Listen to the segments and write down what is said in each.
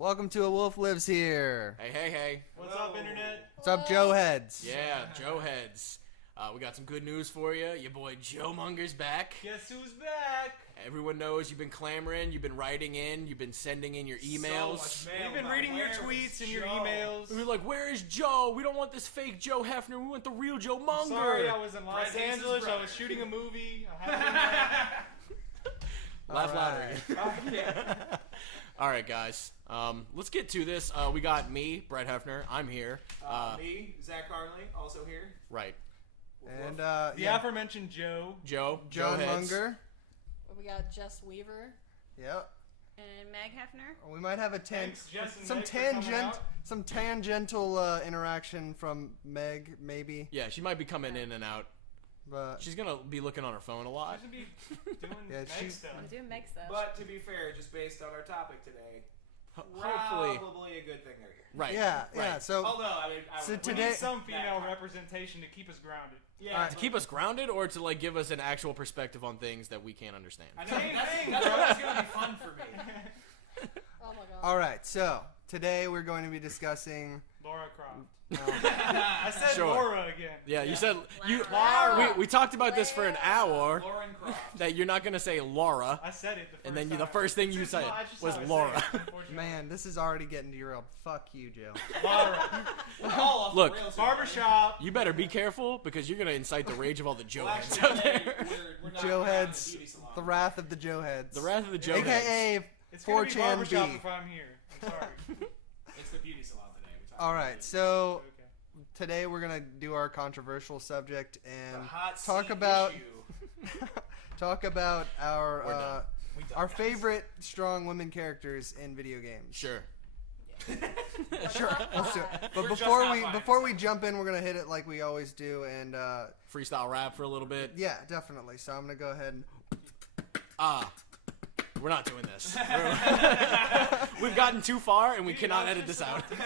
Welcome to A Wolf Lives Here. Hey. What's up, Internet? What's up, Joe Heads? Yeah, Joe Heads. We got some good news for you. Your boy Joe Munger's back. Guess who's back? Everyone knows you've been clamoring, you've been writing in, you've been sending in your emails. We've been reading your tweets and your emails. We were like, where is Joe? We don't want this fake Joe Hefner. We want the real Joe Munger. Sorry, I was in Los Angeles. I was shooting a movie. Laugh louder. Yeah. All right, guys. Let's get to this. We got me, Brett Hefner. I'm here. Me, Zach Carnley, also here. Right. And The aforementioned Joe. Joe John Heads. Munger. We got Jess Weaver Yep. and Meg Hefner. We might have a Thanks, Jess and Meg, for coming out. some tangential interaction from Meg, maybe. Yeah, she might be coming in and out. But She's going to be looking on her phone a lot. I should be doing Yeah, Meg she's- stuff. I'm doing Meg stuff. But to be fair, just based on our topic today, Hopefully. probably a good thing they're here. Right. yeah. Right. So Although, I mean, So We today- need some female representation to keep us grounded. yeah, Alright. To keep us grounded or to like give us an actual perspective on things that we can't understand. I know Same thing, that's bro. always gonna be fun for me. Oh my god. all right. So today we're going to be discussing. Laura Croft. Um, I said Sure. Laura again. Yeah, you said you. Lara. We talked about this for an hour. Lauren Croft. That you're not gonna say Laura, I said it the first and then time. the first thing you It's said not- it's just was how I say Laura. it, unfortunately. man, this is already getting derailed. Fuck you, Joe. Laura. We're all off Look, the rails. Barbershop. You better be careful because you're gonna incite the rage of all the Joe Well, heads actually, out today, there. we're not Joe going out in Heads, the beauty salon. the wrath of the Joe Heads. The wrath of the Joe heads. AKA It's gonna be 4chan barbershop B. if I'm here. I'm sorry. It's the beauty salon today. We talked All about right, it. so Okay. today we're gonna do our controversial subject The and hot talk seat about issue. talk about We're our done. We done, our guys. favorite strong women characters in video games. Sure. Sure. Let's do it. But We're just before not we fine, before so. we jump in, we're gonna hit it like we always do, and Freestyle rap for a little bit. yeah, definitely. So I'm gonna go ahead and We're not doing this. We've gotten too far and we cannot edit this out. Go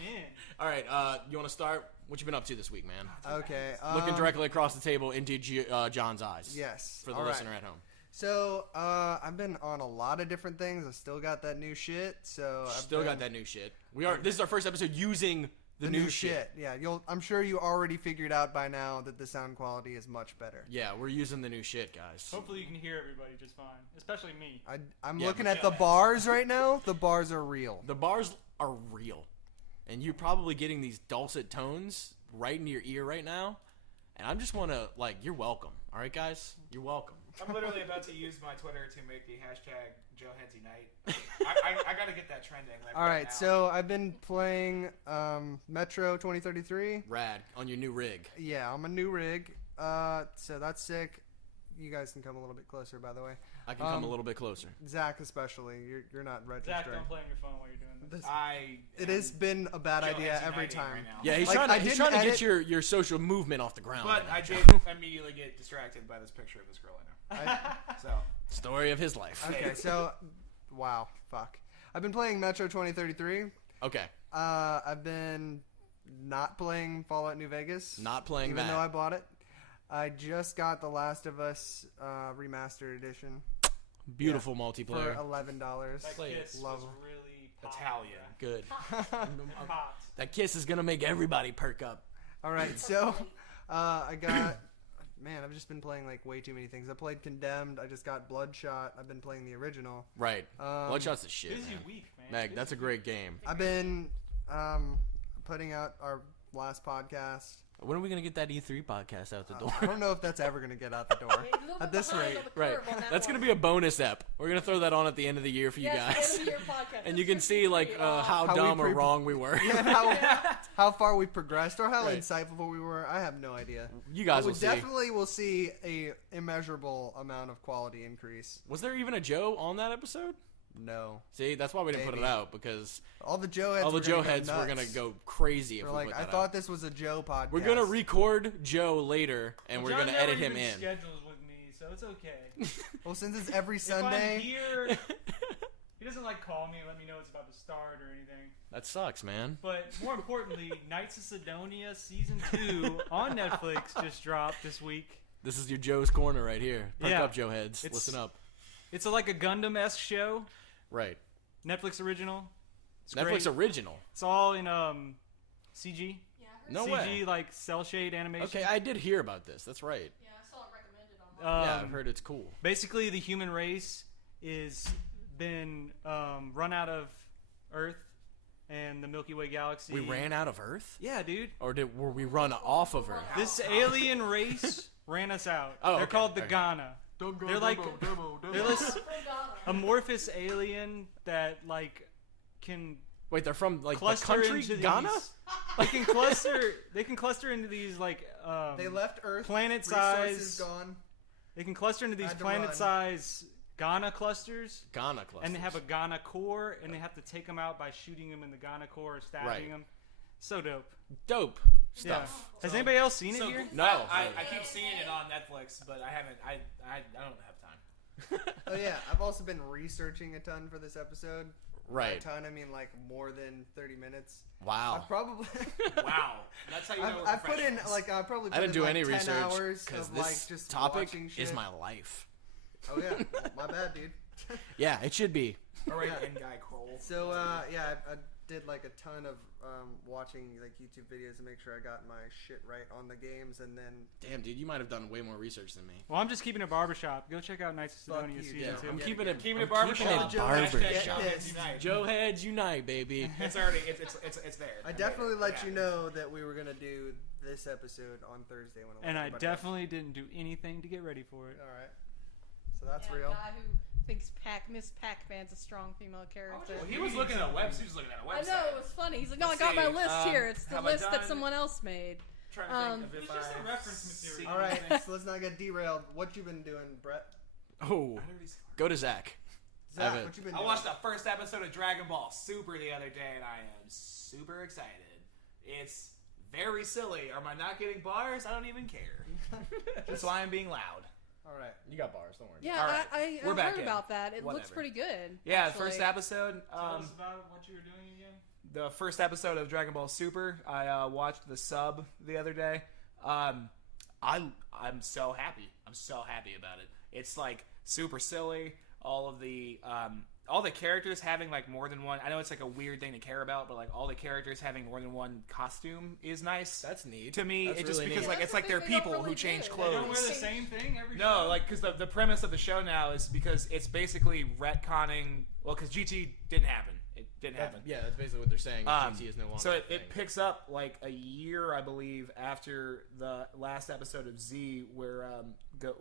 in. All right. You want to start? What you been up to this week, man? okay. Looking directly across the table into John's eyes. Yes. For the all right. listener at home. So I've been on a lot of different things. I still got that new shit. So I've Still got that new shit. This is our first episode using the new shit. Yeah, I'm sure you already figured out by now that the sound quality is much better. Yeah, we're using the new shit, guys. Hopefully you can hear everybody just fine, especially me. I'm Yeah, looking but- at the bars right now. The bars are real. The bars are real. And you're probably getting these dulcet tones right into your ear right now. And I just want to, you're welcome. All right, guys? You're welcome. I'm literally about to use my Twitter to make the hashtag Joe Heads Unite. I gotta get that trending. All right, so I've been playing Metro 2033. Rad. On your new rig. Yeah, I'm a new rig. So that's sick. You guys can come a little bit closer, by the way. I can come a little bit closer. Zach, especially. You're not registering. Zach, don't play on your phone while you're doing this. It has been a bad Joe idea Heads every Uniting time. right now. Yeah, he's Like, trying I to, he's didn't trying to edit- get your social movement off the ground. But right I now. did immediately get distracted by this picture of this girl I know. So Story of his life. Okay, so wow, fuck. I've been playing Metro 2033. Okay. I've been not playing Fallout New Vegas. Not playing even that. though I bought it. I just got The Last of Us remastered edition Beautiful for multiplayer. $11. That Play it. kiss Love was him. really Italian. Good. hot. That kiss is going to make everybody perk up. All right, so I got. Man, I've just been playing way too many things. I played Condemned. I just got Bloodshot. I've been playing the original. Right. Bloodshot's the shit, Busy man. week, man. Meg, that's a great game. I've been putting out our last podcast. When are we going to get that E3 podcast out the door? I don't know if that's ever gonna get out the door. Wait, a little bit At this behind rate, on the Right. curve on that That's one. going to be a bonus ep. We're going to throw that on at the end of the year for you Yes, guys. end of the year podcast. And you can see how How we dumb or pre- wrong we were. Yeah, how far we progressed or how Right. insightful we were, I have no idea. You guys we will see. definitely will see a immeasurable amount of quality increase. Was there even a Joe on that episode? No, See, that's why we didn't put it Maybe. out, because all the Joe heads. all the were Joe gonna go heads were nuts. going to go crazy if We're we like, put I that thought out. this was a Joe podcast. We're going to record Joe later, and we're John going to never edit him even in. schedules with me, so it's okay. Well, since it's every If I'm Sunday, here, he doesn't call me and let me know it's about to start or anything. That sucks, man. But more importantly, Knights of Sidonia Season 2 on Netflix just dropped this week. This is your Joe's Corner right here. Perk Yeah. up, Joe heads. It's- Listen up. It's like a Gundam-esque show, Right. Netflix original. It's Netflix great. original. It's all in CG. Yeah, I heard No CG way. like cell shade animation. Okay, I did hear about this. That's right. Yeah, I saw it recommended online. Yeah, I've heard it's cool. Basically, the human race is been run out of Earth and the Milky Way galaxy. We ran out of Earth, Yeah, dude. or were we run off of Earth? This alien race ran us out. Oh, They're okay, called the okay. Ghana. They're like they're this amorphous alien that like can Wait, they're from like the cluster country into Ghana? these. They can cluster. They can cluster into these like They left Earth. planet Resources size. gone. They can cluster into these Had to run. planet size Ghana clusters. Ghana clusters. And they have a Ghana core, and they have to take them out by shooting them in the Ghana core or stabbing Right. them. So dope. dope Yeah. stuff. Has anybody else seen it So- here? No, I keep seeing it on Netflix, but I haven't. I don't have time. Oh yeah, I've also been researching a ton for this episode. By a Right. ton, I mean like more than 30 minutes. Wow. I've probably Wow, that's how you know. I've put in professionals. like I probably put I didn't in do like any 10 research hours because of this like just topic watching shit. is my life. Oh yeah, my bad, dude. Yeah, it should be. All right, Yeah. end guy Kroll. So yeah, I did like a ton of watching like YouTube videos to make sure I got my shit right on the games, and then Damn, dude, you might have done way more research than me. Well, I'm just keeping it barbershop. Go check out Knights of Fuck Sidonia you, season yeah. 2. I'm Yeah, keeping yeah. it. Keeping I'm it barbershop. keeping it Joe, barbershop. hashtag Heads this. unite. Joe heads unite, baby. It's already. It's there. I definitely let you Yeah. know that we were gonna do this episode on Thursday when. And I everybody else- definitely didn't do anything to get ready for it. All right. So that's yeah, real. A guy who thinks Miss Pac-Man's a strong female character. Well, he was looking at a website. He was looking at a I website. know, it was funny. He's like, no, Let's I got my see, list here. It's the have I list that done- someone else made. Trying to think of It's if just a I've reference seen material. All right, anything. so let's not get derailed. What you been doing, Brett? Oh, go to Zach. Zach, Haven't- what you been I doing? watched the first episode of Dragon Ball Super the other day, and I am super excited. It's very silly. Am I not getting bars? I don't even care. That's why I'm being loud. All right. You got bars, don't worry. Yeah, All right. I We're back heard in. about that. It looks Whatever. pretty good. Yeah, actually. the first episode. Tell us about what you were doing again. The first episode of Dragon Ball Super. I watched the sub the other day. I'm so happy. I'm so happy about it. It's like super silly. All the characters having like more than one. I know it's like a weird thing to care about, but like all the characters having more than one costume is nice. That's neat. To me, That's it just really because neat. like That's it's the like thing they're they don't people who really change do. They don't wear clothes. the same thing every No, show? like because the premise of the show now is because it's basically retconning. Well, because GT didn't happen. It didn't happen. Yeah, that's basically what they're saying. GT is no longer. So a it thing. picks up like a year, I believe, after the last episode of Z, where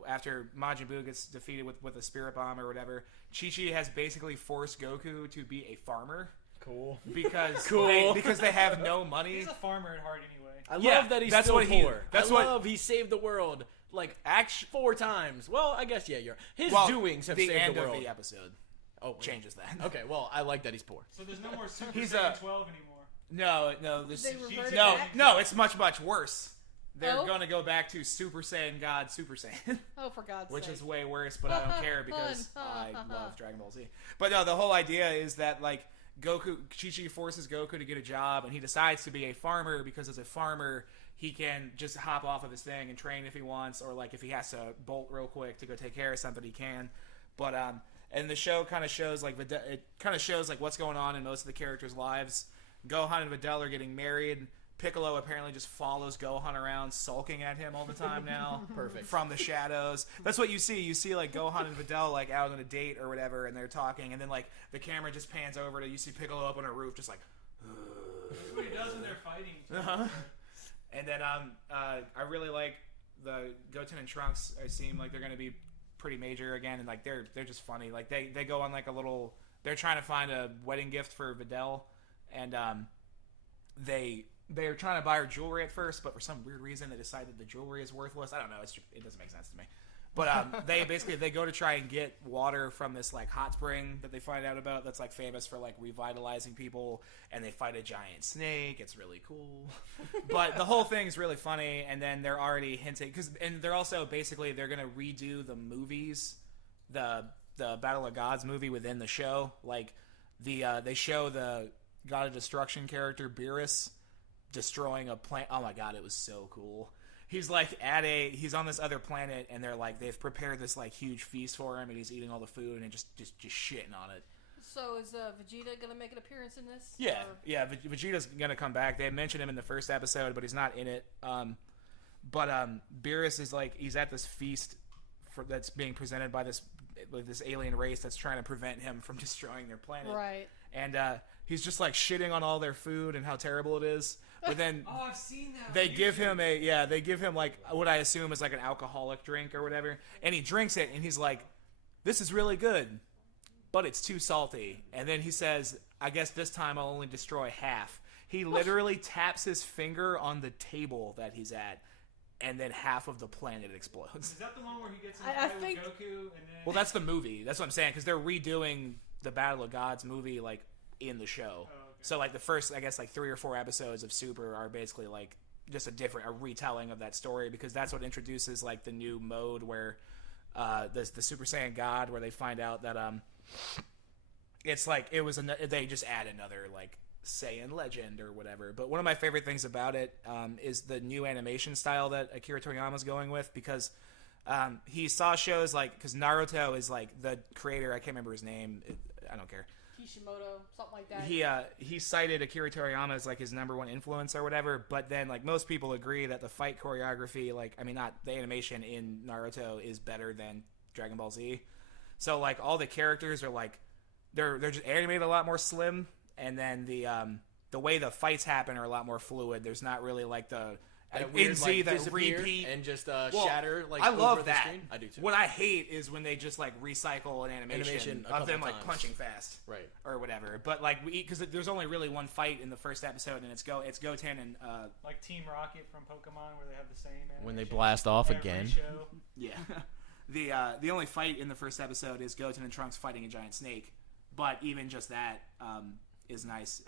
after Majin Buu gets defeated with a spirit bomb or whatever, Chi-Chi has basically forced Goku to be a farmer cool. because Cool. because they have no money. He's a farmer at heart anyway. I Yeah, love that he's that's still what he- poor. that's I what- love he saved the world like 4 times. Well, I guess yeah, you're his Well, doings have the saved end the world. of the episode Oh, changes that. Okay, well, I like that he's poor. So there's no more Super He's Saiyan a- 12 anymore. No, this They reverted no, back? no. It's much worse. They're Oh? going to go back to Super Saiyan God Super Saiyan. Oh, for God's Which sake. is way worse, but I don't care because Fun. I love Dragon Ball Z. But no, the whole idea is that like Chi-Chi forces Goku to get a job, and he decides to be a farmer because as a farmer he can just hop off of his thing and train if he wants, or like if he has to bolt real quick to go take care of something, he can. But and the show kind of shows like it kind of shows like what's going on in most of the characters' lives. Gohan and Videl are getting married. Piccolo apparently just follows Gohan around, sulking at him all the time now. Perfect. From the shadows. That's what you see. You see like Gohan and Videl like out on a date or whatever, and they're talking, and then like the camera just pans over to you see Piccolo up on a roof, just like. That's what he does when they're fighting. Uh-huh. And then I really like the Goten and Trunks. Seem like they're gonna be pretty major again, and like they're just funny. Like they go on like a little. They're trying to find a wedding gift for Videl, and they're trying to buy her jewelry at first, but for some weird reason they decided the jewelry is worthless. I don't know. It doesn't make sense to me. But they go to try and get water from this like hot spring that they find out about that's like famous for like revitalizing people, and they fight a giant snake. It's really cool. But the whole thing is really funny, and then they're already hinting and they're also basically they're gonna redo the movies, the Battle of Gods movie within the show. Like they show the God of Destruction character Beerus destroying a planet. Oh my god, it was so cool. He's like he's on this other planet, and they're like they've prepared this like huge feast for him, and he's eating all the food and just shitting on it. So is Vegeta gonna make an appearance in this? Yeah, Or- yeah. Vegeta's gonna come back. They mentioned him in the first episode, but he's not in it. But Beerus is like he's at this feast that's being presented by this alien race that's trying to prevent him from destroying their planet. Right. And he's just like shitting on all their food and how terrible it is. But then Oh, I've seen that. they give him like what I assume is like an alcoholic drink or whatever, and he drinks it and he's like, "This is really good, but it's too salty." And then he says, "I guess this time I'll only destroy half." He literally taps his finger on the table that he's at, and then half of the planet explodes. Is that the one where he gets in I a fight with think- Goku and then? Well, that's the movie. That's what I'm saying, because they're redoing the Battle of Gods movie like in the show. Oh, okay. So like the first, I guess, like 3 or 4 episodes of Super are basically like just a retelling of that story, because that's what introduces like the new mode where the Super Saiyan God, where they find out that it's like they just add another like Saiyan legend or whatever. But one of my favorite things about it is the new animation style that Akira Toriyama's going with, because he saw shows like, because Naruto is like the creator, I can't remember his name, I don't care. Kishimoto, something like that. He cited Akira Toriyama as like his #1 influence or whatever, but then like most people agree that the fight choreography, like I mean not the animation in Naruto, is better than Dragon Ball Z. So like all the characters are like they're just animated a lot more slim, and then the way the fights happen are a lot more fluid. There's not really like the in Z that disappear repeat and just Well, shatter. Like I love over that. The screen. I do too. What I hate is when they just like recycle an animation a of them couple like times. punching fast, Right. or whatever. But like because there's only really one fight in the first episode, and it's Goten and like Team Rocket from Pokemon, where they have the same animation When they blast off every again. show. yeah. The only fight in the first episode is Goten and Trunks fighting a giant snake. But even just that is nice.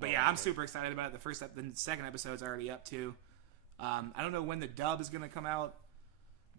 But yeah, I'm super excited about it. The second episode's already up too. I don't know when the dub is going to come out,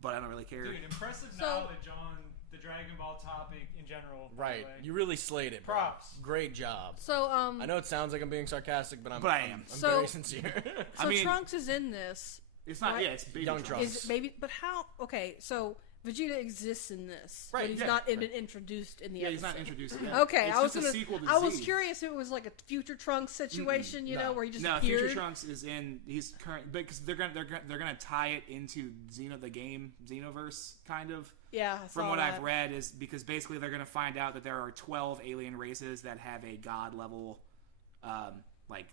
but I don't really care. Dude, impressive So- knowledge on the Dragon Ball topic in general. by the Right. way. You really slayed it, bro. Props. Great job. So I know it sounds like I'm being sarcastic, but But I am. I'm So- very sincere. so I mean- Trunks is in this. It's not. Right. Yeah, it's baby Young Trunks. Trunks. Is baby, but how? Okay, so Vegeta exists in this, Right, but he's yeah, not right. been introduced in the Yeah, episode. he's not introduced yet. Okay, It's I was just a gonna. sequel to I was Z. curious if it was like a future Trunks situation, you know, where he just No, appeared. Future Trunks is in. He's current because they're gonna tie it into Xenoverse kind of. Yeah, I From saw what that. I've read, is because basically they're gonna find out that there are 12 alien races that have a god level, like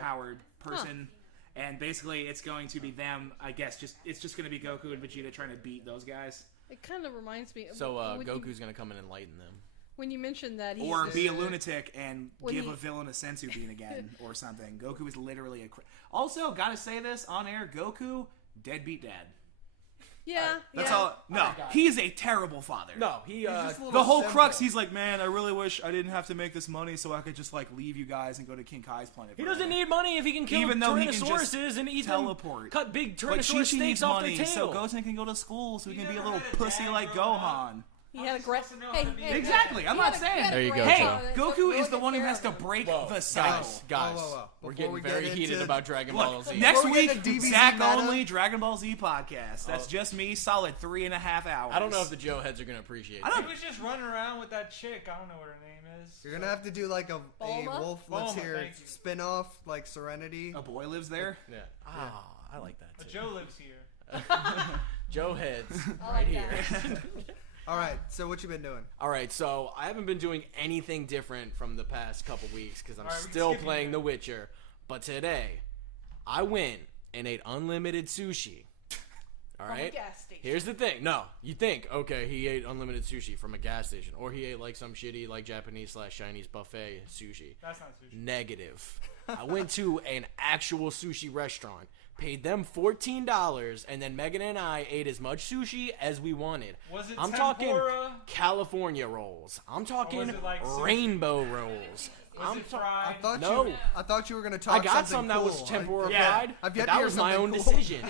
powered person, and basically it's going to be them. I guess it's just gonna be Goku and Vegeta trying to beat those guys, It kind of reminds me. So when Goku's gonna come in and enlighten them. when you mentioned that, he's or just- be a lunatic and When give he- a villain a sensu bean again or something. Goku is literally a. Also, gotta say this on air: Goku, deadbeat dad. yeah, That's yeah. all. No, he is a terrible father. No, he. The whole crux, he's like, man, I really wish I didn't have to make this money so I could just like leave you guys and go to King Kai's planet. He forever. doesn't need money if he can kill Even though he can just Tyrannosauruses and eat teleport. them. Cut big But Tyrannosaurus Chi-Chi needs steaks off money their so tail. Goten can go to school so he He can be a never little had a pussy dad like growing up. Gohan. He had a great. supposed to know Hey, how to be hey, a Exactly, I'm he not had a- saying. he had a There you great go, Hey, father that took Goku really is the good one who care has of to him. break Whoa, the cycle. guys, Whoa. we're Before getting we very get heated into- about Dragon Ball Look, Z. next Before we get week, into DBZ Zach meta- only Dragon Ball Z podcast. That's just me, solid 3.5 hours. I don't know if the Joe heads are gonna appreciate I it. don't- He was just running around with that chick. I don't know what her name is. You're gonna have to do like a Bulma? Wolf Lives Bulma, Here thank you. spin-off, like Serenity. A boy lives there. Yeah. Ah, I like that But too. Joe lives here. Joe heads I right like here. that. All right, so what you been doing? All right, so I haven't been doing anything different from the past couple weeks because I'm All right, we can still skip you playing then. The Witcher. But today, I went and ate unlimited sushi. All From a right. gas station. Here's the thing. No, you think, okay, he ate unlimited sushi from a gas station, or he ate like some shitty like Japanese/Chinese buffet sushi. That's not sushi. Negative. I went to an actual sushi restaurant, paid them $14, and then Megan and I ate as much sushi as we wanted. Was it I'm tempura? talking California rolls. I'm talking was it like sushi? rainbow rolls. Was it I fried? thought you were gonna talk. I got something some that cool. was tempura Yeah. fried. I've but yet to that hear was my something own cool. decision.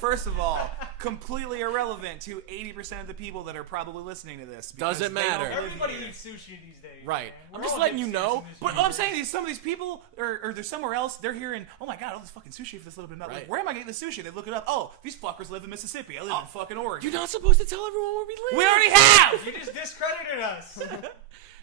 First of all, completely irrelevant to 80% of the people that are probably listening to this. because Doesn't they don't matter. live Everybody here. eats sushi these days. Right. man. I'm We're just all letting you hipsters know, in this But shit. all I'm saying is some of these people, or they're somewhere else, they're hearing, oh my god, all this fucking sushi for this little bit. Like, Right. where am I getting the sushi? They look it up. Oh, these fuckers live in Mississippi. I live in fucking Oregon. You're not supposed to tell everyone where we live. We already have! You just discredited us.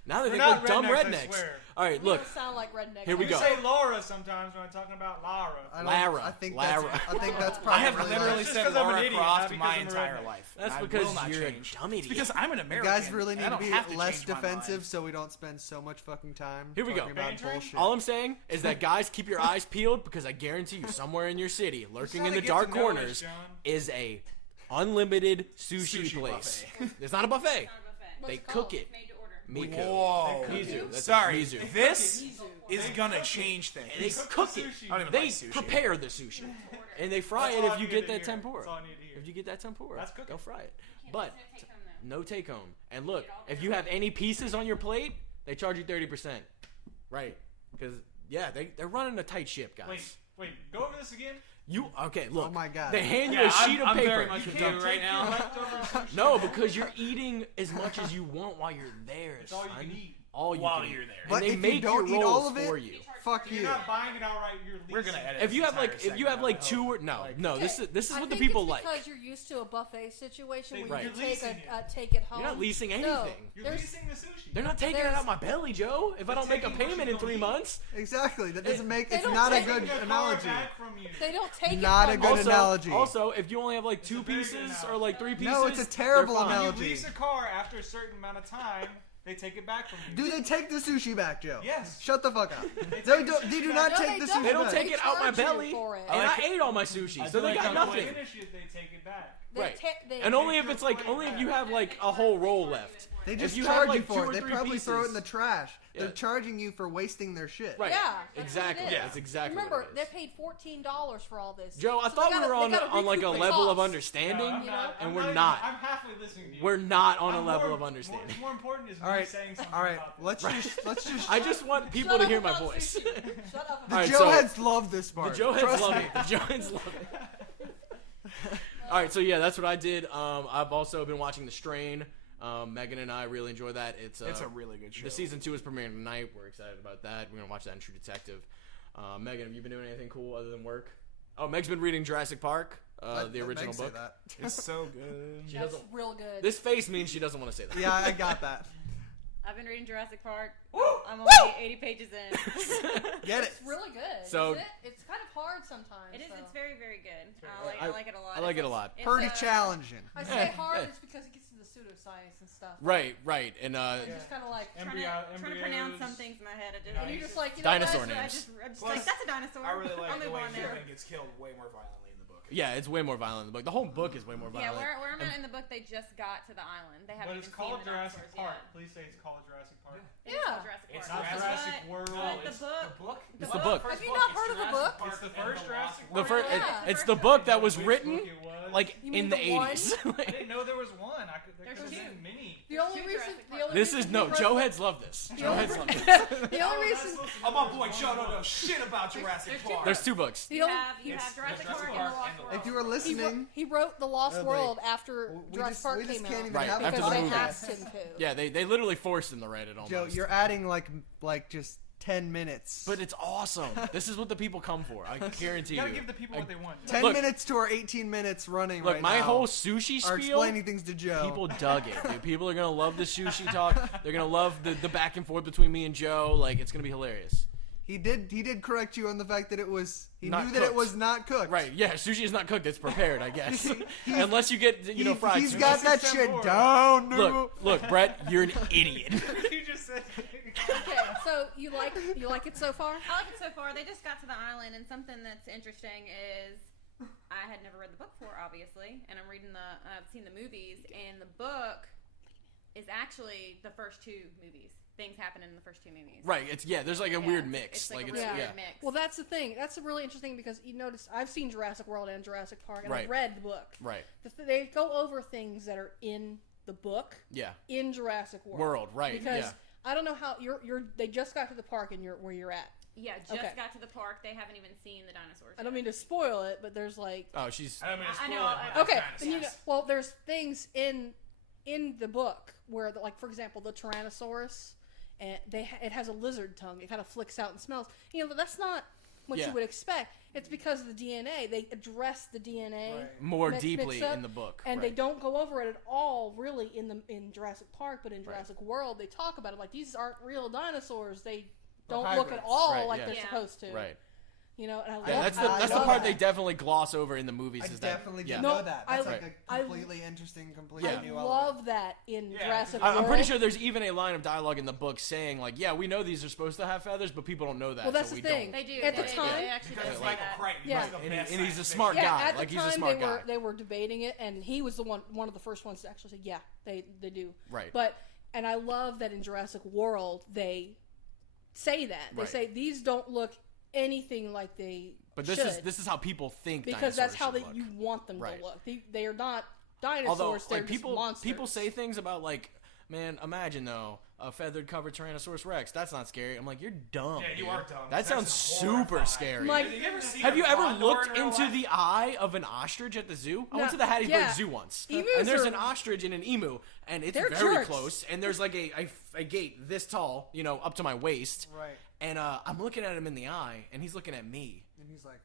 Now they We're think not we're dumb rednecks, I rednecks. swear. All right, We look. don't sound like rednecks. Here we We go. say Laura sometimes when I'm talking about Lara. Lara. I think Lara. that's I probably have really literally That's just said 'cause I'm an Lara idiot, Croft not because my I'm a entire redneck. life. That's and I because will not you're change. a dumb It's idiot. because I'm an You American. guys really and need I to don't be have to less change my defensive mind. so we don't spend so much fucking time Here we go. talking about Bantering? bullshit. All I'm saying is that guys, keep your eyes peeled because I guarantee you, somewhere in your city, lurking how in they the get dark to know us, corners, John. is a unlimited sushi, Sushi place. buffet. It's not a buffet. Not a buffet. They What's it cook called? it. Made to order. Miku. Whoa. Mizu. That's Sorry, Mizu. this Mizu. is gonna change things. They cook it. sushi. I don't even They like sushi. prepare the sushi, and they fry That's it all I if you needed get to that hear. tempura. That's all I need to hear. If you get that tempura, That's cooking. they'll fry it. Can't But take home, though. no take home. And look, if you have any pieces on your plate, they charge you 30%. Right? Because yeah, they're running a tight ship, guys. Wait, go over this again. You okay? Look. Oh my God. They hand you Yeah, a sheet of I'm paper. very much You with can't you take right your now. leftover sushi No, back. because you're eating as much as you want while you're there. It's all you son. can eat. All you While can you're eat. there. And But they if you make don't your eat all rolls of it, for you. fuck You're you. not buying it outright. You're leasing. We're gonna edit. If you this have like entire if you have segment like out. two or no Like- no Okay, this is I what the think people it's like. because you're used to a buffet situation where Right. you You're leasing take it home. You're not leasing No, anything. You're there's- leasing the sushi. They're not taking it There's- out my belly, Joe. If I don't make a taking what payment you in 3 don't months. Exactly. That doesn't make. They It's don't not a take good Taking a car analogy. back from you. They don't take Not it a from good you. Also, analogy. also, if you only have like two a very good pieces analogy. or like three pieces, No, it's a terrible they're fine. analogy. You lease a car after a certain amount of time. They take it back from you. Do they take the sushi back, Joe? Yes. Shut the fuck up. take They the do sushi do back. not No, take they the don't. sushi They don't back. take it out my charge you belly, for it. and I like I ate all my sushi, I so feel they like got if nothing. you finish it, they take it back. They Right. they And only take if it's your like plate only if back. you have like a whole roll left. They If just you charge have, you like, two for or it. They three probably throw it in pieces. the trash. Yeah. They're charging you for wasting their shit. Right. Yeah, that's Exactly. what it is. That's exactly Remember, what it they is. paid $14 for all this. Joe, I So thought they we were gotta- they gotta on like a recoup the level of costs. understanding, No, I'm you not- know? and I'm we're even- not. I'm halfway listening to you. We're not on a I'm level more- of understanding. More important is All me right. saying something. All right. about this. Let's just. I just want people Shut to up hear my about voice. sushi. Shut up. The All right, Joe so- heads love this The part. Joe heads Trust love me. it. The Joe heads love it. All right, so yeah, that's what I did. I've also been watching The Strain. Megan and I really enjoy that. It's It's a really good show. The season 2 is premiering tonight. We're excited about that. We're gonna watch that in True Detective. Megan, have you been doing anything cool other than work? Oh, Meg's been reading Jurassic Park, the original Meg say book. that. It's so good. She That's doesn't. real good. This face means she doesn't want to say that. Yeah, I got that. I've been reading Jurassic Park. Woo! I'm only 80 pages in. Get it. It's really good. So- isn't it? It's kind of hard sometimes. It is. so. It's very, very good. I- I like it a lot. I like it a lot. It's Pretty a- challenging. I say hard Hey. is because it gets into pseudoscience and stuff. Right, and It's just kind of like, Trying to pronounce some things in my head. and you're just like, you know Dinosaur what? names. I'm just Plus, like, that's a dinosaur. I really I'll like the move way on there. Human gets killed way more violently in the book. yeah, it's way more violent in the book. The whole book is way more Yeah, violent. where I'm at in the book, they just got to the island. They haven't But it's even called seen the Jurassic dinosaurs Park. yet. Please say it's called Jurassic Park. It is Yeah. called Jurassic It's Park. not Jurassic Jurassic But- World. but the It's book. The book? It's the book. Have you not heard of the book? It's the first Jurassic The Park. first, Yeah. it's the book that was Which written book it was. like You in mean the the one? 80s. I didn't know there was one. There There's could have two. been many. The only two reason, Jurassic the Park. only This reason is he no. wrote Joe the- heads love this. the Joe only heads love re- this. The only reason, Oh, my boy Joe don't know shit about Jurassic There's two Park. There's 2 books. the You only, have It's Jurassic Jurassic Park and Park the Lost and the World. If you were he, listening, he wrote The Lost Wait. World after We Jurassic just- Park we just came can't out. even Right, have after because the they movie. asked him to. Yeah, they literally forced him to write it almost. Joe, you're adding like just 10 minutes. But it's awesome. This is what the people come for. I guarantee You gotta you. give the people what they want. 10 Look- minutes to our 18 minutes running Look, right my now whole sushi are spiel. explaining things to Joe. People dug it, dude. People are gonna love the sushi talk. They're gonna love the back and forth between me and Joe. Like, it's gonna be hilarious. He did correct you on the fact that it was he Not knew that it cooked. was not cooked. Right? Yeah, sushi is not cooked. It's prepared, I guess. He's- Unless you get fried He's sushi. got that This is shit tempura. down. Look, Brett, you're an idiot. You just said. Okay, so you like it so far? I like it so far. They just got to the island, and something that's interesting is I had never read the book before, obviously, and I'm reading I've seen the movies, and the book is actually the first 2 movies. Things happen in the first 2 movies. Right? There's like a Yeah, weird mix. It's like a it's really yeah. weird mix. Well, that's the thing. That's really interesting because you notice I've seen Jurassic World and Jurassic Park, and Right. I've read the book. Right. They go over things that are in the book Yeah. in Jurassic World. World. Right. Because yeah. I don't know how you're. They just got to the park and where you're at. Yeah, just Okay. got to the park. They haven't even seen the dinosaurs. I don't yet. mean to spoil it, but there's like Oh, she's I don't mean to I spoil know, it, but okay, that's then you kind of well, there's things in the book where, like, for example, the Tyrannosaurus, and it has a lizard tongue. It kind of flicks out and smells. You know, that's not what Yeah. you would expect. It's because of the DNA. They address the DNA Right. more mix deeply up, in the book, and right. they don't go over it at all, really, in Jurassic Park. But in Jurassic World, they talk about it like these aren't real dinosaurs. They don't look at hybrids. all Right, like yeah. they're Yeah. supposst to. Right. You know, and I love Yeah, that's the I that's the love part that. they definitely gloss over in the movies. I Is definitely that, yeah. didn't No, know that. That's I- like a I- completely interesting, completely Yeah. new I element. love that in Yeah, Jurassic I'm World. pretty sure there's even a line of dialogue in the book saying, like, yeah, we know these are supposed to have feathers, but people don't know that. Well, that's so the we thing. Don't. They do. At the they, time- they actually because do it's say Michael that. Crichton. Yeah. He's the And best he's a science smart fiction. Yeah, guy. at the Like, he's a time smart guy. they were debating it, and he was the one of the first ones to actually say, yeah, they do. Right. But and I love that in Jurassic World they say that they Right. say these don't look anything like they But this should, is how people think because dinosaurs that's how should look. you want them Right. to look. They are not dinosaurs. Although, they're like, just monsters. people say things about, like, man, imagine though a feathered covered Tyrannosaurus Rex. That's not scary. I'm like, you're dumb. Yeah, you dude. are dumb. That That's sounds super horrifying. scary. Like- Have you ever seen Have a you ever condor looked in real into life? the eye of an ostrich at the zoo? I went to the Hattiesburg yeah. Zoo once, Emus and there's are- an ostrich and an emu, and it's They're very jerks. close. And there's like a gate this tall, you know, up to my waist. Right. And I'm looking at him in the eye, and he's looking at me,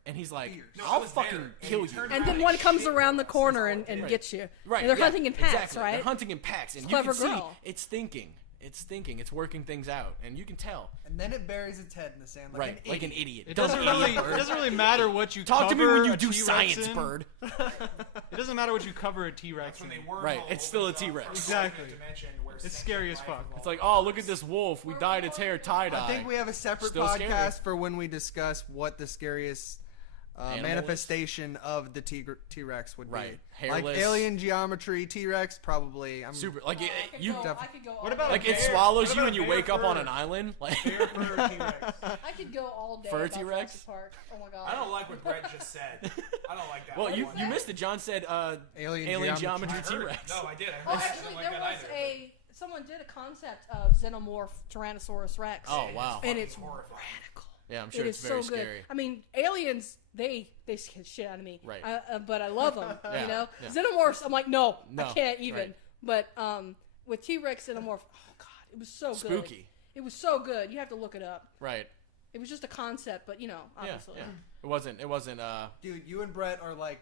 And he's like, fierce. No, I I'll was there, fucking and kill he you. turned and around then one and comes shit around the us. corner That's all and it gets you. Right, And they're yeah, hunting in packs, exactly. right? They're hunting in packs, and you Clever can see girl. it's thinking. It's thinking. It's working things out, and you can tell. and then it buries its head in the sand like Right, an like an idiot. idiot. It Dumb doesn't idiot really, bird. it doesn't really matter what you Talk to me cover when you a do T-Rex science, in. bird. It doesn't matter what you cover a T-Rex That's when in. they wormhole Right, it's still a opens up T-Rex. from Exactly. alternate dimension where It's sentient scary as life fuck. evolves. It's like, oh, look at this wolf. We dyed its hair tie-dye. I think we have a separate Still scary. podcast for when we discuss what the scariest Animal is? manifestation of the T-Rex would Right. be. Hairless. Like alien geometry, T-Rex probably. I'm Super. Like, Oh, it, I could you... go, def- I could go all What about day. Like, it bear? swallows What you about and you bear wake up on fur? an island. Like, Bear fur T-Rex. I could go all day For a about T-Rex? Jurassic Park. Oh my god. I don't like what Brett just said. I don't like that. well, you one. missed it. John said Alien geometry I heard it. T-Rex. No, I did. I Oh, heard it. I actually, didn't like there that was either. someone did a concept of xenomorph Tyrannosaurus Rex. Oh, wow. And it's horrifying. radical. Yeah, I'm sure It it's is very so good. scary. I mean, aliens, they scare the shit out of me. Right. But I love them. Yeah, You know, yeah. xenomorphs. I'm like, no, No, I can't even. right. But with T-Rex xenomorph, oh god, it was so good. Spooky. It was so good. You have to look it up. Right. It was just a concept, but you know, Yeah, obviously. yeah. It wasn't dude, you and Brett are like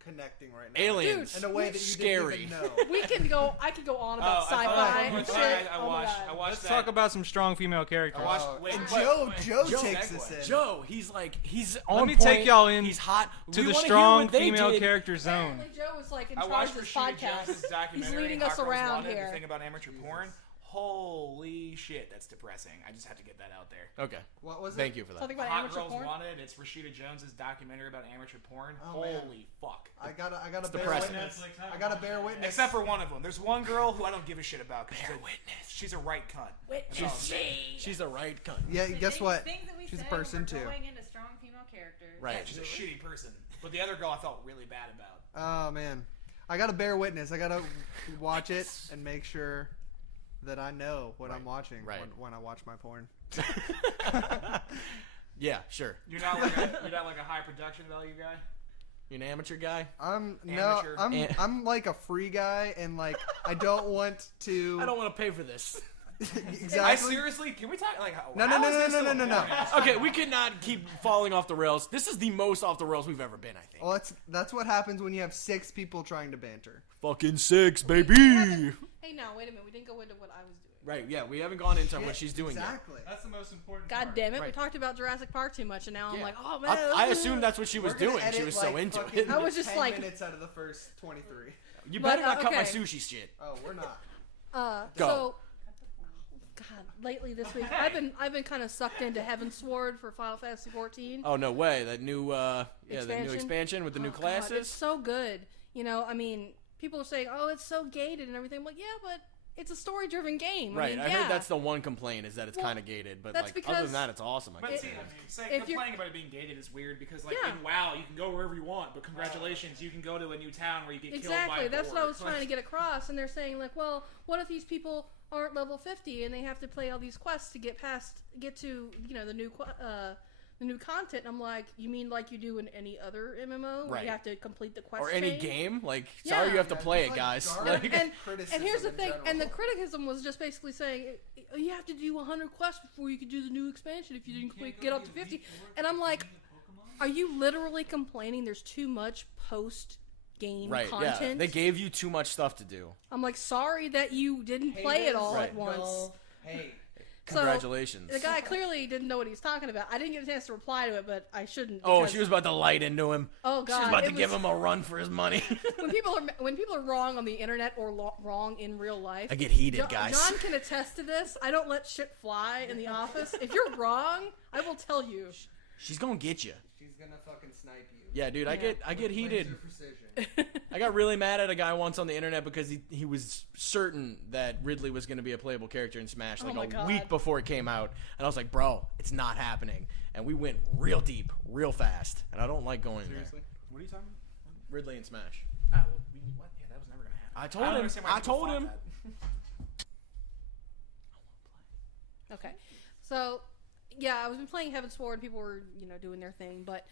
connecting right now. aliens. in a way that you Scary. didn't even know. We can go. I could go on about Oh, sci-fi I and shit. I Oh my watched. God. I watched Let's that. talk about some strong female characters. I watched. Oh, wait, and wait, Joe wait. takes segue. us in. Joe, he's on Let me point. take y'all in He's hot. to We the wanna hear strong what they female did. character zone. Apparently Joe is like in I charge watched of this Rashida podcast. Jones's documentary. He's leading Hot us Girls around Wanted, here. The thing about amateur porn. Holy shit, that's depressing. I just have to get that out there. Okay. What was it? Thank you for that. Something about Hot amateur Girls porn. Wanted. It's Rashida Jones's documentary about amateur porn. Oh, man. Holy fuck. I gotta bear depressing. witness. I gotta bear witness. Except for one of them. There's one girl who I don't give a shit about. Bear witness. She's a right cunt. She's a right cunt. Yeah, The guess things- what? Things that we She's a say person when too. we're going into strong female characters. Right. She's a shitty person. But the other girl I felt really bad about. Oh man, I gotta bear witness. I gotta watch it and make sure that I know what I'm watching Right. when I watch my porn. Yeah, sure. You're not like a high production value guy. You're an amateur guy. Amateur. I'm like a free guy, and like I don't want to. I don't want to pay for this. exactly. I seriously, can we talk like No, how no, is no, this no, still no, a no, no. podcast? Okay, we cannot keep falling off the rails. This is the most off the rails we've ever been, I think. Well, that's what happens when you have 6 people trying to banter. Fucking 6, baby. Hey, now wait a minute. We didn't go into what I was doing. Right, yeah, we haven't gone into Yeah, what she's doing exactly. That's the most important God part. damn it! We Right. talked about Jurassic Park too much, and now I'm Yeah. like, oh man. I assumed that's what she was We're gonna doing. She edit, was so like, into fucking it. I was just 10 like- minutes out of the first 23. You But, better not cut my okay. sushi shit. Oh, we're not. Go. So, God, lately this week I've been kind of sucked into Heavensward for Final Fantasy 14. Oh no way! That new the new Expansion? expansion with the new Oh, God, classes. it's so good. You know, I mean, people are saying, "Oh, it's so gated and everything." I'm like, yeah, but it's a story-driven game. Right, I, mean, I yeah. heard that's the one complaint is that it's Well, kind of gated, but that's like other because- than that, it's awesome. I But guess. see, If you're- complaining about it being gated is weird because, like, Yeah. in WoW, you can go wherever you want, but congratulations, you can go to a new town where you get killed by Exactly. a That's what I boar. was trying to get across. And they're saying, like, well, what if these people aren't level 50 and they have to play all these quests to get to the new content. And I'm like, you mean like you do in any other MMO where Right. you have to complete the quest Or any chain? game? Like, Yeah. sorry you have to Yeah, play just it, like guys. dark Like, And criticism here's the in thing, and the general. criticism was just basically saying you have to do 100 quests before you can do the new expansion if you didn't get up to 50. And I'm like, are you literally complaining there's too much post-game right, content? yeah. They gave you too much stuff to do. I'm like, sorry that you didn't play it all Right. at once. Hey, So, Congratulations. the guy clearly didn't know what he was talking about. I didn't get a chance to reply to it, but I shouldn't. Oh, because- she was about to light into him. Oh God! She was about to it give was- him a run for his money. when people are wrong on the internet or wrong in real life. I get heated, guys. John can attest to this. I don't let shit fly in the office. If you're wrong, I will tell you. She's gonna get you. she's gonna fucking snipe you. Yeah, dude, I Yeah. get heated. Laser precision. I got really mad at a guy once on the internet because he was certain that Ridley was going to be a playable character in Smash Oh like my a God. week before it came out, and I was like, bro, it's not happening. And we went real deep, real fast, and I don't like going Seriously. What are you talking about? there. Ridley and Smash. Oh, well, what? Yeah, that was never gonna happen. I told don't him. understand why I people told thought him. that. Okay, so yeah, I was been playing Heaven's Sword. People were doing their thing, but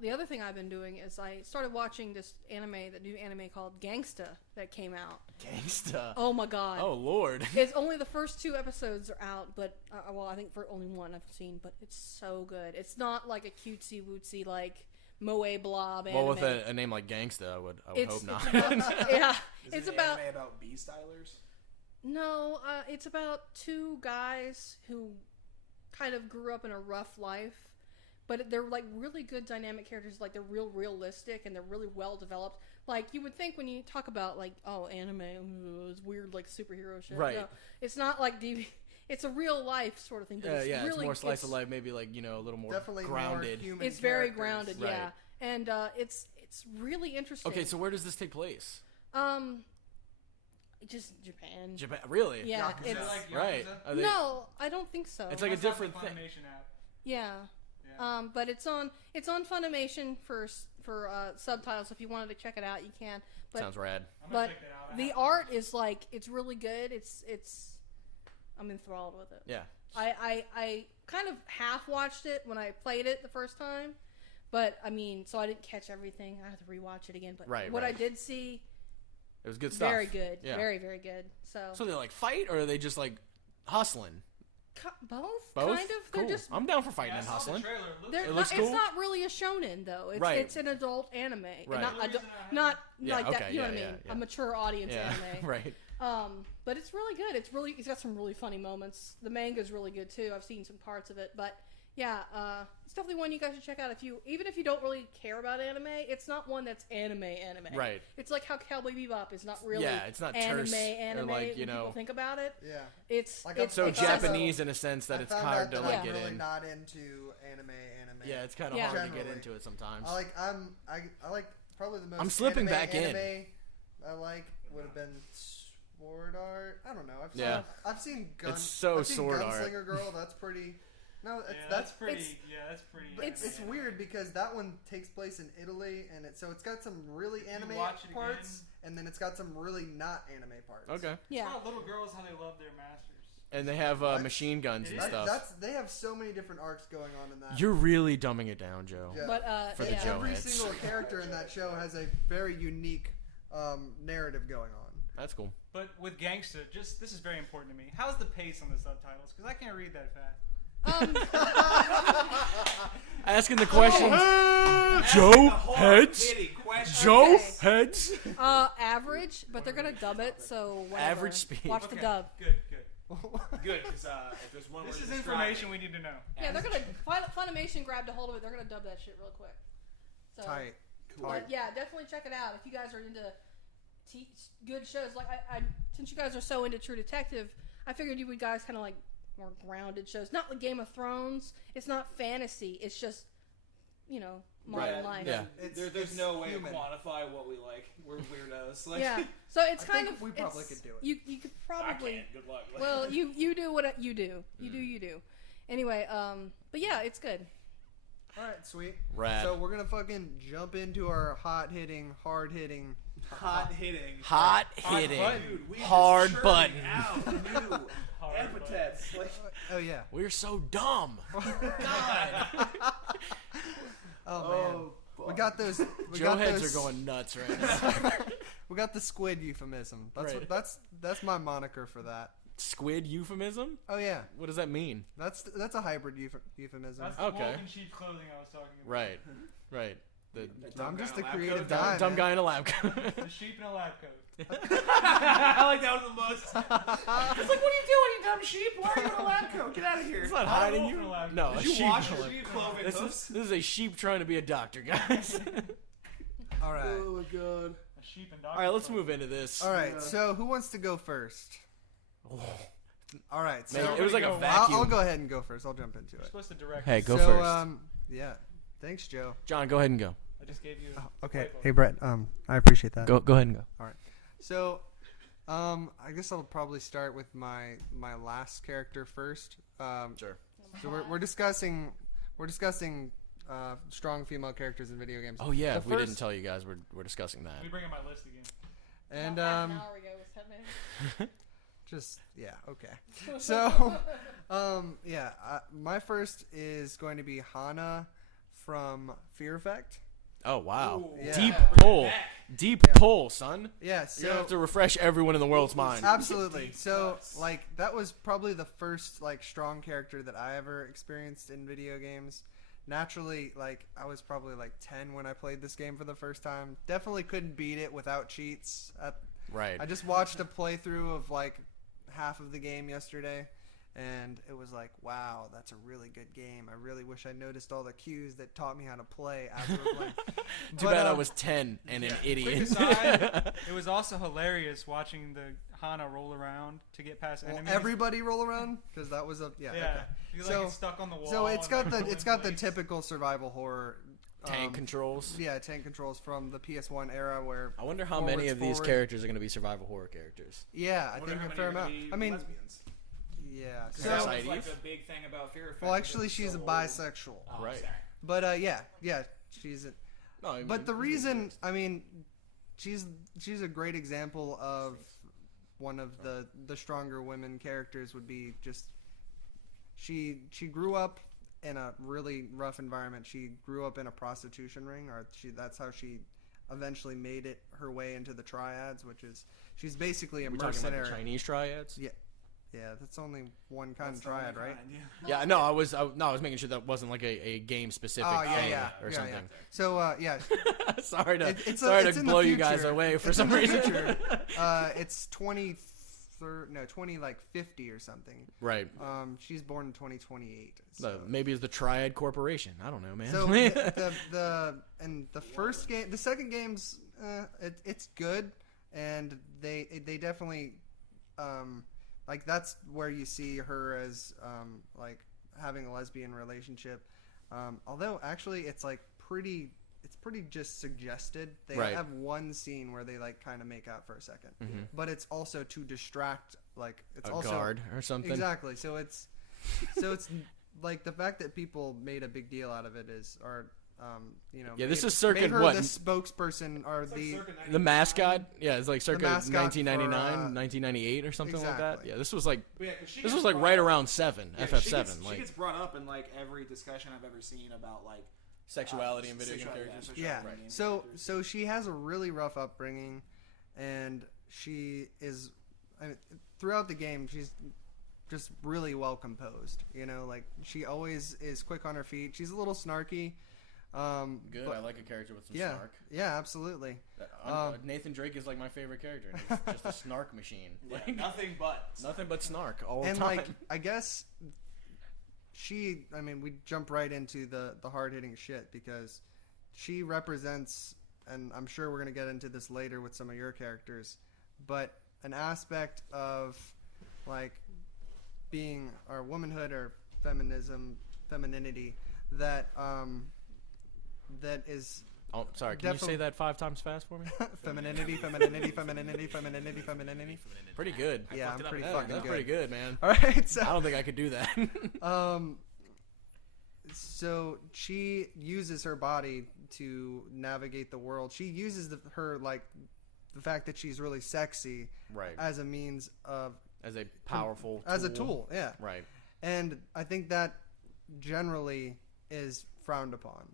the other thing I've been doing is I started watching this new anime called Gangsta that came out. Gangsta. Oh my God! Oh lord. It's only the first 2 episodes are out, but I think for only one I've seen, but it's so good. It's not like a cutesy wootsy like Moe Blob anime. Well, with a name like Gangsta, I would hope not. It's about, yeah, Is it's it an about anime about bee stylers. no, it's about 2 guys who kind of grew up in a rough life, but they're like really good dynamic characters. Like they're real realistic and they're really well developed. Like you would think when you talk about like anime, it's weird like superhero shit. Right. No, it's not like it's a real life sort of thing. But Yeah, really, it's more slice of life, maybe like a little more Definitely grounded. more human. It's very characters. grounded, Right. yeah, and it's really interesting. Okay, so where does this take place? Just Japan. Japan, really? Yeah, Yakuza. it's Like Right. Yakuza? Are they- no, I don't think so. It's like a That's not different the thing. Funimation app. Yeah. Yeah. But it's on Funimation for subtitles. If you wanted to check it out, you can. But Sounds rad. I'm gonna but check that out. I the have- art is like it's really good. It's I'm enthralled with it. Yeah. I kind of half watched it when I played it the first time, but I mean, so I didn't catch everything. I have to rewatch it again. But Right, what right. I did see, It was good stuff. very good, Yeah. very very good. So they like fight, or are they just like hustling? Both, Both. kind of. Cool. They're just I'm down for fighting Yeah, I and saw the hustling. trailer. It looks They're It not, looks cool. It's not really a shonen though. It's Right. it's an adult anime. Right. And not, The reason I not Yeah, like that. okay, You know yeah, what I mean? yeah, yeah. A mature audience Yeah. anime. Right. But it's really good. It's got some really funny moments. The manga's really good too. I've seen some parts of it, but yeah, it's definitely one you guys should check out even if you don't really care about anime. It's not one that's anime. Right. It's like how Cowboy Bebop is not really Yeah, it's not anime terse, or anime. like, when you know- people think about it. Yeah. It's Like, it's So It's also- Japanese in a sense that I it's found hard out to that like I'm get really in. not into anime. Yeah, it's kind of Yeah. hard to get Generally. into it sometimes. I like probably the most. I'm slipping anime, back in. anime I like would have been Sword Art. I don't know. Yeah. I've seen It's so I've seen Sword Art. Gunslinger Girl. That's pretty. No, Yeah, that's pretty. it's- Yeah, that's pretty. But It's- it's weird because that one takes place in Italy, and so it's got some really anime watch it parts, and then it's got some really not anime parts. Okay. It's yeah. about little girls how they love their masters. And they have What? machine guns and That- stuff. They have so many different arcs going on in that. You're really dumbing it down, Joe. Yeah. But For the yeah. Joe Every heads. single character in that show has a very unique narrative going on. That's cool. But with Gangsta, this is very important to me. How's the pace on the subtitles? Because I can't read that fast. Asking the questions. Asking Joe the hard heads. hitting question. Joe Okay. heads. Average, but they're gonna dub it, so whatever. Average speed. Watch the Okay, dub. Good. Good, because if there's one This word is to describe information it, we need to know. Yeah, they're gonna Funimation grabbed a hold of it. They're gonna dub that shit real quick. So, Tight. but yeah, definitely check it out if you guys are into good shows. Like I since you guys are so into True Detective, I figured you would guys kind of like more grounded shows. Not like Game of Thrones. It's not fantasy. It's just modern Right, life. yeah. there's no way human. to quantify what we like. We're weirdos. Like, Yeah. So it's I kind think of we probably it's- could do it. You could I probably. can't. Good luck. Well, you do what you do. You do. Anyway, but yeah, it's good. All right, sweet. Rad. So we're gonna fucking jump into our hot hitting, hard hitting Hot hitting. Hot hitting. Dude, we are Hard just button. churning out new epithets. Like, Oh yeah. We're so dumb. God. Oh man. We got those. We Joe got heads those, are going nuts right now. We got the squid euphemism. That's Right. that's my moniker for that. Squid euphemism? Oh yeah. What does that mean? That's a hybrid euphemism. That's the Okay. wolf in sheep's clothing I was talking about. Right. Right. The I'm just a Dumb guy in a lab creative coat. guy. dumb man. guy in a lab coat. The sheep in a lab coat. I like that one the most. It's like, what are you doing, you dumb sheep? Why are you in a lab coat? Get out of here. It's not a hiding wolf you. in a lab No, coat. a Did you sheep. wash in a your lab- cloven This hoofs? is a sheep trying to be a doctor, guys. All right. my god. A sheep and All dog. right, let's move into this. All right. So who wants to go first? All right. So Man, it was like a I'll- vacuum. I'll go ahead and go first. I'll jump into You're it. supposed to direct. Hey, go so, first. Yeah. Thanks, Joe. John, go ahead and go. I just gave you. Okay. Playbook. Hey, Brett. I appreciate that. Go ahead and go. So, I guess I'll probably start with my last character first. Sure. So we're discussing strong female characters in video games. Oh yeah, The if we didn't first- tell you guys, we're discussing that. Let me bring up my list again. And About half an hour ago was 10 minutes. just yeah, okay. So, my first is going to be Hana from Fear Effect. Oh wow, Ooh, yeah. deep Bring it pull, back. deep Yeah. pull, son. Yeah. You're gonna have to So refresh everyone in the world's mind. absolutely. Deep So cuts. like that was probably the first like strong character that I ever experienced in video games. Naturally, like I was probably like 10 when I played this game for the first time. Definitely couldn't beat it without cheats. Right. I just watched a playthrough of like half of the game yesterday, and it was like, wow, that's a really good game. I really wish I noticed all the cues that taught me how to play as we were playing. Too But, bad I was 10 and an Quick idiot. aside, it was also hilarious watching the Hana roll around to get past Well, enemies. everybody roll around because that was a yeah. Yeah. Okay. You So- like get stuck on the wall. So it's got and the roll it's in got the place. typical survival horror Tank controls. Yeah, tank controls from the PS1 era where I wonder how many forwards, of these forward. characters are going to be survival horror characters. yeah, I wonder think how a many fair are gonna amount. be I mean, lesbians. yeah. Because So that Right. was like the big thing about Fear Effect. well, is actually, it's she's a so- bisexual. Oh, Right. sorry. But yeah, she's a, No, I mean, but the these reason, exist. I mean, she's a great example of one of the stronger women characters would be just she grew up in a really rough environment. She grew up in a prostitution ring, or that's how she eventually made it her way into the triads, which is she's basically a We're talking about mercenary. the Chinese triads. Yeah, that's only one kind That's of the only triad, right? kind, yeah. Yeah, no, I was making sure that wasn't like a game specific Oh yeah, thing yeah, or yeah, something. yeah. So yeah, sorry to it's sorry it's to in the blow you guys future. away for It's some in the reason. future. It's 20 like 50 or something. Right. She's born in 2028. No, So, maybe it's the Triad Corporation. I don't know, man. so the first game, the second game's it's good, and they definitely like that's where you see her as like having a lesbian relationship. Although actually it's like pretty just suggested. They Right. have one scene where they like kind of make out for a second, Mhm. but it's also to distract. Like it's a also guard or something. exactly. So it's like the fact that people made a big deal out of it is, or Yeah, this made- is circa made her what? the spokesperson or It's like the circa The mascot? Yeah, it's like circa mascot 1999, for, 1998 or something like that. exactly. Yeah, this was like But yeah, 'cause she this gets was like brought right up- around 7, yeah, FF7, She like gets brought up in like every discussion I've ever seen about like sexuality in video game sexuality, characters. yeah. sexuality in So characters. so she has a really rough upbringing, and she is throughout the game she's just really well composed. Like she always is quick on her feet. She's a little snarky. Good. but- I like a character with some yeah, snark. yeah, absolutely. Nathan Drake is like my favorite character. And he's just a snark machine. Yeah, Like, nothing but nothing but snark all the And time. like I guess we jump right into the hard hitting shit because she represents, and I'm sure we're gonna get into this later with some of your characters, but an aspect of like being our womanhood or femininity that that is Oh, sorry. Can you Definitely- say that 5 times fast for me? femininity. Pretty good. Yeah, I'm fucked it up pretty Yeah, fucking that's good. pretty good, man. All right, so I don't think I could do that. So she uses her body to navigate the world. She uses her like the fact that she's really sexy Right. as a means of As a powerful as a tool. Yeah. Right. And I think that generally is frowned upon.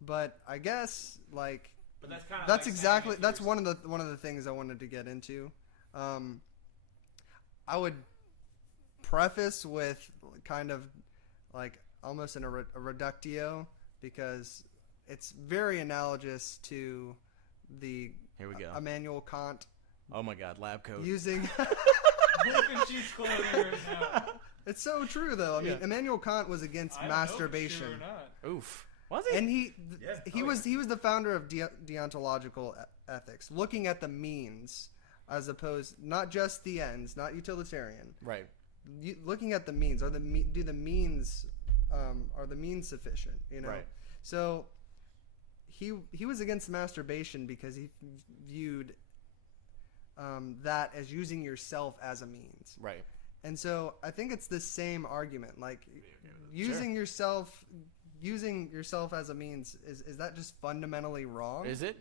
But I guess like But that's kind of that's exactly that's one of the things I wanted to get into. I would preface with kind of like almost a reductio, because it's very analogous to the Here we go. Immanuel Kant Oh my God, lab coat. using. Wolf in sheep's clothing right now. It's so true though. I mean, Yeah. Immanuel Kant was against I don't know if it's masturbation. true or not. Oof. Was he? And he Yeah. was the founder of deontological ethics, looking at the means as opposed not just the ends, not utilitarian. Right. Looking at the means, are the means sufficient? You know. Right. So he was against masturbation because he viewed that as using yourself as a means. Right. And so I think it's the same argument, like using yourself as a means. Is that just fundamentally wrong? Is it?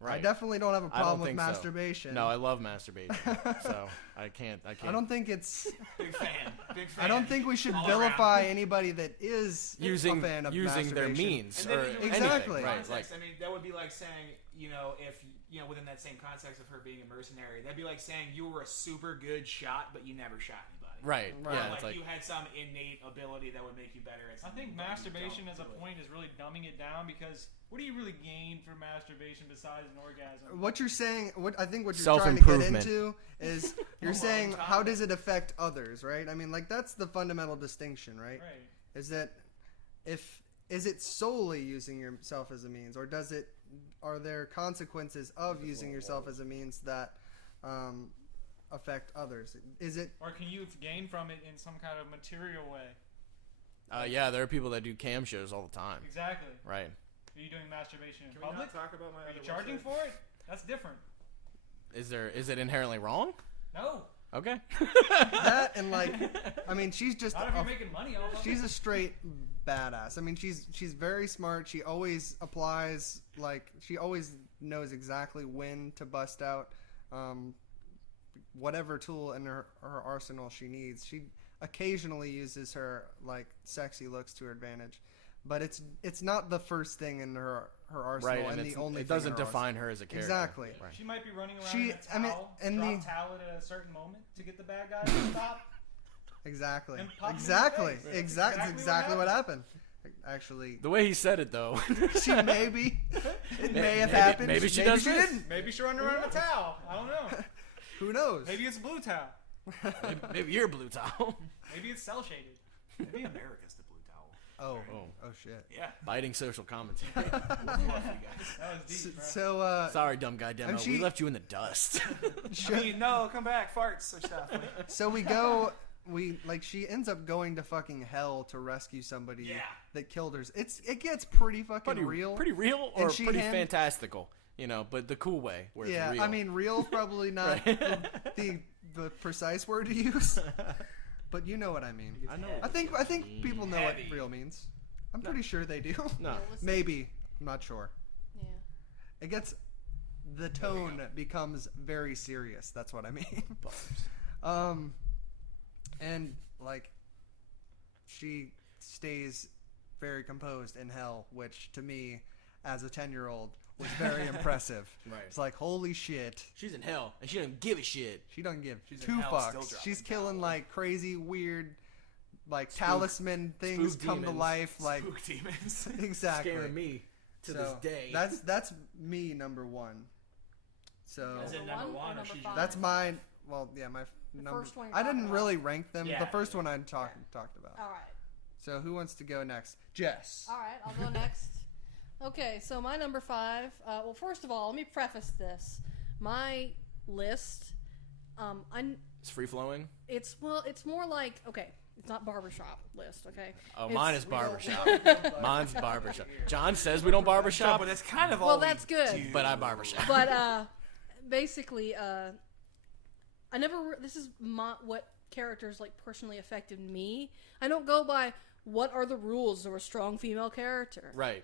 Right. I definitely don't have a I don't problem with think so. masturbation. No, I love masturbation. So I can't. I don't think it's. Big fan. Big fan. I don't think we should All vilify anybody that is using a fan of using their masturbation. means And then or you- anything, Exactly. right? Context, Like I mean, that would be like saying, if within that same context of her being a mercenary, that'd be like saying you were a super good shot, but you never shot anybody. right. Right. Yeah. Like, It's like you had some innate ability that would make you better at I something. think but you masturbation don't as a do it. point is really dumbing it down, because what do you really gain from masturbation besides an orgasm? What you're saying, what you're trying to get Self-improvement. into is you're saying how does it affect others, right? I mean, like that's the fundamental distinction, right? Right. Is that is it solely using yourself as a means, or are there consequences of using yourself as a means that affect others? Is it Or can you gain from it in some kind of material way? yeah, there are people that do cam shows all the time. Exactly. Right. Are you doing masturbation in Can we public? not talk about my Are you other charging website? for it? That's different. Is it inherently wrong? No. Okay. that and like I mean she's just Not if a, you're making money off of she's it. a straight badass. I mean she's very smart. She always applies, like she always knows exactly when to bust out whatever tool in her arsenal she needs. She occasionally uses her like sexy looks to her advantage, but it's not the first thing in her arsenal Right. and And the only it thing doesn't in her define her as a character. Exactly. Right. She might be running around She- in a I mean, towel, and drop the- towel at a certain moment to get the bad guy to stop. Exactly. And pop him in the Exactly. face. That's Exactly. exactly Exactly what what happened. Actually, The way he said it, though. she maybe it may have Maybe- happened. maybe she does this. didn't. Maybe she's running around in a towel. I don't know. Who knows? Maybe it's a blue towel. Maybe you're blue towel. Maybe it's cell shaded. Maybe America's the blue towel. Oh shit. Yeah. Biting social commentary. Love you guys. That was deep, bro. So Sorry, dumb guy demo. And she- We left you in the dust. I mean, no, come back, farts, such stuff. so she ends up going to fucking hell to rescue somebody Yeah. that killed her. It gets pretty fucking real. Pretty real or And she pretty hand- fantastical. But the cool way where Yeah, it's real. I mean, real's probably not the precise word to use, but you know what I mean. I know. I think people know Heavy. what real means. I'm pretty sure they do. No. Maybe. I'm not sure. Yeah. It gets the tone becomes very serious. That's what I mean. And like she stays very composed in hell, which to me as a 10-year-old was very impressive. Right. It's like holy shit. She's in hell and she doesn't give a shit. She doesn't give She's in two hell, still fucks. dropping She's killing towel. like crazy weird like talisman things spook come to demons. life like Spook demons. exactly. Scaring me to this So, day. That's me number 1. So Is it Number number one or one or number she's five? that's mine. Well, yeah, my number. first one you're I didn't talking really rank them. Yeah, the first yeah. one I talked about. All right. So who wants to go next? Jess. All right, I'll go next. Okay, so my number 5. Well, first of all, let me preface this. My list, It's free flowing. it's more like it's not barbershop list. Okay. Oh, It's- mine is barbershop. Mine's barbershop. John says we don't No, barbershop, but that's kind of all. Well, we that's good. do. but I barbershop. But basically, I never. This is what characters like personally affected me. I don't go by what are the rules of a strong female character. Right.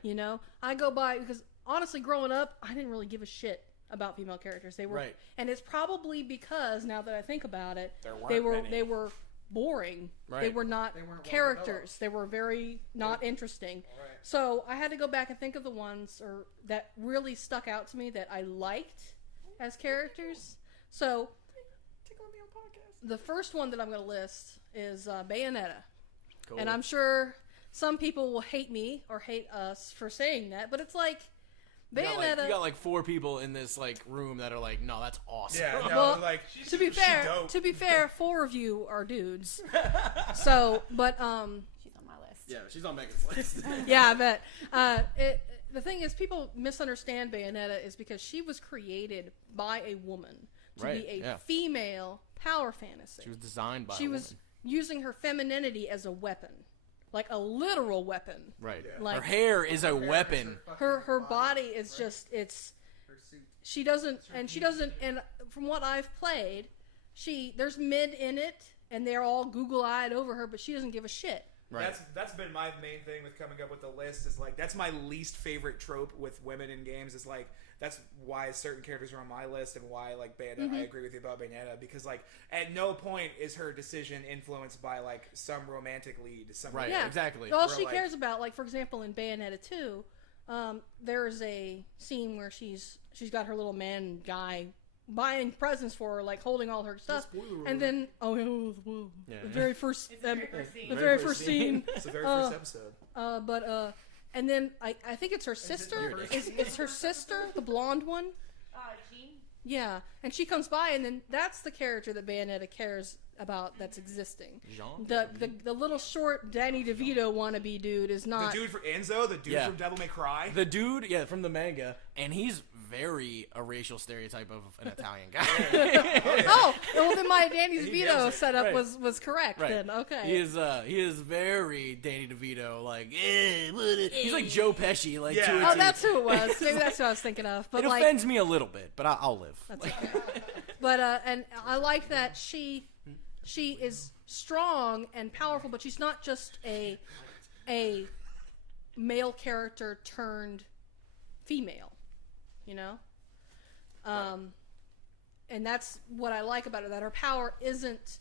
I go by because honestly, growing up, I didn't really give a shit about female characters. They were, Right. and it's probably because now that I think about it, There weren't they were many. they were boring. They Right. were not They weren't well characters. They were very not interesting. Right. So I had to go back and think of the ones that really stuck out to me that I liked as characters. So the first one that I'm going to list is Bayonetta. Cool. And I'm sure some people will hate me or hate us for saying that, but it's like Bayonetta. You got like 4 people in this like room that are like, no, that's awesome. Yeah, no, Well, like to be she's dope. fair, 4 of you are dudes. So, but She's on my list. Yeah, she's on Megan's list. yeah, I bet. The thing is, people misunderstand Bayonetta is because she was created by a woman to Right, be a yeah. female power fantasy. She was designed by She a was woman. using her femininity as a weapon, like a literal weapon. Right. Like Her hair is a weapon. her body is just Her suit. she doesn't and from what I've played, there's mid in it and they're all Google-eyed over her, but she doesn't give a shit. Right. That's been my main thing with coming up with the list is like that's my least favorite trope with women in games is like that's why certain characters are on my list and why like Bayonetta I agree with you about Bayonetta because like at no point is her decision influenced by like some romantic lead Right. Yeah, exactly. All Where, she like- cares about, like for example, in Bayonetta 2, there's a scene where she's got her little man guy buying presents for her, like holding all her stuff, and then Yeah. the very first It's the very first scene. the very first scene. It's the very first episode. And then I think it's her sister. It's her sister, the blonde one. Jean. Yeah, and she comes by, and then that's the character that Bayonetta cares about that's existing. Jean? The little short Danny DeVito wannabe dude is The not. dude for Enzo, the dude Yeah. from Devil May Cry. The dude, yeah, from the manga, and he's very a racial stereotype of an Italian guy. Oh, well then my Danny He DeVito gets it. setup Right. was correct Right. then. Okay. He is very Danny DeVito, like, he's like Joe Pesci, like, Yeah. to a Oh, T. that's who it was. Maybe that's who I was thinking of. But It like, offends me a little bit, but I'll live. that's okay. But and I like that she is strong and powerful, but she's not just a male character turned female, you know. And that's what I like about her. That her power isn't.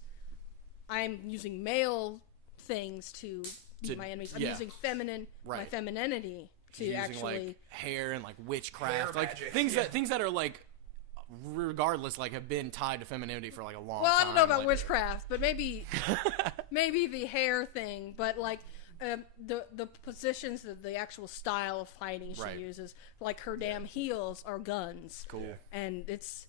I'm using male things to beat To- my enemies. I'm yeah. using my Right. femininity to Using actually. like hair and like witchcraft, Hair like magic, things yeah. that are like, regardless, like have been tied to femininity for like a long Well, time. I don't know about like- witchcraft, but maybe the hair thing. But like the positions, the actual style of fighting she Right. uses, like her damn heels are guns. Cool. And it's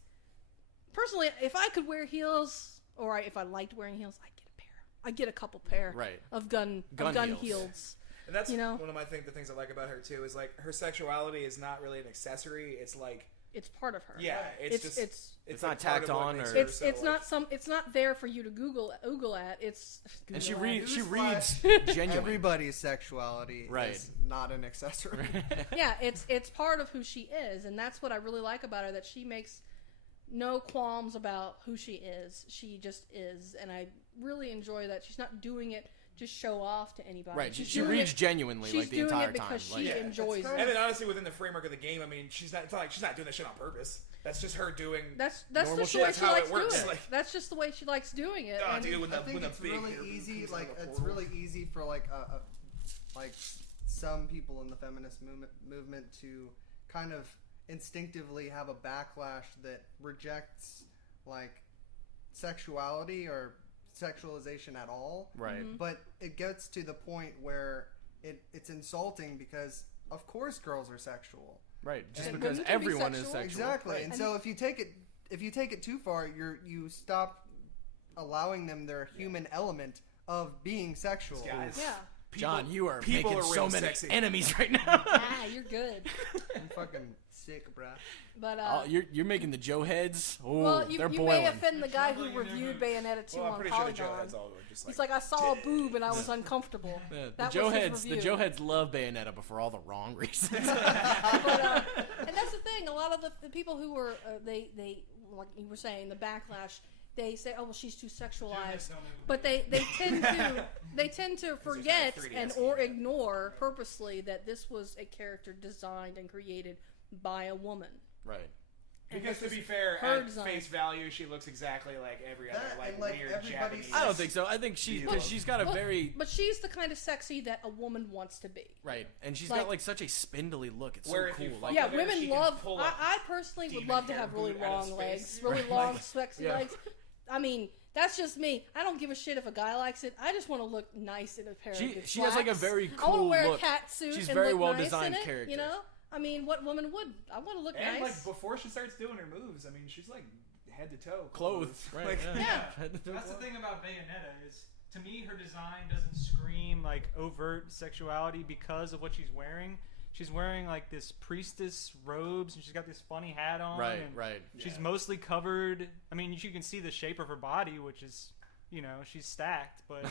personally, if I could wear heels, or if I liked wearing heels, I'd get a pair. I'd get a couple pair Right. of gun Gun heels. heels. And that's You know? one of the things I like about her too is like her sexuality is not really an accessory. It's like It's part of her. yeah, it's just It's like not part tacked of what on makes or- her It's so, it's like- not it's not there for you to Google at. It's And she Google at. reads Newsflash. genuine. Everybody's sexuality Right. is not an accessory. Yeah, it's part of who she is, and that's what I really like about her. That she makes no qualms about who she is. She just is, and I really enjoy that. She's not doing it to show off to anybody. Right. She's She doing reads it- genuinely she's like the doing entire it because time. she Like, Yeah, enjoys it's it. And then honestly, within the framework of the game, I mean, it's not like she's not doing that shit on purpose. That's just her doing. That's Normal just the shit. way That's she how it likes works, doing it. like- That's just the way she likes doing it. Oh, and dude, when I the think when the it's big really hair easy. comes Like out of the it's portal. really easy for like like some people in the feminist movement to kind of instinctively have a backlash that rejects like sexuality or sexualization at all. right. Mm-hmm. But it gets to the point where it's insulting because of course girls are sexual. Right. Just And because women can be everyone is sexual. sexual. Exactly. Right. And so if you take it too far, you stop allowing them their human element of being sexual. Guys, Yeah. John, you are people making are so real many sexy. enemies right now. Ah, you're good. I'm fucking sick, bruh. But Oh, you're making the Joe heads. Oh, well, you they're may boiling. offend the guy who reviewed Bayonetta 2 Well, I'm on pretty sure the Polygon. Joe heads all were just like. He's like, I saw a boob and I was uncomfortable. Yeah, the That Joe was his heads. The review. Joe heads love Bayonetta, but for all the wrong reasons. And that's the thing. A lot of the people who were they like you were saying the backlash. They say, "Oh, well, she's too sexualized," but they tend to forget 3DS and or ignore purposely that this was a character designed and created by a woman. right. Because to this be is fair, her at design. face value, she looks exactly like every other That like and, like, weird everybody Japanese. I don't think so. I think she's got a Well, very But she's the kind of sexy that a woman wants to be. right, and she's like- got like such a spindly look. It's Where so if you cool. fuck Like, Yeah, with her, women she can love. pull I, a I personally would demon love to hair have really boot out of long space. legs, really Right. long, Like, sexy yeah. legs. I mean, that's just me. I don't give a shit if a guy likes it. I just want to look nice in a pair of She- good she has, like, a slacks. very I want to cool wear look. a cat suit. She's and very look well nice designed in it, character. You know, I mean, what woman would? I want to look And nice. like before she starts doing her moves, I mean, she's like head to toe clothes, right? Like, yeah. That's the thing about Bayonetta is, to me, her design doesn't scream like overt sexuality because of what she's wearing. She's wearing like this priestess robes, and she's got this funny hat on. Right, and right. She's mostly covered. I mean, you can see the shape of her body, which is, you know, she's stacked, but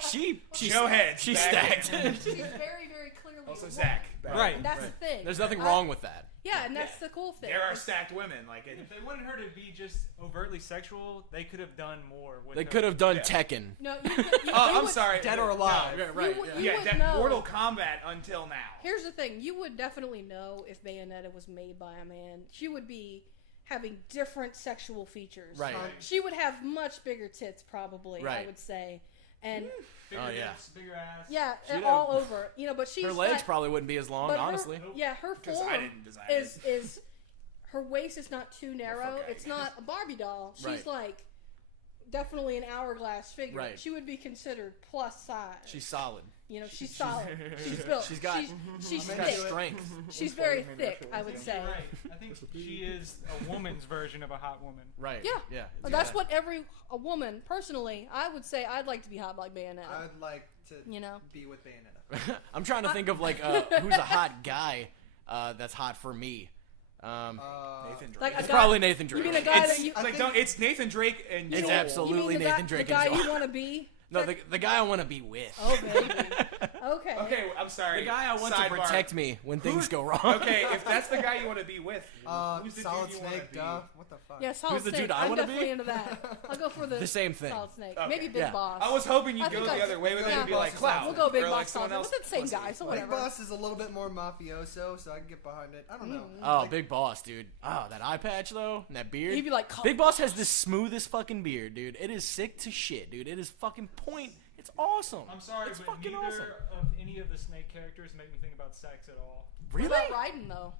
She's Joe head. She's back stacked. in. She's very, very clearly. a Also, woman. Zach. back Right. in. And that's the thing. There's nothing I- wrong with that. Yeah, and that's Yeah. the cool thing. There are stacked women. Like it. if they wanted her to be just overtly sexual, they could have done more with They her. could have done Yeah. Tekken. No, you, you, Oh, you I'm would, sorry. Dead or alive. Yeah, right. would- yeah. you Yeah, would that know. Mortal Kombat until now. Here's the thing: you would definitely know if Bayonetta was made by a man. She would be having different sexual features. Right. She would have much bigger tits, probably. I Right. would say, and Bigger Oh, yeah. hips, bigger ass. yeah, She'd and have- all over. You know, but she's Her legs got- probably wouldn't be as long, but honestly. her Because I form didn't design is it. is her waist is not too narrow. okay. It's not a Barbie doll. She's Right. like definitely an hourglass figure. Right. She would be considered plus size. She's solid. you know, she's solid. She's built. She's got- she's She's got thick. strength. She's very thick, I would You're say. right. I think she is a woman's version of a hot woman. Right. Yeah. Yeah. Well, that's what a woman, personally, I would say I'd like to be hot like Bayonetta. I'd like to You know? be with Bayonetta. I'm trying to think of like who's a hot guy that's hot for me. Nathan Drake. Like a It's guy- probably Nathan Drake. You mean a guy it's that you? I like think- no, it's Nathan Drake and It's Joel. absolutely you mean the Nathan guy, Drake the and guy Joel. you want to be? No, the guy I want to be with. Oh baby. Okay. Okay, I'm sorry. The guy I want Sidebar. to protect me when things go wrong. Okay, if that's the guy you want to be with, who's the Solid dude you want Snake, to be? duh. What the fuck? Yeah, Solid Who's the Snake. dude I I'm wanna be? definitely into that. I'll go for The same thing. Solid Snake. Okay. Maybe Big Yeah. Boss. I was hoping I you'd go think the I'll- other way with it yeah. and be like Cloud. We'll go Big or Boss. like someone Solid. else. We're the same Pussy. guy, so Big whatever. Boss is a little bit more mafioso, so I can get behind it. I don't know. Oh, Like, Big Boss, dude. Oh, that eye patch though, and that beard. He'd be like, Big Boss has the smoothest fucking beard, dude. It is sick to shit, dude. It is fucking point. It's awesome. I'm sorry, it's but fucking neither awesome. of any of the Snake characters make me think about sex at all. Really? What about Raiden though?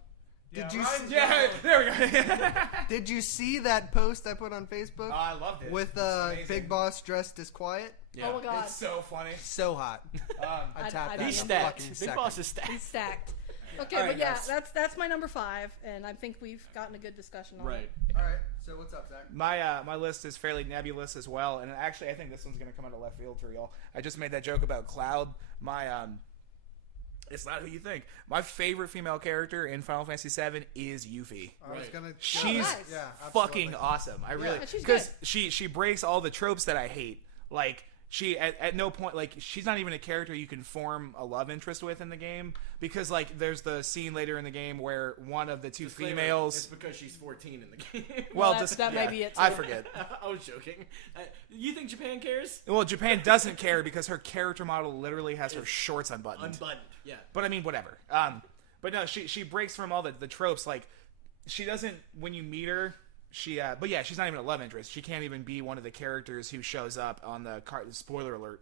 Did Yeah, you Ryan's see- Yeah, definitely- there we go. Did you see that post I put on Facebook Oh, I loved it. with It's amazing. Big Boss dressed as Quiet? Yeah. Oh my god. It's so funny. So hot. I I'd- tapped I'd that be He's in a stacked. fucking Big second. Boss is stacked. He's stacked. Okay, All right, but yeah, guys. that's my number 5, and I think we've gotten a good discussion on it. All right. So what's up, Zach? My list is fairly nebulous as well, and actually I think this one's gonna come out of left field for y'all. I just made that joke about Cloud. It's not who you think. My favorite female character in Final Fantasy VII is Yuffie. I was Right. gonna. She's nice. Yeah, fucking absolutely. awesome. I really and she's because good. she breaks all the tropes that I hate. Like she at no point like she's not even a character you can form a love interest with in the game because like there's the scene later in the game where one of the two It's females. because she's 14 in the game. Well, that may be it, I too. forget. I was joking. You think Japan cares? Well, Japan doesn't care because her character model literally has her shorts unbuttoned. Unbuttoned. Yeah. But I mean, whatever. But no, she breaks from all the tropes. Like, she doesn't when you meet her. But yeah, she's not even a love interest. She can't even be one of the characters who shows up on the card. Spoiler alert.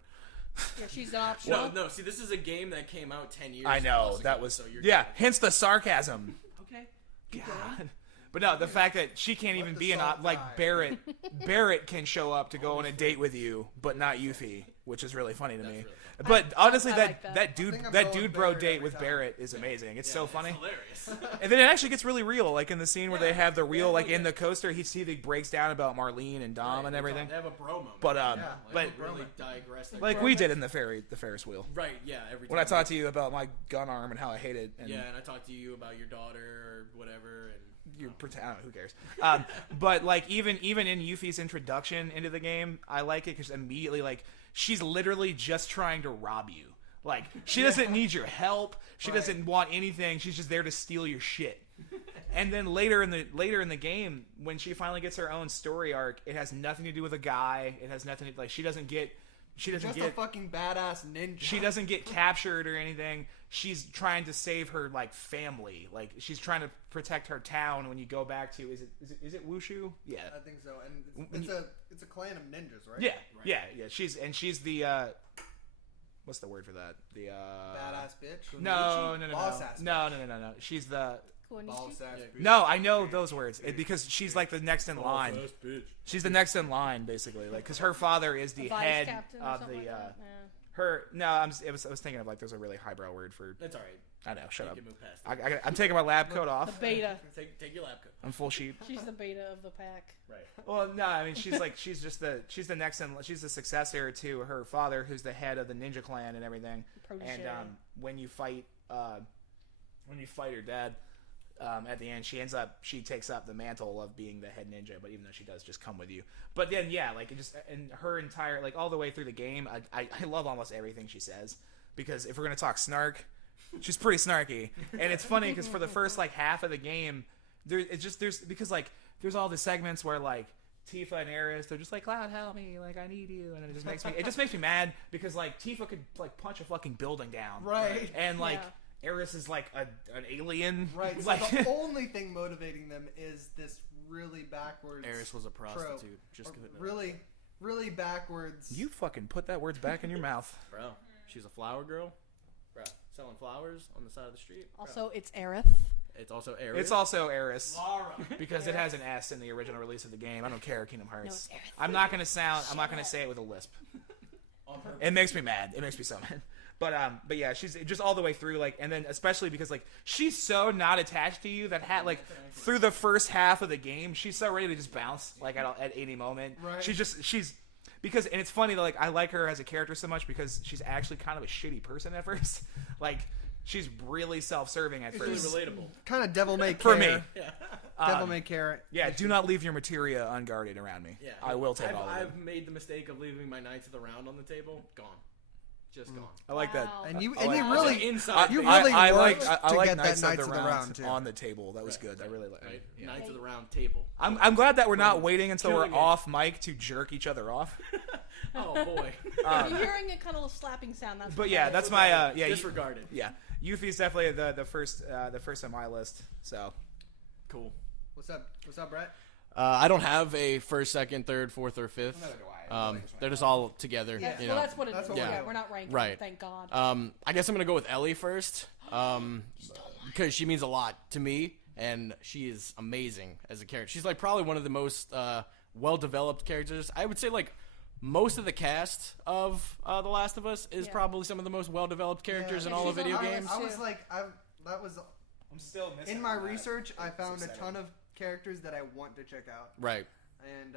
Yeah, she's optional. No. See, this is a game that came out 10 years. I know plus that ago, was So you're yeah. Hence the sarcasm. Okay. God. But no, the fact that she can't even the be an salt like die. Barrett. Barrett can show up to go on a date with you, but not Yuffie, which is really funny to me. really But honestly, I that like that. that dude think I'm that going dude with bro Barrett date every with time. Barrett is amazing. It's so funny. Hilarious. And then it actually gets really real, like in the scene where they have the real, like in the coaster, he breaks down about Marlene and Dom and everything. They have a bro moment. But Like, but really digress. like we did in the Ferris wheel. Right. Yeah. Every time. When I talked to you about my gun arm and how I hate it, and Yeah, and I talked to you about your daughter or whatever, and you pretend, I don't know, who cares? But like even in Yuffie's introduction into the game, I like it because immediately like she's literally just trying to rob you. Like she doesn't need your help. She doesn't want anything. She's just there to steal your shit. And then later in the game, when she finally gets her own story arc, it has nothing to do with a guy. It has nothing to, like she doesn't get she doesn't Just get a fucking badass ninja. she doesn't get captured or anything. She's trying to save her like family. Like she's trying to protect her town. When you go back to is it Wushu? Yeah. I think so, and When it's a clan of ninjas, right? Yeah. She's the what's the word for that? The Badass bitch. no. Boss ass No. She's the Boss ass bitch. no. I know those words because she's like the next in line. She's the next in line, basically, like because her father is the Vice head captain or of something the. like that? Yeah. Her no, I was thinking of like there's a really highbrow word for. That's all right. I know. Shut You up. can move past it. I'm taking my lab coat The off. beta. Take your lab coat. I'm full sheep. She's the beta of the pack. Right. Well, no, I mean she's the next in. She's the successor to her father, who's the head of the ninja clan and everything. Protege. And when you fight her dad, at the end, she takes up the mantle of being the head ninja. But even though she does just come with you, but then yeah, like it just and her entire like all the way through the game, I love almost everything she says because if we're gonna talk snark, she's pretty snarky, and it's funny because for the first like half of the game, there's all the segments where like Tifa and Aerith, they're just like, Cloud, help me, like I need you, and it just makes me mad because like Tifa could like punch a fucking building down, Right. and like Yeah. Aerith is like an alien, Right. So Like the only thing motivating them is this really backwards. Eris was a trope. prostitute. Just Or go ahead. really, really backwards. you fucking put that words back in your mouth. Bro, she's a flower girl. Bro, selling flowers on the side of the street. Bro. Also, it's Aerith. It's also Eris. It's also Eris. Lara. Because it has an S in the original release of the game. I don't care, Kingdom Hearts. No, it's Aerith. I'm not gonna say it with a lisp. It makes me mad. It makes me so mad. But yeah, she's just all the way through, like, and then especially because like she's so not attached to you that through the first half of the game, she's so ready to just bounce like at any moment. Right. She's because and it's funny that like I like her as a character so much because she's actually kind of a shitty person at first. Like she's really self-serving at really first. relatable. Kind of devil may For care. me. Devil may care. Yeah, do not leave your materia unguarded around me. Yeah, I will take all of I've them. made the mistake of leaving my Knights of the Round on the table. Gone, just gone. I like that. Wow. And you I and you like- really inside. you thing, really I worked like to get Knights that Knights of the Round too. on the table. That was good. I really like. right? Yeah. Knights of the Round table. I'm glad that we're not waiting until we're Killing it. off mic to jerk each other off. Oh boy. If you're hearing a kind of slapping sound, that's But what yeah, that that's is. my yeah. Disregarded. Yeah, Yuffie's definitely the first on my list. So Cool. What's up? What's up, Brett? I don't have a first, second, third, fourth, or fifth. Neither do I. They're just all together. Yeah. You Well, know. that's what it That's is. what Yeah, we're doing. we're not ranking. Right. Thank God. I guess I'm gonna go with Ellie first, because she means a lot to me, and she is amazing as a character. She's like probably one of the most well-developed characters. I would say like most of the cast of The Last of Us is Yeah. probably some of the most well-develed characters in Yeah, all of she's video on my games. list. I was too. like, that was I'm still missing in my on that. research. I It's found a upsetting. ton of characters that I want to check out, Right, and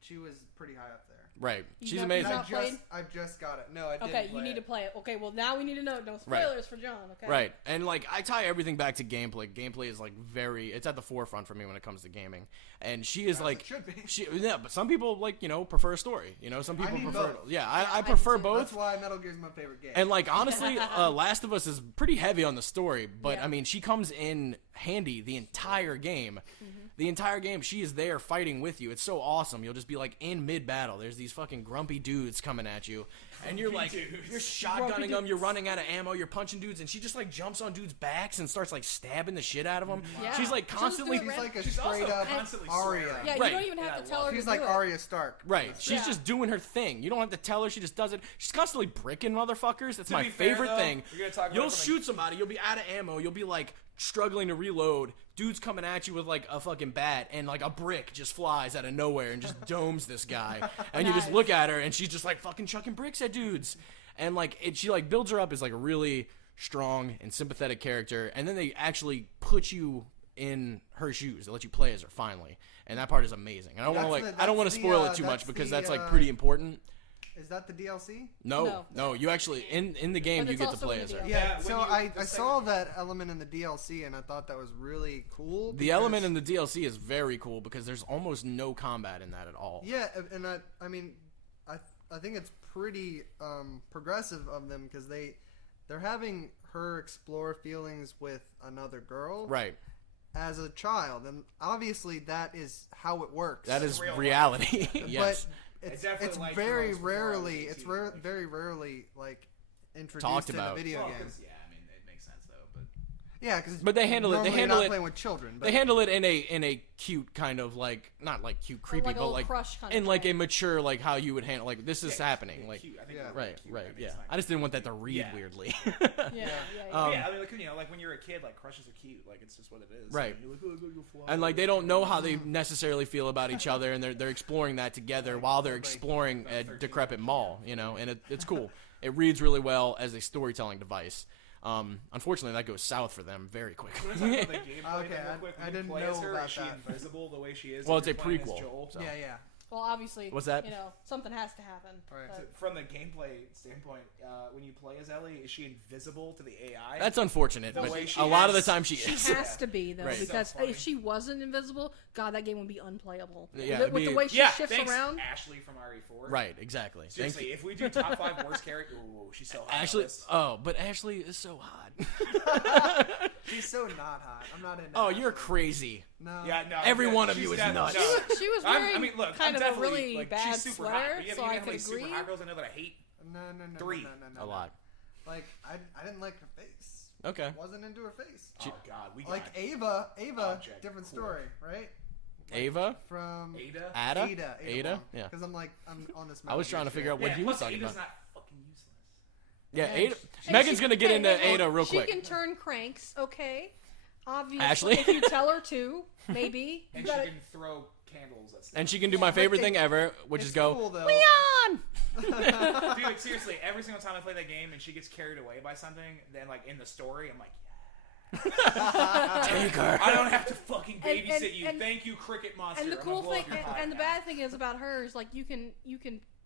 she was pretty high up there. right. You She's got- amazing. And Not played? I just got it. No, I didn't. Okay, you play need it. to play it. Okay, well now we need to know. No spoilers for John. Okay. Right, and like I tie everything back to gameplay. Gameplay is like it's at the forefront for me when it comes to gaming. And she is As like, it should be. yeah, but some people like prefer story. Some people need prefer. both. Yeah, I I do prefer too. both. That's why Metal Gear is my favorite game. And like honestly, Last of Us is pretty heavy on the story, but Yeah. I mean she comes in handy the entire game. The entire game she is there fighting with you. It's so awesome. You'll just be like in mid battle. There's these fucking grumpy dudes coming at you, and you're like you're shotgunning them. You're running out of ammo. You're punching dudes, and she just like jumps on dudes' backs and starts like stabbing the shit out of them. Yeah. She's like She'll just constantly. do it she's like a She's also straight up constantly Arya. swearing. Yeah, Right. you don't even have Yeah, to tell her. She's to like do it. Arya Stark. Right, she's Yeah. just doing her thing. You don't have to tell her; she just does it. She's constantly bricking motherfuckers. That's To my be fair, favorite though, thing. you're gonna talk about You'll it from, like- shoot somebody, you'll be out of ammo, you'll be like struggling to reload. Dude's coming at you with like a fucking bat, and like a brick just flies out of nowhere and just domes this guy. And you just Nice. look at her, and she's just like fucking chucking bricks at dudes. And like she like builds her up as like a really strong and sympathetic character, and then they actually put you in her shoes. They let you play as her finally, and that part is amazing. I don't want to That's like the- I don't want to that's the, spoil it too that's much because the, that's like pretty important. Is that the DLC? No, you actually in the game But you it's get to also play in as the her. DLC. Yeah. when So you- I the saw that element in the DLC, and I thought that was really cool. The because- element in the DLC is very cool because there's almost no combat in that at all. Yeah, and I mean, I think it's pretty progressive of them because they're having her explore feelings with another girl Right. as a child, and obviously that is how it works. That is real reality. Yes. definitely it's liked very girls before I was rarely 18, it's like- very rarely like introduced Talked in about. a video Well, game. 'cause, yeah, I mean, it makes sense though, but Yeah, because But they handle it- they handle not it- playing with children. But They handle it in a cute kind of like, not like cute creepy, like a but little like crush kind of in like way. a mature, like how you would handle, like this is yeah, happening, yeah, like cute. I think Yeah. they're right, cute. right, I mean, yeah. it's not- I just didn't want that to read Yeah. weirdly. Yeah. yeah, I mean, like, you know, like when you're a kid, like crushes are cute. Like it's just what it is. Right. You're like, oh, go, go fly. And like they don't know how they necessarily feel about each other, and they're exploring that together while they're exploring a decrepit mall, you know, and it's cool. It reads really well as a storytelling device. Unfortunately, that goes south for them very Can we quickly. talk about the gameplay Okay, then real quick? I When you didn't play know as her, about is she that. invisible the way she is? Well, if it's you're a playing as prequel, Joel? so. yeah. Well, obviously, What's that? You know, something has to happen. Right. but- So from the gameplay standpoint, when you play as Ellie, is she invisible to the AI? That's unfortunate, The but way she a lot of the is. time she She is. has to be though, Right. because So funny. if she wasn't invisible, God, that game would be unplayable. Yeah, with it'd with the be- way she yeah, shifts thanks, around. Ashley from RE4. Right, exactly. Thank Seriously, you. if we do top 5 worst characters, ooh, she's so hot. on Ashley, this. but Ashley is so hot. She's so not hot. I'm not into. Oh, Ashley. you're crazy. No. Yeah, no. Every yeah, one of she's you is def- nuts. no. She was I wearing mean, look, kind I'm of a definitely, really like, bad she's super sweater, hot. But you so know I how could many super agree. hot girls I know that I hate? No. 3. A lot. Like I didn't like her face. Okay. Wasn't into her face. Oh God, we got Like Ava, Object different cool. story, right? Ava? From Ada. Ada? Ada. Yeah. Because I'm on this. I was trying to figure out what Yeah, you was plus talking Ada's about. not fucking useless. Yeah, Hey, Ada. Hey, Megan's she- gonna get hey, into hey, Ada real quick. She can turn cranks, okay? Obviously, Ashley? if you tell her to, maybe. And You she gotta- can throw candles at stuff. And she can do my favorite thing ever, which It's is go, cool, though. Leon! Dude, seriously, every single time I play that game and she gets carried away by something, then like in the story, I'm like, Take her. I don't have to fucking And- babysit you. and- Thank you, Cricket Monster. And the I'm cool gonna blow thing, up your and the podcast. bad thing is about her is like you can